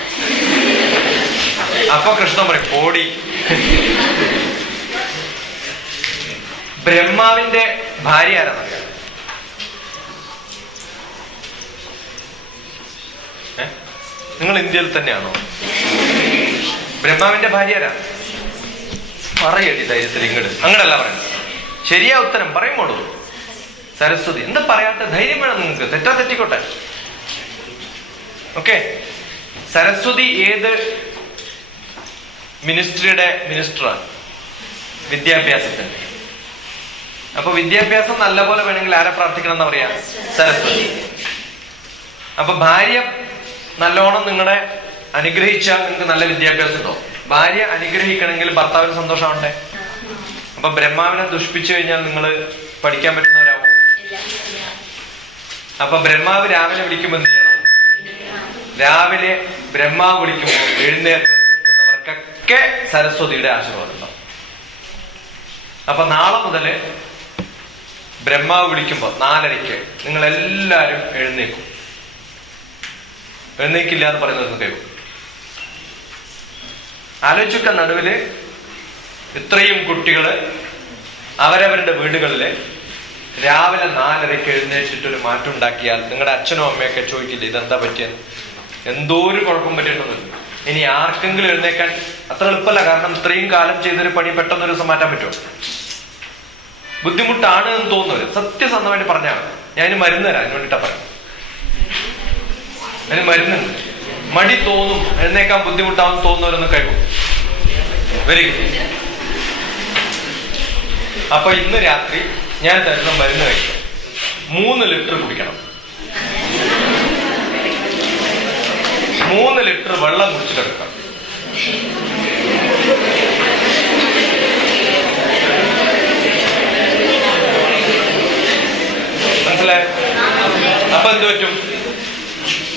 അപ്പൊ കൃഷ്ണൻ പറയും പോടി. ബ്രഹ്മാവിന്റെ ഭാര്യ ആരാന്നറിയാം? നിങ്ങൾ ഇന്ത്യയിൽ തന്നെയാണോ? ബ്രഹ്മാവിന്റെ ഭാര്യ ആരാ? പറയടി ധൈര്യത്തിൽ ഇങ്ങോട്ട്. അങ്ങടല്ല പറയുന്നത്. ശരിയാ ഉത്തരം പറയുമ്പോളൂ. സരസ്വതി. എന്താ പറയാത്ത? ധൈര്യം വേണം നിങ്ങൾക്ക്. തെറ്റാ തെറ്റിക്കോട്ടെ. ഓക്കെ. സരസ്വതി ഏത് മിനിസ്ട്രിയുടെ മിനിസ്റ്ററാണ്? വിദ്യാഭ്യാസത്തിന്റെ. അപ്പൊ വിദ്യാഭ്യാസം നല്ലപോലെ വേണമെങ്കിൽ ആരെ പ്രാർത്ഥിക്കണം എന്നാ പറയാ? സരസ്വതി. അപ്പൊ ഭാര്യ നല്ലോണം നിങ്ങളെ അനുഗ്രഹിച്ചാൽ നിങ്ങൾക്ക് നല്ല വിദ്യാഭ്യാസം ഉണ്ടോ? ഭാര്യ അനുഗ്രഹിക്കണമെങ്കിൽ ഭർത്താവിന് സന്തോഷമാവണ്ടേ? അപ്പൊ ബ്രഹ്മാവിനെ ദുഷ്പിച്ചു കഴിഞ്ഞാൽ നിങ്ങൾ പഠിക്കാൻ പറ്റുന്നവരാവോ? അപ്പൊ ബ്രഹ്മാവ് രാവിലെ വിളിക്കുമ്പോൾ എന്ത് ചെയ്യണം? രാവിലെ ബ്രഹ്മാവ് വിളിക്കുമ്പോൾ എഴുന്നേൽക്കുന്നവർക്കൊക്കെ സരസ്വതിയുടെ ആശീർവാദം ഉണ്ടാവും. അപ്പൊ നാളെ മുതല് ബ്രഹ്മാവ് വിളിക്കുമ്പോ 4:30 നിങ്ങൾ എല്ലാരും എഴുന്നേക്കും. എഴുന്നേക്കില്ല എന്ന് പറയുന്നത് കേൾക്കും. ആലോചിക്ക, നടുവില് ഇത്രയും കുട്ടികള് അവരവരുടെ വീടുകളില് രാവിലെ 4:30 എഴുന്നേറ്റിട്ടൊരു മാറ്റം ഉണ്ടാക്കിയാൽ നിങ്ങളുടെ അച്ഛനും അമ്മയൊക്കെ ചോദിക്കില്ല ഇതെന്താ പറ്റിയെന്ന്? എന്തോ ഒരു കുഴപ്പം പറ്റിയിട്ടുണ്ടെന്ന്. ഇനി ആർക്കെങ്കിലും എഴുന്നേക്കാൻ അത്ര എളുപ്പമല്ല. കാരണം ഇത്രയും കാലം ചെയ്തൊരു പണി പെട്ടെന്നൊരു ദിവസം മാറ്റാൻ പറ്റുമോ? ബുദ്ധിമുട്ടാണ് എന്ന് തോന്നുന്നത് സത്യസന്ധമായിട്ട് പറഞ്ഞാണ്. ഞാന് മരുന്ന് തരാം, അതിന് വേണ്ടിട്ടാ പറയാം. അതിന് മരുന്നുണ്ട്. മടി തോന്നും, എഴുന്നേക്കാൻ ബുദ്ധിമുട്ടാവും തോന്നുന്നവരൊന്ന് കഴിക്കും. Very good. അപ്പൊ ഇന്ന് രാത്രി ഞാൻ തരുന്ന മരുന്ന് കഴിക്കാം. 3 ലിറ്റർ കുടിക്കണം. 3 ലിറ്റർ വെള്ളം കുടിച്ചിട്ടെടുക്കാം. മനസ്സിലായോ? അപ്പൊ എന്ത് പറ്റും?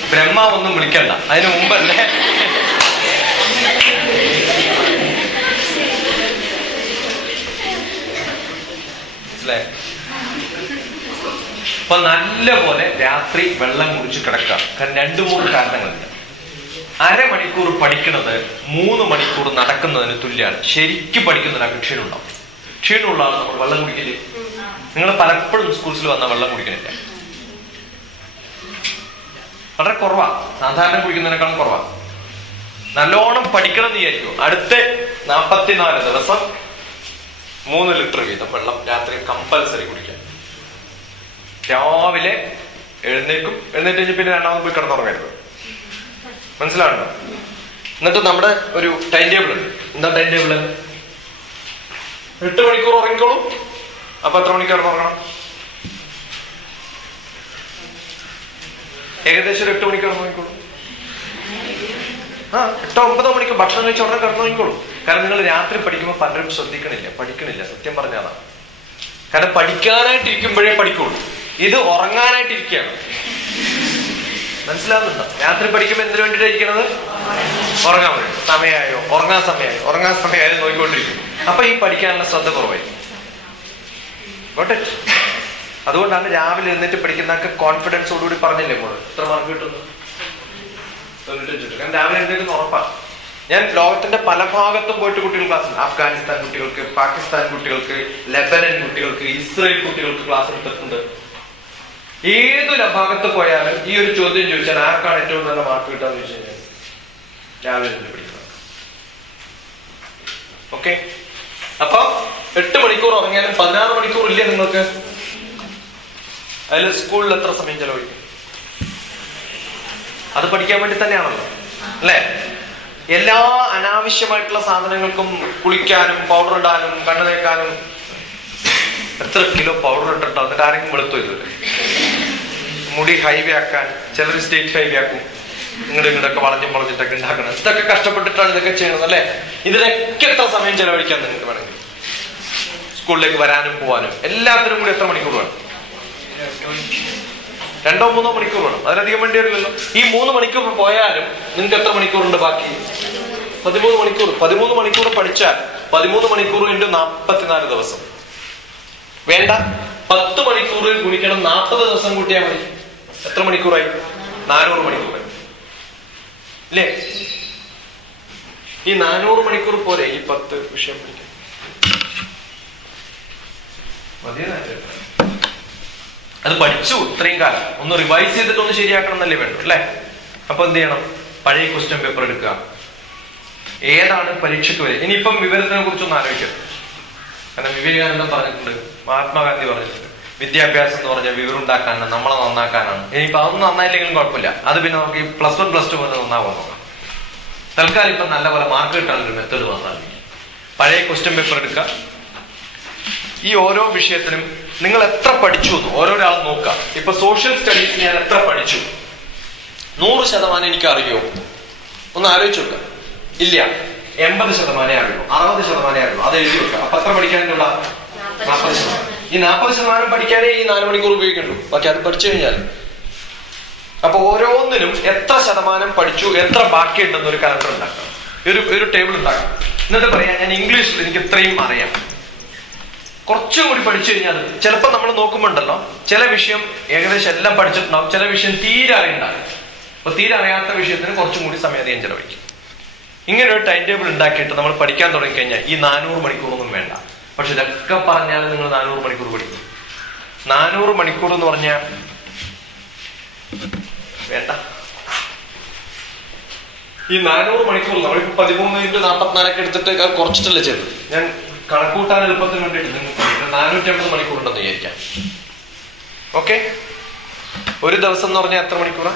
ബ്രഹ്മാവൊന്നും വിളിക്കണ്ട. അതിനു മുമ്പല്ലേ മനസ്സിലായോ? അപ്പൊ നല്ല പോലെ രാത്രി വെള്ളം കുടിച്ച് കിടക്കാം. കാരണം 2-3 കാരണങ്ങളുണ്ട്. അരമണിക്കൂർ പഠിക്കുന്നത് 3 മണിക്കൂർ നടക്കുന്നതിന് തുല്യമാണ്. ശരിക്കും പഠിക്കുന്നതിനൊക്കെ ക്ഷീണമുണ്ടാവും. ക്ഷീണമുള്ള ആൾ നമ്മൾ വെള്ളം കുടിക്കില്ലേ? നിങ്ങൾ പലപ്പോഴും സ്കൂൾസിൽ വന്നാൽ വെള്ളം കുടിക്കണില്ല. വളരെ കുറവാ. സാധാരണ കുടിക്കുന്നതിനേക്കാളും കുറവാ. നല്ലോണം പഠിക്കണം എന്ന് വിചാരിക്കും. അടുത്ത 44 ദിവസം 3 ലിറ്റർ വീതം വെള്ളം രാത്രി കമ്പൽസറി കുടിക്കാം. രാവിലെ എഴുന്നേറ്റ് കഴിഞ്ഞ് പിന്നെ രണ്ടാമത് പോയി കിടന്നുറങ്ങരുത്. മനസ്സിലാണോ? എന്നിട്ട് നമ്മുടെ ഒരു ടൈം ടേബിൾ ഉണ്ട്. എന്താ ടൈം ടേബിള്? 8 മണിക്കൂർ ഉറങ്ങിക്കോളും. അപ്പൊ എത്ര മണിക്കൂർ ഉറങ്ങണം? ഏകദേശം 8 മണിക്കൂർ ഉറങ്ങിക്കോളും. 8-9 മണിക്കൂർ ഭക്ഷണം കഴിച്ച് ഉടനെ കിടന്നുറങ്ങിക്കോളും. കാരണം നിങ്ങൾ രാത്രി പഠിക്കുമ്പോൾ പലരും പഠിക്കണില്ല. സത്യം പറഞ്ഞതാണ്. കാരണം പഠിക്കാനായിട്ടിരിക്കുമ്പോഴേ പഠിക്കുള്ളൂ. ഇത് ഉറങ്ങാനായിട്ടിരിക്കുകയാണ്. മനസ്സിലാവുന്നുണ്ടോ? രാത്രി പഠിക്കുമ്പോൾ എന്തിനു വേണ്ടിയിട്ടാണ് ഇരിക്കുന്നത്? ഉറങ്ങാൻ വേണ്ടി. സമയമായോ? ഉറങ്ങാൻ സമയമായോ നോക്കിക്കൊണ്ടിരിക്കും. അപ്പൊ ഈ പഠിക്കാനുള്ള ശ്രദ്ധ കുറവായി. Got it? അതുകൊണ്ടാണ് രാവിലെ എഴുന്നേറ്റ് പഠിക്കുന്നതൊക്കെ കോൺഫിഡൻസോടുകൂടി പറഞ്ഞില്ലേ മോള് എത്ര മാർക്ക് കിട്ടുന്നു? 95. കാരണം രാവിലെ എഴുന്നേറ്റ് ഉറപ്പാണ്. ഞാൻ ലോകത്തിന്റെ പല ഭാഗത്തും പോയിട്ട് കുട്ടികൾ ക്ലാസ് ഉണ്ട്. അഫ്ഗാനിസ്ഥാൻ കുട്ടികൾക്ക്, പാകിസ്ഥാൻ കുട്ടികൾക്ക്, ലെബനൻ കുട്ടികൾക്ക്, ഇസ്രായേൽ കുട്ടികൾക്ക് ക്ലാസ് എടുത്തിട്ടുണ്ട്. ഏതൊരു ഭാഗത്ത് പോയാലും ഈ ഒരു ചോദ്യം ചോദിച്ചാൽ ആർക്കാണ് ഏറ്റവും നല്ല മാർക്ക് കിട്ടാന്ന് ചോദിച്ചു കഴിഞ്ഞാൽ രാവിലെ എഴുന്നേറ്റ് പഠിക്കുന്നത്. ഓക്കെ, അപ്പൊ 8 മണിക്കൂർ ഉറങ്ങിയാലും 16 മണിക്കൂർ ഇല്ലേ നിങ്ങൾക്ക്? അതിൽ സ്കൂളിൽ എത്ര സമയം ചെലവഴിക്കും? അത് പഠിക്കാൻ വേണ്ടി തന്നെയാണല്ലോ അല്ലെ? എല്ലാ അനാവശ്യമായിട്ടുള്ള സാധനങ്ങൾക്കും കുളിക്കാനും പൗഡർ ഇടാനും കണ്ണു തേക്കാനും എത്ര കിലോ പൗഡർ ഇട്ടിട്ടോ? എന്നിട്ട് ആരെങ്കിലും വെളുത്തു ഇല്ല. മുടി ഹൈവേ ആക്കാൻ ചിലർ സ്റ്റേറ്റ് ഹൈവേ ആക്കും. ഇങ്ങോട്ടൊക്കെ വളഞ്ഞിട്ടൊക്കെ ഉണ്ടാക്കണം. ഇതൊക്കെ കഷ്ടപ്പെട്ടിട്ടാണ് ഇതൊക്കെ ചെയ്യുന്നത് അല്ലെ? ഇതിനൊക്കെ എത്ര സമയം ചെലവഴിക്കാൻ നിങ്ങൾക്ക് വേണമെങ്കിൽ? സ്കൂളിലേക്ക് വരാനും പോവാനും എല്ലാത്തിനും കൂടി എത്ര മണിക്കൂർ വേണം? 2-3 മണിക്കൂർ വേണം. അതിലധികം വേണ്ടി വരില്ലല്ലോ. ഈ 3 മണിക്കൂർ പോയാലും നിങ്ങൾക്ക് എത്ര മണിക്കൂറുണ്ട് ബാക്കി? 13 മണിക്കൂർ. 13 മണിക്കൂർ പഠിച്ചാൽ 13 മണിക്കൂർ × 44 ദിവസം വേണ്ട. 10 മണിക്കൂർ ഗുണിക്കണം 40 ദിവസം കൂട്ടിയാൽ മതി. എത്ര മണിക്കൂറായി? 400 മണിക്കൂർ അല്ലേ? ഈ 400 മണിക്കൂർ പോലെ ഈ 10 വിഷയം പഠിക്കാം. അത് പഠിച്ചു ഇത്രയും കാലം ഒന്ന് റിവൈസ് ചെയ്തിട്ടൊന്ന് ശരിയാക്കണം എന്നല്ലേ വേണ്ടു അല്ലെ? അപ്പൊ എന്ത് ചെയ്യണം? പഴയ ക്വസ്റ്റ്യൻ പേപ്പർ എടുക്കുക. ഏതാണ് പരീക്ഷയ്ക്ക് വരെ? ഇനിയിപ്പം വിവരത്തിനെ കുറിച്ചൊന്നും ആലോചിക്കരുത്. കാരണം വിവേകാനന്ദൻ പറഞ്ഞിട്ടുണ്ട്, മഹാത്മാഗാന്ധി പറഞ്ഞിട്ടുണ്ട്, വിദ്യാഭ്യാസം എന്ന് പറഞ്ഞാൽ വിവരം ഉണ്ടാക്കാനാണ്, നമ്മളെ നന്നാക്കാനാണ്. ഇനിയിപ്പോ അതൊന്നും നന്നായില്ലെങ്കിലും കുഴപ്പമില്ല. അത് പിന്നെ നമുക്ക് ഈ +1 +2 പോലെ നന്നാവാൻ നോക്കാം. തൽക്കാലം ഇപ്പം നല്ല പോലെ മാർക്ക് കിട്ടാനൊരു മെത്തേഡ് വന്നാൽ പഴയ ക്വസ്റ്റ്യൻ പേപ്പർ എടുക്കുക. ഈ ഓരോ വിഷയത്തിനും നിങ്ങൾ എത്ര പഠിച്ചു എന്ന് ഓരോരാളും നോക്കുക. ഇപ്പൊ സോഷ്യൽ സ്റ്റഡീസ് ഞാൻ എത്ര പഠിച്ചു? 100% എനിക്ക് അറിയോ? ഒന്ന് ആലോചിച്ച് നോക്കുക. ഇല്ല, 80% അറിയോ, 60% അറിയോ? അത് എഴുതി വെക്കുക. അപ്പൊ എത്ര പഠിക്കാനുള്ള? 40%. ഈ 40% പഠിക്കാനേ ഈ 4 മണിക്കൂർ ഉപയോഗിക്കുള്ളൂ. ബാക്കി അത് പഠിച്ചു കഴിഞ്ഞാൽ അപ്പൊ ഓരോന്നിനും എത്ര ശതമാനം പഠിച്ചു, എത്ര ബാക്കിയുണ്ടെന്ന് ഒരു കലണ്ടർ ഉണ്ടാക്കാം, ഒരു ടേബിൾ ഉണ്ടാക്കാം. എന്നിട്ട് പറയാം ഞാൻ ഇംഗ്ലീഷിൽ എനിക്ക് ഇത്രയും അറിയാം. കുറച്ചും കൂടി പഠിച്ചു കഴിഞ്ഞാൽ ചിലപ്പോൾ നമ്മൾ നോക്കുമ്പോണ്ടല്ലോ ചില വിഷയം ഏകദേശം എല്ലാം പഠിച്ചിട്ടുണ്ടാവും, ചില വിഷയം തീരെ അറിയണ്ടാവും. അപ്പൊ തീരെ അറിയാത്ത വിഷയത്തിന് കുറച്ചും കൂടി സമയം അധികം ചെലവഴിക്കും. ഇങ്ങനെ ഒരു ടൈം ടേബിൾ ഉണ്ടാക്കിയിട്ട് നമ്മൾ പഠിക്കാൻ തുടങ്ങിക്കഴിഞ്ഞാൽ ഈ 400 മണിക്കൂറൊന്നും വേണ്ട. പക്ഷെ ഇതൊക്കെ പറഞ്ഞാൽ നിങ്ങൾ 400 മണിക്കൂർ പഠിക്കും. 400 മണിക്കൂർ എന്ന് പറഞ്ഞാൽ വേണ്ട. ഈ 400 മണിക്കൂർ നമ്മളിപ്പോ 13 × 44 എടുത്തിട്ട് കുറച്ചിട്ടല്ലേ ചെയ്തത്. ഞാൻ കണക്കൂട്ടാൻ എളുപ്പത്തിന് വേണ്ടിയിട്ട് നിങ്ങൾക്ക് 450 മണിക്കൂർ ഉണ്ടെന്ന് വിചാരിക്കാം. ഓക്കെ, ഒരു ദിവസം എന്ന് പറഞ്ഞാൽ എത്ര മണിക്കൂറാ?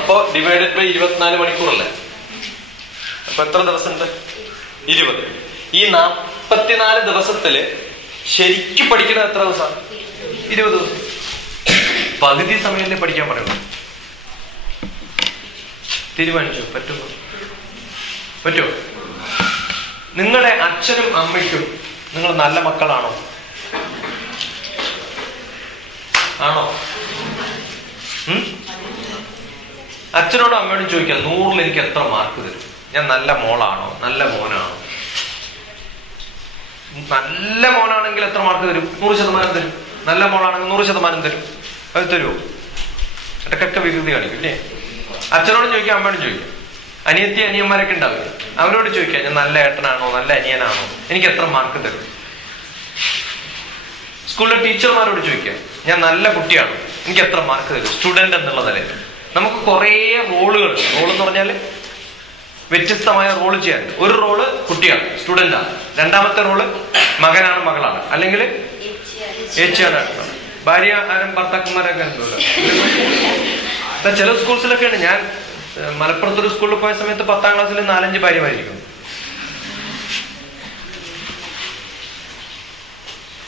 അപ്പോ ഡിവൈഡഡ് ബൈ 24 മണിക്കൂറല്ലേ? അപ്പൊ എത്ര ദിവസം ഉണ്ട്? 20. ഈ 44 ദിവസത്തില് ശരിക്കും പഠിക്കുന്നത് എത്ര ദിവസമാണ്? 20 ദിവസം. പകുതി സമയമല്ലേ പഠിക്കാൻ പറയുള്ളൂ. തീരുമാനിച്ചു? പറ്റുമോ? നിങ്ങളുടെ അച്ഛനും അമ്മയ്ക്കും നിങ്ങൾ നല്ല മക്കളാണോ? ആണോ? അച്ഛനോടും അമ്മയോടും ചോദിക്കാം 100-ൽ എനിക്ക് എത്ര മാർക്ക് തരും? ഞാൻ നല്ല മോളാണോ നല്ല മോനാണോ? നല്ല മോനാണെങ്കിൽ എത്ര മാർക്ക് തരും? 100% തരും. നല്ല മോളാണെങ്കിൽ 100% തരും. അത് തരുമോ? ഇടയ്ക്കൊക്കെ വികൃതി കാണിക്കും ഇല്ലേ? അച്ഛനോടും ചോദിക്കാം, അമ്മയോടും ചോദിക്കാം. അനിയന്മാരൊക്കെ ഉണ്ടാവില്ല, അവരോട് ചോദിക്കാം ഞാൻ നല്ല ഏട്ടനാണോ നല്ല അനിയനാണോ, എനിക്ക് എത്ര മാർക്ക് തരും? സ്കൂളിലെ ടീച്ചർമാരോട് ചോദിക്കാം ഞാൻ നല്ല കുട്ടിയാണ്, എനിക്ക് എത്ര മാർക്ക് തരും? സ്റ്റുഡന്റ് എന്നുള്ള നിലയിൽ നമുക്ക് കുറേ റോളുകൾ, എന്ന് പറഞ്ഞാൽ വ്യത്യസ്തമായ റോള് ചെയ്യാനുണ്ട്. ഒരു റോള് കുട്ടിയാണ്, സ്റ്റുഡന്റാണ്. രണ്ടാമത്തെ റോള് മകനാണ് മകളാണ്, അല്ലെങ്കിൽ ഏച്ചിയാണ്, ഭാര്യ ആരും ഭർത്താക്കന്മാരൊക്കെ ഉണ്ടല്ലോ. ചില സ്കൂൾസിലൊക്കെ ഉണ്ട്. ഞാൻ മലപ്പുറത്തൊരു സ്കൂളിൽ പോയ സമയത്ത് 10ാം ക്ലാസ്സിൽ 4-5 ഭാര്യമായിരിക്കും.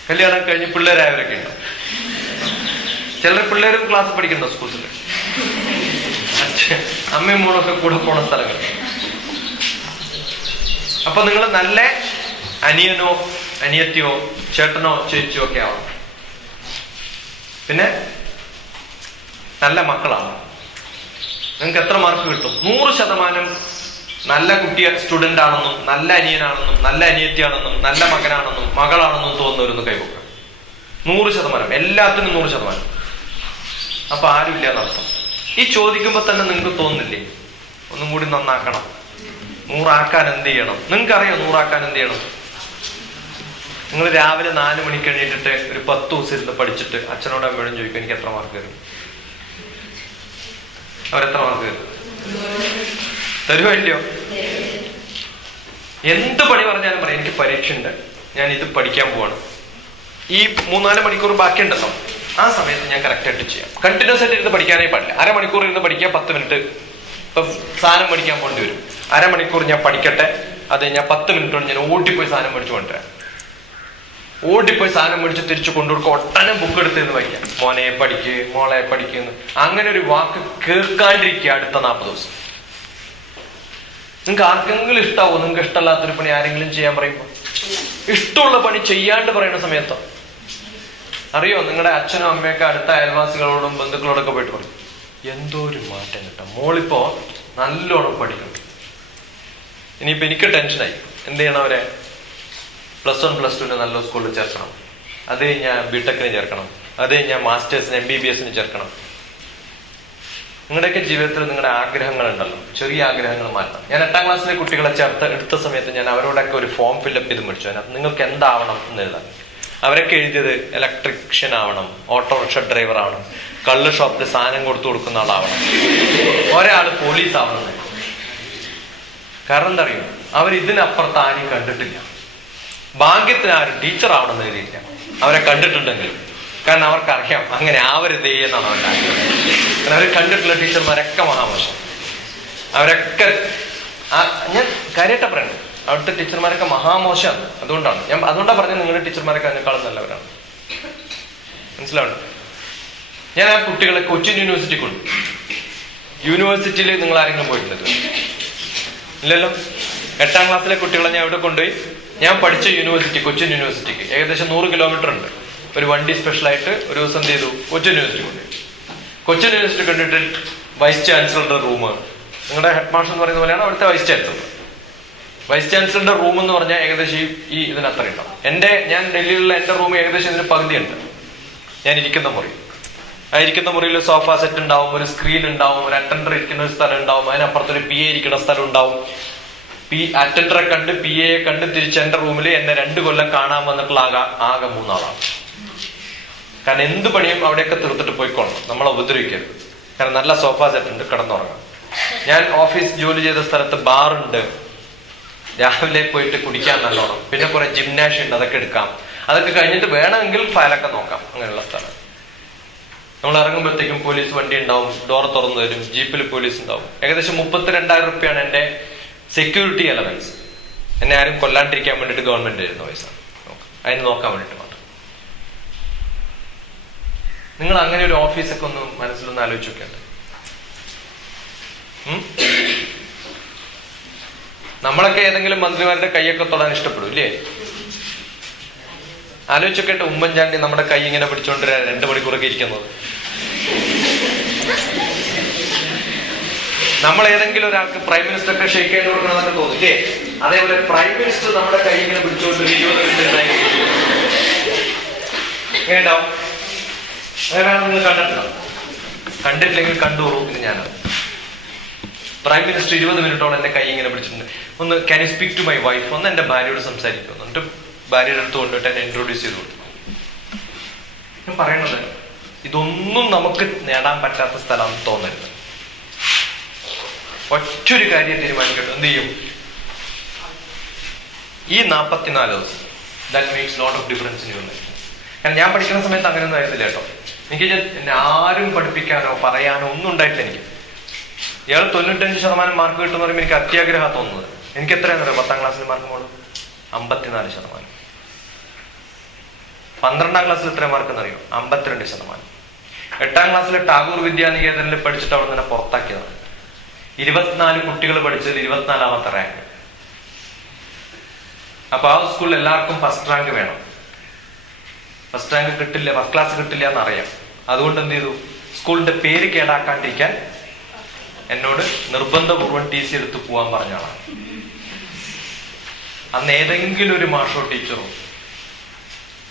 കല്യാണം കഴിഞ്ഞ് പിള്ളേരായവരൊക്കെ ഉണ്ട്. ചിലർ പിള്ളേരും ക്ലാസ് പഠിക്കണ്ടോ സ്കൂൾസിൽ? അമ്മയും മോളൊക്കെ കൂടെ പോണ സ്ഥലങ്ങൾ. അപ്പൊ നിങ്ങൾ നല്ല അനിയനോ അനിയത്തിയോ ചേട്ടനോ ചേച്ചിയോ ഒക്കെ ആവണം. പിന്നെ നല്ല മക്കളാണ്. നിങ്ങൾക്ക് എത്ര മാർക്ക് കിട്ടും? 100% നല്ല കുട്ടിയെ സ്റ്റുഡന്റ് ആണെന്നും നല്ല അനിയനാണെന്നും നല്ല അനിയത്തിയാണെന്നും നല്ല മകനാണെന്നും മകളാണെന്നും തോന്നുന്നവരൊന്ന് കൈവക്കാം. 100%, എല്ലാത്തിനും 100%. അപ്പൊ ആരും ഇല്ല എന്നർത്ഥം. ഈ ചോദിക്കുമ്പോ തന്നെ നിങ്ങൾക്ക് തോന്നുന്നില്ലേ ഒന്നും കൂടി നന്നാക്കണം, 100 ആക്കാൻ എന്ത് ചെയ്യണം? നിങ്ങൾക്ക് അറിയോ 100 ആക്കാൻ എന്ത് ചെയ്യണം? നിങ്ങൾ രാവിലെ 4 മണിക്ക് എണീറ്റിട്ട് ഒരു 10 ദിവസം ഇരുന്ന് പഠിച്ചിട്ട് അച്ഛനോട് അമ്മയോടും ചോദിക്കും എനിക്ക് എത്ര മാർക്ക് തരും? അവരെത്ര മാർക്ക് തരും? തരുമോ ഇല്ലയോ? എന്ത് പണി പറഞ്ഞാലും പറയും എനിക്ക് പരീക്ഷ ഉണ്ട്, ഞാൻ ഇത് പഠിക്കാൻ പോവാണ്. ഈ 3-4 മണിക്കൂർ ബാക്കിയുണ്ടല്ലോ, ആ സമയത്ത് ഞാൻ കറക്റ്റായിട്ട് ചെയ്യാം. കണ്ടിന്യൂസ് ആയിട്ട് ഇരുന്ന് പഠിക്കാനേ പാടില്ല. അരമണിക്കൂർ ഇരുന്ന് പഠിക്കാൻ 10 മിനിറ്റ്. ഇപ്പൊ സാധനം പഠിക്കാൻ പോകേണ്ടി വരും, അരമണിക്കൂർ ഞാൻ പഠിക്കട്ടെ, അത് ഞാൻ 10 മിനിറ്റ് കൊണ്ട് ഞാൻ ഓടിപ്പോയി സാധനം മേടിച്ചു കൊണ്ടുവരാം. ഓടിപ്പോയി സാധനം മേടിച്ച് തിരിച്ചു കൊണ്ടുകൊടുക്കുക, ഒട്ടനെ ബുക്ക് എടുത്തിരുന്ന് വായിക്കാം. മോനെ പഠിക്ക്, മോളെ പഠിക്കുന്നു. അങ്ങനെ ഒരു വാക്ക് കേൾക്കാണ്ടിരിക്കുക അടുത്ത 40 ദിവസം. നിങ്ങൾക്ക് ആർക്കെങ്കിലും ഇഷ്ടാവോ? നിങ്ങൾക്ക് ഇഷ്ടമല്ലാത്തൊരു പണി ആരെങ്കിലും ചെയ്യാൻ പറയുമ്പോ? ഇഷ്ടമുള്ള പണി ചെയ്യാണ്ട് പറയുന്ന സമയത്തോ? അറിയോ, നിങ്ങളുടെ അച്ഛനും അമ്മയൊക്കെ അടുത്ത അയൽവാസികളോടും ബന്ധുക്കളോടൊക്കെ പോയിട്ട് പറയും എന്തോ ഒരു മാറ്റം കിട്ടാം, മോളിപ്പോ നല്ലോണം പഠിക്കണം. ഇനിയിപ്പോ എനിക്ക് ടെൻഷനായി, എന്ത് ചെയ്യണം? അവരെ +1 +2 നല്ല സ്കൂളിൽ ചേർക്കണം, അത് കഴിഞ്ഞാൽ ബിടെക്കിന് ചേർക്കണം, അത് കഴിഞ്ഞാൽ മാസ്റ്റേഴ്സിന് MBBSന് ചേർക്കണം. നിങ്ങളുടെയൊക്കെ ജീവിതത്തിൽ നിങ്ങളുടെ ആഗ്രഹങ്ങളുണ്ടല്ലോ, ചെറിയ ആഗ്രഹങ്ങൾ മാറ്റണം. ഞാൻ 8ാം ക്ലാസ്സിലെ കുട്ടികളെ എടുത്ത സമയത്ത് ഞാൻ അവരോടൊക്കെ ഒരു ഫോം ഫില്ലപ്പ് ചെയ്ത് മേടിച്ചു. അതിനകത്ത് നിങ്ങൾക്ക് എന്താവണം എന്ന് എഴുതാൻ. അവരൊക്കെ എഴുതിയത് ഇലക്ട്രീഷ്യൻ ആവണം, ഓട്ടോറിക്ഷ ഡ്രൈവർ ആവണം, കള്ള് ഷോപ്പിൽ സാധനം കൊടുക്കുന്ന ആളാവണം, ഒരാൾ പോലീസ് ആവണം. കാരണം എന്താ അറിയോ, അവർ ഇതിനപ്പുറത്ത് ആരും കണ്ടിട്ടില്ല. ഭാഗ്യത്തിന് ആരും ടീച്ചർ ആവണമെന്ന് എഴുതിയില്ല, അവരെ കണ്ടിട്ടുണ്ടെങ്കിലും. കാരണം അവർക്കറിയാം അങ്ങനെ ആവരുതേ എന്നാണ് അവരുടെ ആഗ്രഹം. അവർ കണ്ടിട്ടുള്ള ടീച്ചർമാരൊക്കെ മഹാമോശം. അവരൊക്കെ ഞാൻ കാര്യമായിട്ടാ പറയുന്നത്, അവിടുത്തെ ടീച്ചർമാരൊക്കെ മഹാമോശമാണ്. അതുകൊണ്ടാണ് പറഞ്ഞത് നിങ്ങളുടെ ടീച്ചർമാരൊക്കെ അതിനേക്കാളും നല്ലവരാണ്. മനസ്സിലാവുന്നു? ഞാൻ ആ കുട്ടികളെ കൊച്ചിൻ യൂണിവേഴ്സിറ്റി കൊണ്ടു. യൂണിവേഴ്സിറ്റിയിൽ നിങ്ങൾ ആരെങ്കിലും പോയിട്ടുണ്ടോ? ഇല്ലല്ലോ. 8ാം ക്ലാസ്സിലെ കുട്ടികളെ ഞാൻ ഇവിടെ കൊണ്ടുപോയി. ഞാൻ പഠിച്ച യൂണിവേഴ്സിറ്റി, കൊച്ചിൻ യൂണിവേഴ്സിറ്റിക്ക് ഏകദേശം 100 കിലോമീറ്റർ ഉണ്ട്. ഒരു വണ്ടി സ്പെഷ്യലായിട്ട് ഒരു ദിവസം എന്ത് ചെയ്തു, കൊച്ചിൻ യൂണിവേഴ്സിറ്റി കൊണ്ടുപോയി. കൊച്ചിൻ യൂണിവേഴ്സിറ്റി കണ്ടിട്ട് വൈസ് ചാൻസലറുടെ റൂം, നിങ്ങളുടെ ഹെഡ് മാസ്റ്റർ എന്ന് പറയുന്ന പോലെയാണ് അവിടുത്തെ വൈസ് ചാൻസലർ. വൈസ് ചാൻസലറുടെ റൂം എന്ന് പറഞ്ഞാൽ ഏകദേശം ഈ ഇതിനത്ര ഉണ്ടാവും. ഞാൻ ഡൽഹിയിലുള്ള എൻ്റെ റൂം ഏകദേശം ഇതിന് പകുതിയുണ്ട്. ഞാൻ ഇരിക്കുന്ന മുറി, ആ ഇരിക്കുന്ന മുറിയിൽ സോഫ സെറ്റ് ഉണ്ടാവും, ഒരു സ്ക്രീൻ ഉണ്ടാവും, ഒരു അറ്റൻഡർ ഇരിക്കുന്ന ഒരു സ്ഥലം ഉണ്ടാവും, അതിനപ്പുറത്തൊരു PA ഇരിക്കുന്ന സ്ഥലം ഉണ്ടാവും. അറ്റൻഡറെ കണ്ട് PA കണ്ട് തിരിച്ച് എൻ്റെ റൂമിൽ എന്നെ 2 കൊല്ലം കാണാൻ വന്നിട്ടുള്ള ആകെ 3 ആളാണ്. കാരണം എന്ത് പണിയും അവിടെയൊക്കെ തീർത്തിട്ട് പോയിക്കോളണം, നമ്മളെ ഉപദ്രവിക്കരുത്. കാരണം നല്ല സോഫ സെറ്റ് ഉണ്ട്, കിടന്നുറങ്ങാം. ഞാൻ ഓഫീസ് ജോലി ചെയ്ത സ്ഥലത്ത് ബാറുണ്ട്, രാവിലെ പോയിട്ട് കുടിക്കാൻ നല്ലോണം. പിന്നെ കുറെ ജിംനാഷ്യം ഉണ്ട്, അതൊക്കെ എടുക്കാം. അതൊക്കെ കഴിഞ്ഞിട്ട് വേണമെങ്കിൽ ഫയലൊക്കെ നോക്കാം. അങ്ങനെയുള്ള സ്ഥലം. നമ്മൾ ഇറങ്ങുമ്പോഴത്തേക്കും പോലീസ് വണ്ടി ഉണ്ടാവും, ഡോർ തുറന്നു തരും, ജീപ്പിൽ പോലീസ് ഉണ്ടാവും. ഏകദേശം 32,000 രൂപയാണ് എൻ്റെ സെക്യൂരിറ്റി അലവൻസ്. എന്നെ ആരും കൊല്ലാണ്ടിരിക്കാൻ വേണ്ടിയിട്ട് ഗവൺമെന്റ് തരുന്ന പൈസ, അതിന് നോക്കാൻ വേണ്ടിയിട്ട് മാത്രം. നിങ്ങൾ അങ്ങനെ ഒരു ഓഫീസൊക്കെ ഒന്ന് മനസ്സിലൊന്ന് ആലോചിച്ച് നോക്കണ്ടേ? നമ്മളൊക്കെ ഏതെങ്കിലും മന്ത്രിമാരുടെ കൈയൊക്കെ തൊടാൻ ഇഷ്ടപ്പെടും ഇല്ലേ? ആലോചിച്ചൊക്കെ ഉമ്മൻചാണ്ടി നമ്മുടെ കൈ ഇങ്ങനെ പിടിച്ചോണ്ട് 2 മണിക്കൂറൊക്കെ ഇരിക്കുന്നത്. നമ്മൾ ഏതെങ്കിലും ഒരാൾക്ക് പ്രൈം മിനിസ്റ്റർക്ക് ഷെയ്ക്ക് ഹാൻഡ് കൊടുക്കണമെന്നൊക്കെ തോന്നില്ലേ? അതേപോലെ പ്രൈം മിനിസ്റ്റർ നമ്മുടെ കൈ ഇങ്ങനെ പിടിച്ചുകൊണ്ട് 20 മിനിറ്റ് ഇങ്ങനെ ഉണ്ടാവും. അങ്ങനെയാണ് നിങ്ങൾ കണ്ടിട്ടുണ്ടോ? കണ്ടിട്ടില്ലെങ്കിൽ കണ്ടോളൂ. പിന്നെ ഞാനത് പ്രൈം മിനിസ്റ്റർ 20 മിനിറ്റോളം എന്റെ കൈ ഇങ്ങനെ പിടിച്ചിട്ടുണ്ട്. ഒന്ന് can you speak to my wife, ഒന്ന് എന്റെ ഭാര്യയോട് സംസാരിക്കുന്നു. എന്നിട്ട് ഭാര്യയുടെ അടുത്ത് കൊണ്ടിട്ട് എന്നെ ഇൻട്രൊഡ്യൂസ് ചെയ്തു കൊടുത്തു. ഞാൻ പറയണത് ഇതൊന്നും നമുക്ക് നേടാൻ പറ്റാത്ത സ്ഥലമാണെന്ന് തോന്നരുത്. ഒറ്റൊരു കാര്യം തീരുമാനിക്കട്ടെ, എന്ത് ചെയ്യും? ഈ 44 ദിവസം that makes lot of difference in your life. കാരണം ഞാൻ പഠിക്കുന്ന സമയത്ത് അങ്ങനെയൊന്നും ആയിരുന്നില്ല കേട്ടോ. എനിക്ക് എന്നെ ആരും പഠിപ്പിക്കാനോ പറയാനോ ഒന്നും ഉണ്ടായിട്ടില്ല. എനിക്ക് ഇയാൾ 95% മാർക്ക് കിട്ടുമെന്ന് പറയുമ്പോൾ എനിക്ക് അത്യാഗ്രഹമാണ് തോന്നുന്നത്. എനിക്ക് എത്രയാണെന്ന് അറിയാം? 10ാം ക്ലാസ്സിൽ മാർക്ക് മോള് 54%. 12ാം ക്ലാസ്സിൽ എത്ര മാർക്ക് എന്നറിയോ? 52%. 8ാം ക്ലാസ്സിലെ ടാഗോർ വിദ്യാനികേതനിൽ പഠിച്ചിട്ട് അവിടെ തന്നെ പുറത്താക്കിയതാണ്. 24 കുട്ടികൾ പഠിച്ചത് 24ാമത്തെ റാങ്ക്. അപ്പൊ ആ സ്കൂളിൽ എല്ലാവർക്കും ഫസ്റ്റ് റാങ്ക് വേണം. ഫസ്റ്റ് റാങ്ക് കിട്ടില്ല, ഫസ്റ്റ് ക്ലാസ് കിട്ടില്ല എന്നറിയാം. അതുകൊണ്ട് എന്ത് ചെയ്തു? സ്കൂളിന്റെ പേര് കേടാക്കാണ്ടിരിക്കാൻ എന്നോട് നിർബന്ധപൂർവ്വം TC എടുത്ത് പോവാൻ പറഞ്ഞ ആളാണ്. അന്ന് ഏതെങ്കിലും ഒരു മാഷോ ടീച്ചറോ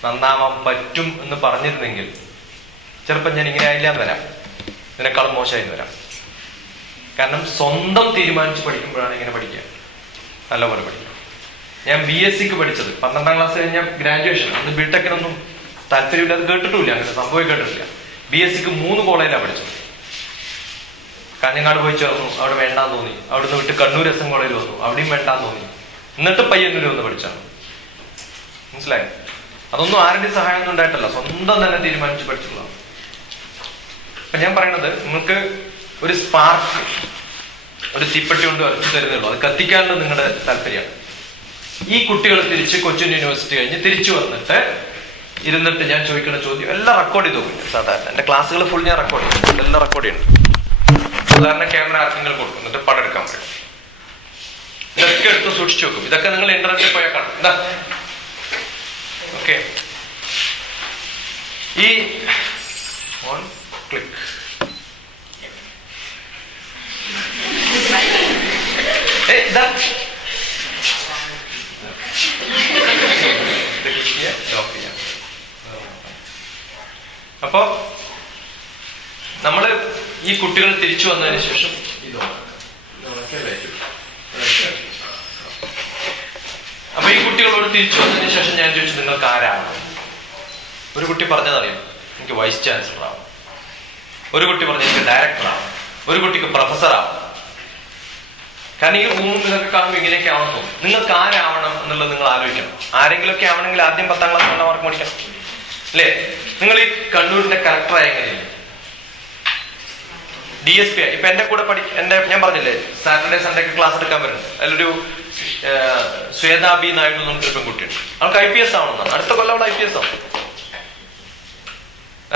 നന്നാവാൻ പറ്റും എന്ന് പറഞ്ഞിരുന്നെങ്കിൽ ചിലപ്പോൾ ഞാൻ ഇങ്ങനെ ആയില്ല എന്ന് വരാം, ഇതിനേക്കാളും മോശമായിരുന്നു വരാം. കാരണം സ്വന്തം തീരുമാനിച്ച് പഠിക്കുമ്പോഴാണ് ഇങ്ങനെ പഠിക്കുക, നല്ലപോലെ പഠിക്കുക. ഞാൻ BSc പഠിച്ചത് 12ാം ക്ലാസ് കഴിഞ്ഞ ഗ്രാജുവേഷൻ, അന്ന് ബിടെക്കിനൊന്നും താല്പര്യമില്ല, അത് കേട്ടിട്ടില്ല, അങ്ങനെ സംഭവം കേട്ടിട്ടില്ല. BSc 3 കോളേജിലാണ് പഠിച്ചത്. കാഞ്ഞങ്ങാട് പോയി ചേർന്നു, അവിടെ വേണ്ടാന്ന് തോന്നി. അവിടുന്ന് വിട്ട് കണ്ണൂർ SM കോളേജിൽ വന്നു, അവിടെയും വേണ്ടാന്ന് തോന്നി. എന്നിട്ട് പയ്യന്നൂർ വന്ന് പഠിച്ചാണ്. മനസ്സിലായി? അതൊന്നും ആരുടെയും സഹായം ഒന്നും ഉണ്ടായിട്ടല്ല, സ്വന്തം തന്നെ തീരുമാനിച്ച് പഠിച്ചിട്ടുള്ളതാണ്. അപ്പൊ ഞാൻ പറയുന്നത്, നിങ്ങൾക്ക് ഒരു സ്പാർക്ക്, ഒരു തീപ്പെട്ടി കൊണ്ട് വരച്ചു തരുന്നുള്ളൂ, അത് കത്തിക്കാനുള്ള നിങ്ങളുടെ താല്പര്യമാണ്. ഈ കുട്ടികൾ തിരിച്ച് കൊച്ചിൻ യൂണിവേഴ്സിറ്റി കഴിഞ്ഞ് തിരിച്ചു വന്നിട്ട് ഇരുന്നിട്ട് ഞാൻ ചോദിക്കുന്ന ചോദ്യം എല്ലാം റെക്കോർഡ് ചെയ്ത് നോക്കും. സാധാരണ എന്റെ ക്ലാസ്സുകൾ ഫുൾ ഞാൻ റെക്കോർഡ് ചെയ്യും, എല്ലാം റെക്കോർഡ് ചെയ്യുന്നുണ്ട്. സാധാരണ ക്യാമറ ആർക്കെങ്കിലും കൊടുക്കും, എന്നിട്ട് പടം എടുക്കാൻ പറയും. ഇതൊക്കെ എടുത്ത് സൂക്ഷിച്ചു വെക്കും. ഇതൊക്കെ നിങ്ങൾ ഇന്റർനെറ്റിൽ പോയാൽ കാണും. എന്താ ഓക്കെ, ഈ ഓൺ ക്ലിക്ക് ഇതാ അപ്പൊ നമ്മള് ഈ കുട്ടികൾ തിരിച്ചു വന്നതിന് ശേഷം അപ്പൊ ഈ കുട്ടികളോട് തിരിച്ചു വന്നതിന് ശേഷം ഞാൻ ചോദിച്ചു, നിങ്ങൾക്ക് ആരാണ്? ഒരു കുട്ടി പറഞ്ഞതറിയാം, എനിക്ക് വൈസ് ചാൻസലർ ആവും. ഒരു കുട്ടി പറഞ്ഞു എനിക്ക് ഡയറക്ടർ ആവും. ഒരു കുട്ടിക്ക് പ്രൊഫസർ ആവും. കാരണം ഈ റൂമും ഇതൊക്കെ കാണുമ്പോൾ ഇങ്ങനെയൊക്കെ ആവണം തോന്നും. നിങ്ങൾക്ക് ആരാവണം എന്നുള്ളത് നിങ്ങൾ ആലോചിക്കണം. ആരെങ്കിലുമൊക്കെ ആവണമെങ്കിൽ ആദ്യം 10ാം ക്ലാസ് നല്ല മാർക്ക് പഠിക്കണം, അല്ലേ? നിങ്ങൾ ഈ കണ്ണൂരിന്റെ കലക്ടറായ എങ്ങനെയാണ്? DSP ആയി. ഇപ്പൊ എന്റെ കൂടെ ഞാൻ പറഞ്ഞില്ലേ, സാറ്റർഡേ സൺഡേ ഒക്കെ ക്ലാസ് എടുക്കാൻ വരുന്നുണ്ട്. അതിലൊരു ശ്വേതാബി നായിഡു എന്ന് പറഞ്ഞൊരു പെൺകുട്ടിയുണ്ട്. അവൾക്ക് IPS ആവണമെന്നാണ്. അടുത്ത കൊല്ലം അവൾ IPS ആവും.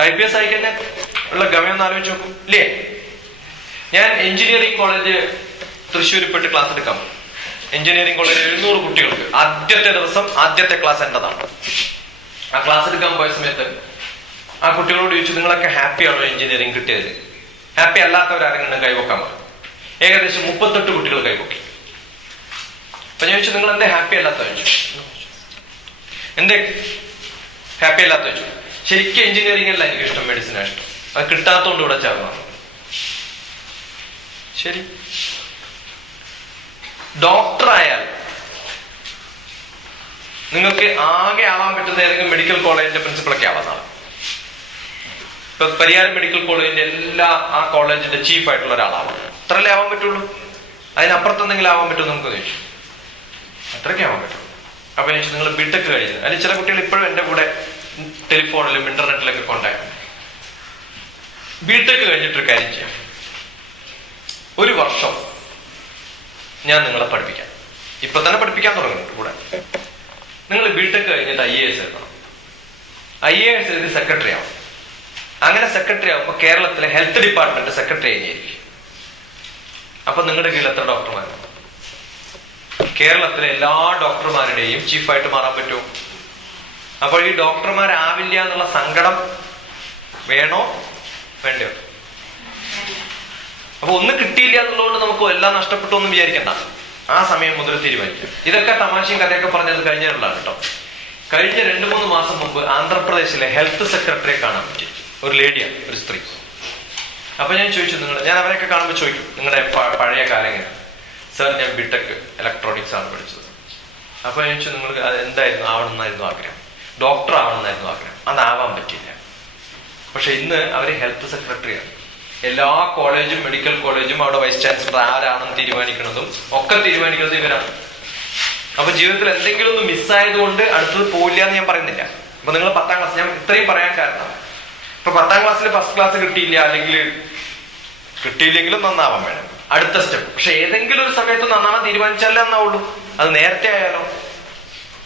IPS ആയി കഴിഞ്ഞാൽ ഉള്ള ഗമയൊന്ന് ആലോചിച്ച് നോക്കും, ഇല്ലേ? ഞാൻ എഞ്ചിനീയറിംഗ് കോളേജ് തൃശ്ശൂരിപ്പെട്ട് ക്ലാസ് എടുക്കാം. എഞ്ചിനീയറിംഗ് കോളേജ് 700 കുട്ടികൾക്ക് ആദ്യത്തെ ദിവസം ആദ്യത്തെ ക്ലാസ് എന്റേതാണ്. ആ ക്ലാസ് എടുക്കാൻ പോയ സമയത്ത് ആ കുട്ടികളോട് ചോദിച്ചു, നിങ്ങളൊക്കെ ഹാപ്പി ആണോ എഞ്ചിനീയറിംഗ് കിട്ടിയതിൽ? ഹാപ്പി അല്ലാത്തവരാരെങ്കിലും കൈവക്കാൻ പറഞ്ഞു. ഏകദേശം 38 കുട്ടികൾ കൈവക്കി. അപ്പൊ ഞാൻ ചോദിച്ചു, നിങ്ങൾ എന്തേ ഹാപ്പി അല്ലാത്ത ചോദിച്ചു, എന്തേ ഹാപ്പി അല്ലാത്ത ചോദിച്ചു. ശരിക്കും എഞ്ചിനീയറിംഗ് അല്ല എനിക്ക് ഇഷ്ടം, മെഡിസിനാണ് ഇഷ്ടം, അത് കിട്ടാത്തതുകൊണ്ട് ഇവിടെ ചേർന്നാണ്. ശരി, ഡോക്ടറായാൽ നിങ്ങൾക്ക് ആകെ ആവാൻ പറ്റുന്ന ഏതെങ്കിലും മെഡിക്കൽ കോളേജിന്റെ പ്രിൻസിപ്പളൊക്കെ ആവാന്നാണ്. ഇപ്പൊ പരിയാരം മെഡിക്കൽ കോളേജിന്റെ ആ കോളേജിന്റെ ചീഫ് ആയിട്ടുള്ള ഒരാളാവാം. അത്രല്ലേ ആവാൻ പറ്റുള്ളൂ. അതിനപ്പുറത്ത് എന്തെങ്കിലും ആവാൻ പറ്റുമോ നമുക്ക് ചോദിച്ചു. അത്രയ്ക്ക് ആവാൻ പറ്റുള്ളൂ. അപ്പൊ ഞാൻ ചോദിച്ചു, നിങ്ങൾ ബിടെക് കഴിഞ്ഞത്? അതിൽ ചില കുട്ടികൾ ഇപ്പോഴും എന്റെ കൂടെ ടെലിഫോണിലും ഇന്റർനെറ്റിലൊക്കെ കോണ്ടാക്ട്. ബിടെക് കഴിഞ്ഞിട്ടൊരു കാര്യം ചെയ്യാം, 1 വർഷം ഞാൻ നിങ്ങളെ പഠിപ്പിക്കാം. ഇപ്പൊ തന്നെ പഠിപ്പിക്കാൻ തുടങ്ങുന്നുണ്ട് കൂടെ. നിങ്ങൾ ബിടെക് കഴിഞ്ഞിട്ട് IAS എഴുതണം. IAS എഴുതി സെക്രട്ടറി ആവും. അങ്ങനെ സെക്രട്ടറി ആവുമ്പോൾ കേരളത്തിലെ ഹെൽത്ത് ഡിപ്പാർട്ട്മെന്റ് സെക്രട്ടറി ആയിരിക്കും. അപ്പൊ നിങ്ങളുടെ കീഴിൽ എത്ര ഡോക്ടർമാരാണ്? കേരളത്തിലെ എല്ലാ ഡോക്ടർമാരുടെയും ചീഫായിട്ട് മാറാൻ പറ്റുമോ? അപ്പോൾ ഈ ഡോക്ടർമാരാവില്ല എന്നുള്ള സങ്കടം വേണോ വേണ്ടയോ? അപ്പൊ ഒന്ന് കിട്ടിയില്ല എന്നുള്ളതുകൊണ്ട് നമുക്ക് എല്ലാം നഷ്ടപ്പെട്ടു ഒന്നും വിചാരിക്കണ്ട. ആ സമയം മുതൽ തീരുമാനിക്കാം. ഇതൊക്കെ തമാശയും കഥയൊക്കെ പറഞ്ഞത് കഴിഞ്ഞിട്ടുള്ളതാണ് കേട്ടോ. കഴിഞ്ഞ 2-3 മാസം മുമ്പ് ആന്ധ്രാപ്രദേശിലെ ഹെൽത്ത് സെക്രട്ടറിയെ കാണാൻ പറ്റി. ഒരു ലേഡിയാണ്, ഒരു സ്ത്രീ. അപ്പൊ ഞാൻ ചോദിച്ചു, ഞാൻ അവരെയൊക്കെ കാണുമ്പോൾ ചോദിക്കും, നിങ്ങളുടെ പഴയ കാലം എങ്ങനെ? സാർ, ഞാൻ ബിടെക് ഇലക്ട്രോണിക്സ് ആണ് പഠിച്ചത്. അപ്പൊ ഞാൻ ചോദിച്ചു, നിങ്ങൾ എന്തായിരുന്നു ആവണമെന്നായിരുന്നു ആഗ്രഹം? ഡോക്ടർ ആവണമെന്നായിരുന്നു ആഗ്രഹം. അതാവാൻ പറ്റിയില്ല. പക്ഷെ ഇന്ന് അവര് ഹെൽത്ത് സെക്രട്ടറിയാണ്. എല്ലാ കോളേജും മെഡിക്കൽ കോളേജും അവിടെ വൈസ് ചാൻസലർ ആരാണെന്ന് തീരുമാനിക്കുന്നതും ഒക്കെ തീരുമാനിക്കുന്നത് ഇവരാണ്. അപ്പൊ ജീവിതത്തിൽ എന്തെങ്കിലും ഒന്ന് മിസ്സായതുകൊണ്ട് അടുത്തത് പോയില്ല എന്ന് ഞാൻ പറയുന്നില്ല. അപ്പൊ നിങ്ങൾ 10ാം ക്ലാസ്, ഞാൻ ഇത്രയും പറയാൻ കാരണം, ഇപ്പൊ 10ാം ക്ലാസ്സിൽ ഫസ്റ്റ് ക്ലാസ് കിട്ടിയില്ല, അല്ലെങ്കിൽ കിട്ടിയില്ലെങ്കിലും നന്നാവാൻ വേണം, അടുത്ത സ്റ്റെപ്പ്. പക്ഷെ ഏതെങ്കിലും ഒരു സമയത്ത് നന്നാവാൻ തീരുമാനിച്ചാലേ നന്നാവുള്ളൂ. അത് നേരത്തെ ആയാലോ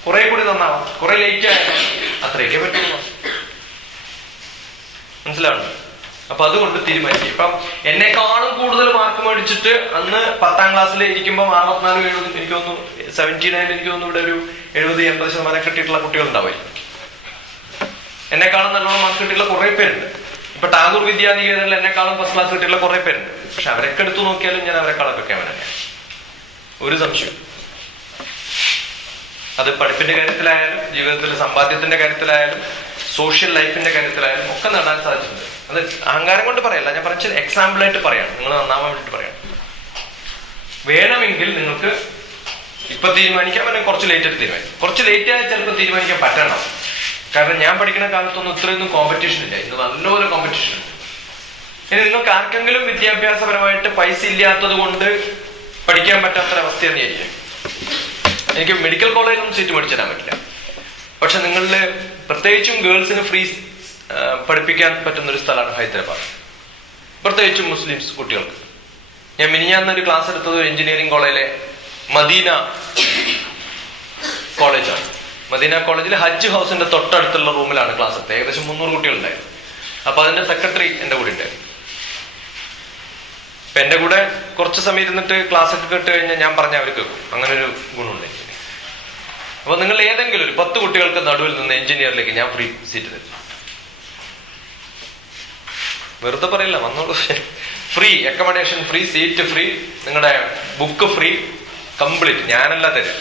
കുറെ കൂടി നന്നാവാം, കുറെ ലേറ്റ് ആയാലോ അത്രയൊക്കെ പറ്റുള്ളൂ. മനസ്സിലാവുന്നു? അപ്പൊ അതുകൊണ്ട് തീരുമാനിക്കും. ഇപ്പം എന്നെക്കാളും കൂടുതൽ മാർക്ക് മേടിച്ചിട്ട് അന്ന് 10ാം ക്ലാസ്സിൽ ഇരിക്കുമ്പോൾ 64-70 എനിക്ക് തോന്നുന്നു 79 എനിക്ക് തോന്നുന്നു ഇവിടെ ഒരു 70-80% കിട്ടിയിട്ടുള്ള കുട്ടികൾ ഉണ്ടാവും. എന്നെക്കാളും നല്ലോണം മാർക്ക് കിട്ടിയിട്ടുള്ള കുറെ പേരുണ്ട്. ഇപ്പൊ ടാഗൂർ വിദ്യാനികേതനിൽ എന്നെക്കാളും ഫസ്റ്റ് ക്ലാസ് കിട്ടിയിട്ടുള്ള കുറെ പേരുണ്ട്. പക്ഷെ അവരൊക്കെ എടുത്തു നോക്കിയാലും ഞാൻ അവരെക്കാളൊക്കെ അവനെ, ഒരു സംശയം. അത് പഠിപ്പിന്റെ കാര്യത്തിലായാലും ജീവിതത്തിലെ സമ്പാദ്യത്തിന്റെ കാര്യത്തിലായാലും സോഷ്യൽ ലൈഫിന്റെ കാര്യത്തിലായാലും ഒക്കെ നേടാൻ സാധിച്ചിട്ടുണ്ട്. അത് അഹങ്കാരം കൊണ്ട് പറയല്ല, ഞാൻ പറഞ്ഞ എക്സാമ്പിളായിട്ട് പറയാണ്, നിങ്ങൾ നന്നാവാൻ വേണ്ടിയിട്ട് പറയാണ്. വേണമെങ്കിൽ നിങ്ങൾക്ക് ഇപ്പൊ തീരുമാനിക്കാം, അല്ലെങ്കിൽ കുറച്ച് ലേറ്റ് ആയിട്ട് തീരുമാനിക്കും. കുറച്ച് ലേറ്റ് ആയാൽ ചിലപ്പോൾ തീരുമാനിക്കാൻ പറ്റണം. കാരണം ഞാൻ പഠിക്കുന്ന കാലത്തൊന്നും ഇത്രയൊന്നും കോമ്പറ്റീഷൻ ഇല്ല. ഇന്ന് നല്ലപോലെ കോമ്പറ്റീഷൻ ഉണ്ട്. ഇനി നിങ്ങൾക്ക് ആർക്കെങ്കിലും വിദ്യാഭ്യാസപരമായിട്ട് പൈസ ഇല്ലാത്തത് കൊണ്ട് പഠിക്കാൻ പറ്റാത്തൊരവസ്ഥ തന്നെയായിരിക്കും. എനിക്ക് മെഡിക്കൽ കോളേജിലൊന്നും സീറ്റ് മേടിച്ചു തരാൻ പറ്റില്ല. പക്ഷെ നിങ്ങളിൽ പ്രത്യേകിച്ചും ഗേൾസിന് ഫ്രീ പഠിപ്പിക്കാൻ പറ്റുന്നൊരു സ്ഥലമാണ് ഹൈദരാബാദ്, പ്രത്യേകിച്ചും മുസ്ലിംസ് കുട്ടികൾക്ക്. ഞാൻ മിനിഞ്ഞാന്നൊരു ക്ലാസ് എടുത്തത് എഞ്ചിനീയറിംഗ് കോളേജിലെ മദീന കോളേജാണ്. മദീന കോളേജിൽ ഹജ്ജ് ഹൗസിന്റെ തൊട്ടടുത്തുള്ള റൂമിലാണ് ക്ലാസ് എടുത്തത്. ഏകദേശം 300 കുട്ടികളുണ്ടായിരുന്നു. അപ്പൊ അതിന്റെ സെക്രട്ടറി എന്റെ കൂടെ ഉണ്ടായിരുന്നു. അപ്പൊ എന്റെ കൂടെ കുറച്ച് സമയം ഇരുന്നിട്ട് ക്ലാസ് ഒക്കെ കേട്ട് കഴിഞ്ഞാൽ ഞാൻ പറഞ്ഞ അവർ കേൾക്കും. അങ്ങനെ ഒരു ഗുണമുണ്ട് എനിക്ക്. അപ്പൊ നിങ്ങൾ ഏതെങ്കിലും ഒരു 10 കുട്ടികൾക്ക് നടുവിൽ നിന്ന് എഞ്ചിനീയറിലേക്ക് ഞാൻ ഫ്രീ സീറ്റ് തരും. വെറുതെ പറയില്ല, വന്നോളൂ. Free accommodation, free seat, free നിങ്ങളുടെ ബുക്ക് ഫ്രീ, കംപ്ലീറ്റ് ഞാനല്ല തരും.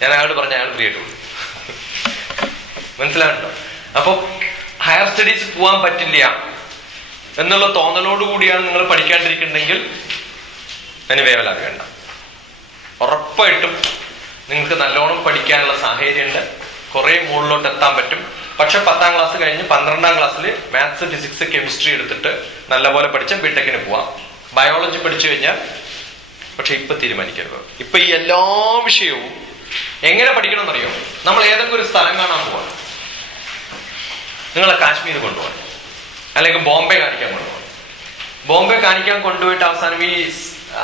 ഞാൻ അയാളോട് പറഞ്ഞ അയാൾ ഫ്രീ ആയിട്ട് കൊടുക്കും. മനസ്സിലാവുന്നുണ്ടോ? അപ്പൊ ഹയർ സ്റ്റഡീസ് പോകാൻ പറ്റില്ല എന്നുള്ള തോന്നലോടുകൂടിയാണ് നിങ്ങൾ പഠിക്കാണ്ടിരിക്കുന്നുണ്ടെങ്കിൽ അതിന് വേവലാകേണ്ട. ഉറപ്പായിട്ടും നിങ്ങൾക്ക് നല്ലോണം പഠിക്കാനുള്ള സാഹചര്യമുണ്ട്. കുറെ മുകളിലോട്ട് എത്താൻ പറ്റും. പക്ഷെ 10ാം ക്ലാസ് കഴിഞ്ഞ് 12ാം ക്ലാസ്സിൽ മാത്സ്, ഫിസിക്സ്, കെമിസ്ട്രി എടുത്തിട്ട് നല്ലപോലെ പഠിച്ച ബിടെക്കിന് പോവാം. ബയോളജി പഠിച്ചു കഴിഞ്ഞാൽ പക്ഷെ ഇപ്പൊ തീരുമാനിക്കരുത്. ഇപ്പൊ ഈ എല്ലാ വിഷയവും എങ്ങനെ പഠിക്കണം എന്നറിയോ? നമ്മൾ ഏതെങ്കിലും ഒരു സ്ഥലം കാണാൻ പോവാണ്, നിങ്ങളെ കാശ്മീർ കൊണ്ടുപോകണം, അല്ലെങ്കിൽ ബോംബെ കാണിക്കാൻ കൊണ്ടുപോകണം. ബോംബെ കാണിക്കാൻ കൊണ്ടുപോയിട്ട് അവസാനം ഈ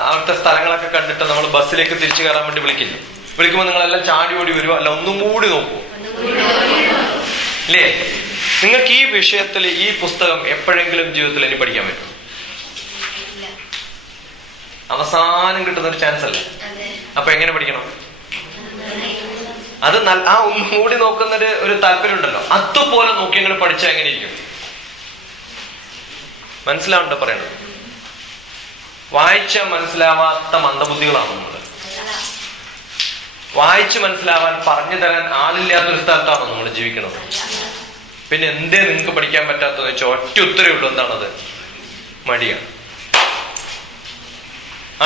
അവിടുത്തെ സ്ഥലങ്ങളൊക്കെ കണ്ടിട്ട് നമ്മൾ ബസ്സിലേക്ക് തിരിച്ചു കയറാൻ വേണ്ടി വിളിക്കില്ല. വിളിക്കുമ്പോൾ നിങ്ങളെല്ലാം ചാടി ഓടി വരുമോ? അല്ല, ഒന്നും കൂടി നോക്കൂ ഇല്ലേ? നിങ്ങൾക്ക് ഈ വിഷയത്തിൽ ഈ പുസ്തകം എപ്പോഴെങ്കിലും ജീവിതത്തിൽ ഇനി പഠിക്കാൻ പറ്റും? അവസാനം കിട്ടുന്ന ഒരു ചാൻസ് അല്ലേ? അപ്പൊ എങ്ങനെ പഠിക്കണം? അത് ആ ഒന്നും കൂടി നോക്കുന്നൊരു ഒരു താല്പര്യം ഉണ്ടല്ലോ, അതുപോലെ നോക്കി നിങ്ങൾ പഠിച്ചാൽ എങ്ങനെ ഇരിക്കും? മനസ്സിലാവുണ്ടോ പറയണത്? വായിച്ച മനസ്സിലാവാത്ത മന്ദബുദ്ധികളാണ് നമ്മൾ. വായിച്ച് മനസ്സിലാവാൻ പറഞ്ഞു തരാൻ ആളില്ലാത്തൊരു സ്ഥലത്താണോ നമ്മൾ ജീവിക്കുന്നത്? പിന്നെ എന്തേ നിങ്ങൾക്ക് പഠിക്കാൻ പറ്റാത്തതെന്ന് വെച്ചാൽ ഒറ്റ ഉത്തരവേ ഉള്ളൂ. എന്താണത്? മടിയാണ്.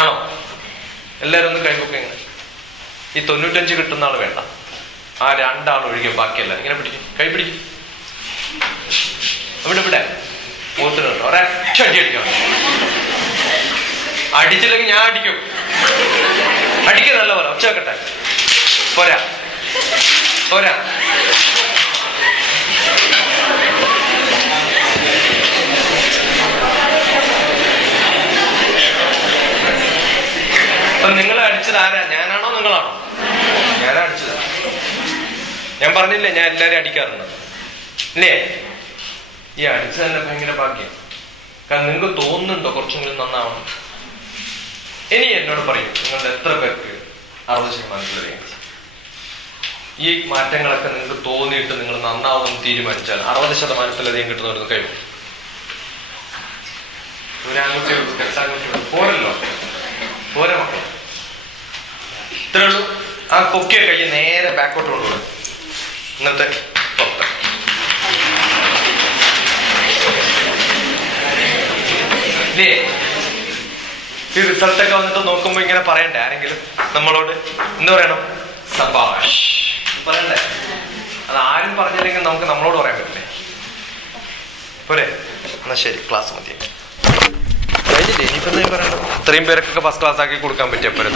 ആണോ? എല്ലാരും ഒന്ന് കൈപ്പൊക്കെ ഇങ്ങനെ. ഈ 95 കിട്ടുന്ന ആള് വേണ്ട, ആ 2 ആൾ ഒഴികെ ബാക്കിയല്ല. ഇങ്ങനെ പിടിക്കും, കൈ പിടിക്കും. ഇവിടെ മൂത്തിനുണ്ട് ഒരൊറ്റ അടി അടിക്കണം. അടിച്ചില്ലെങ്കിൽ ഞാൻ അടിക്കും. അടിക്കുക നല്ല പോലെ, ഒച്ച വെക്കട്ടെ. പോരാ പോരാ. അപ്പൊ നിങ്ങളെ അടിച്ചത് ആരാ? ഞാനാണോ നിങ്ങളാണോ? ഞാനാ അടിച്ചത്. ഞാൻ പറഞ്ഞില്ലേ ഞാൻ എല്ലാരെയും അടിക്കാറുണ്ട് അല്ലേ? ഈ അടിച്ചു തന്നെ ഭയങ്കര ഭാഗ്യം. കാരണം നിങ്ങൾക്ക് തോന്നുന്നുണ്ടോ കുറച്ചെങ്കിലും നന്നാവണം? ഇനി എന്നോട് പറയും, നിങ്ങളുടെ എത്ര പേർക്ക് 60% ഈ മാറ്റങ്ങളൊക്കെ നിങ്ങൾക്ക് തോന്നിയിട്ട് നിങ്ങൾ നന്നാവും തീരുമാനിച്ചാൽ 60%-ലധികം കിട്ടുന്നവർക്ക് കഴിയും. ഒരാൺകുട്ടികൾ രണ്ടാൺകുട്ടികൾ പോരല്ലോ, പോരാ മക്കൾ. ഇത്രേ ഉള്ളൂ. ആ പൊക്കിയ കൈ നേരെ ബാക്കോട്ട് കൊണ്ടുപോകും. ഇന്നത്തെ ഇല്ലേ? ഈ റിസൾട്ടൊക്കെ വന്നിട്ട് നോക്കുമ്പോ ഇങ്ങനെ പറയണ്ടേ ആരെങ്കിലും നമ്മളോട്? എന്ത് പറയണം? സബാഷ് പറയണ്ടേ? അത് ആരും പറഞ്ഞില്ലെങ്കിൽ നമുക്ക് നമ്മളോട് പറയാൻ പറ്റില്ലേ? പോരെ? എന്നാ ശരി, ക്ലാസ് മതി. കഴിഞ്ഞില്ലേ? ഇനിയിപ്പോ എന്താ പറയണ്ടോ? ഇത്രയും പേരൊക്കെ ഫസ്റ്റ് ക്ലാസ് ആക്കി കൊടുക്കാൻ പറ്റിയ പോരെ?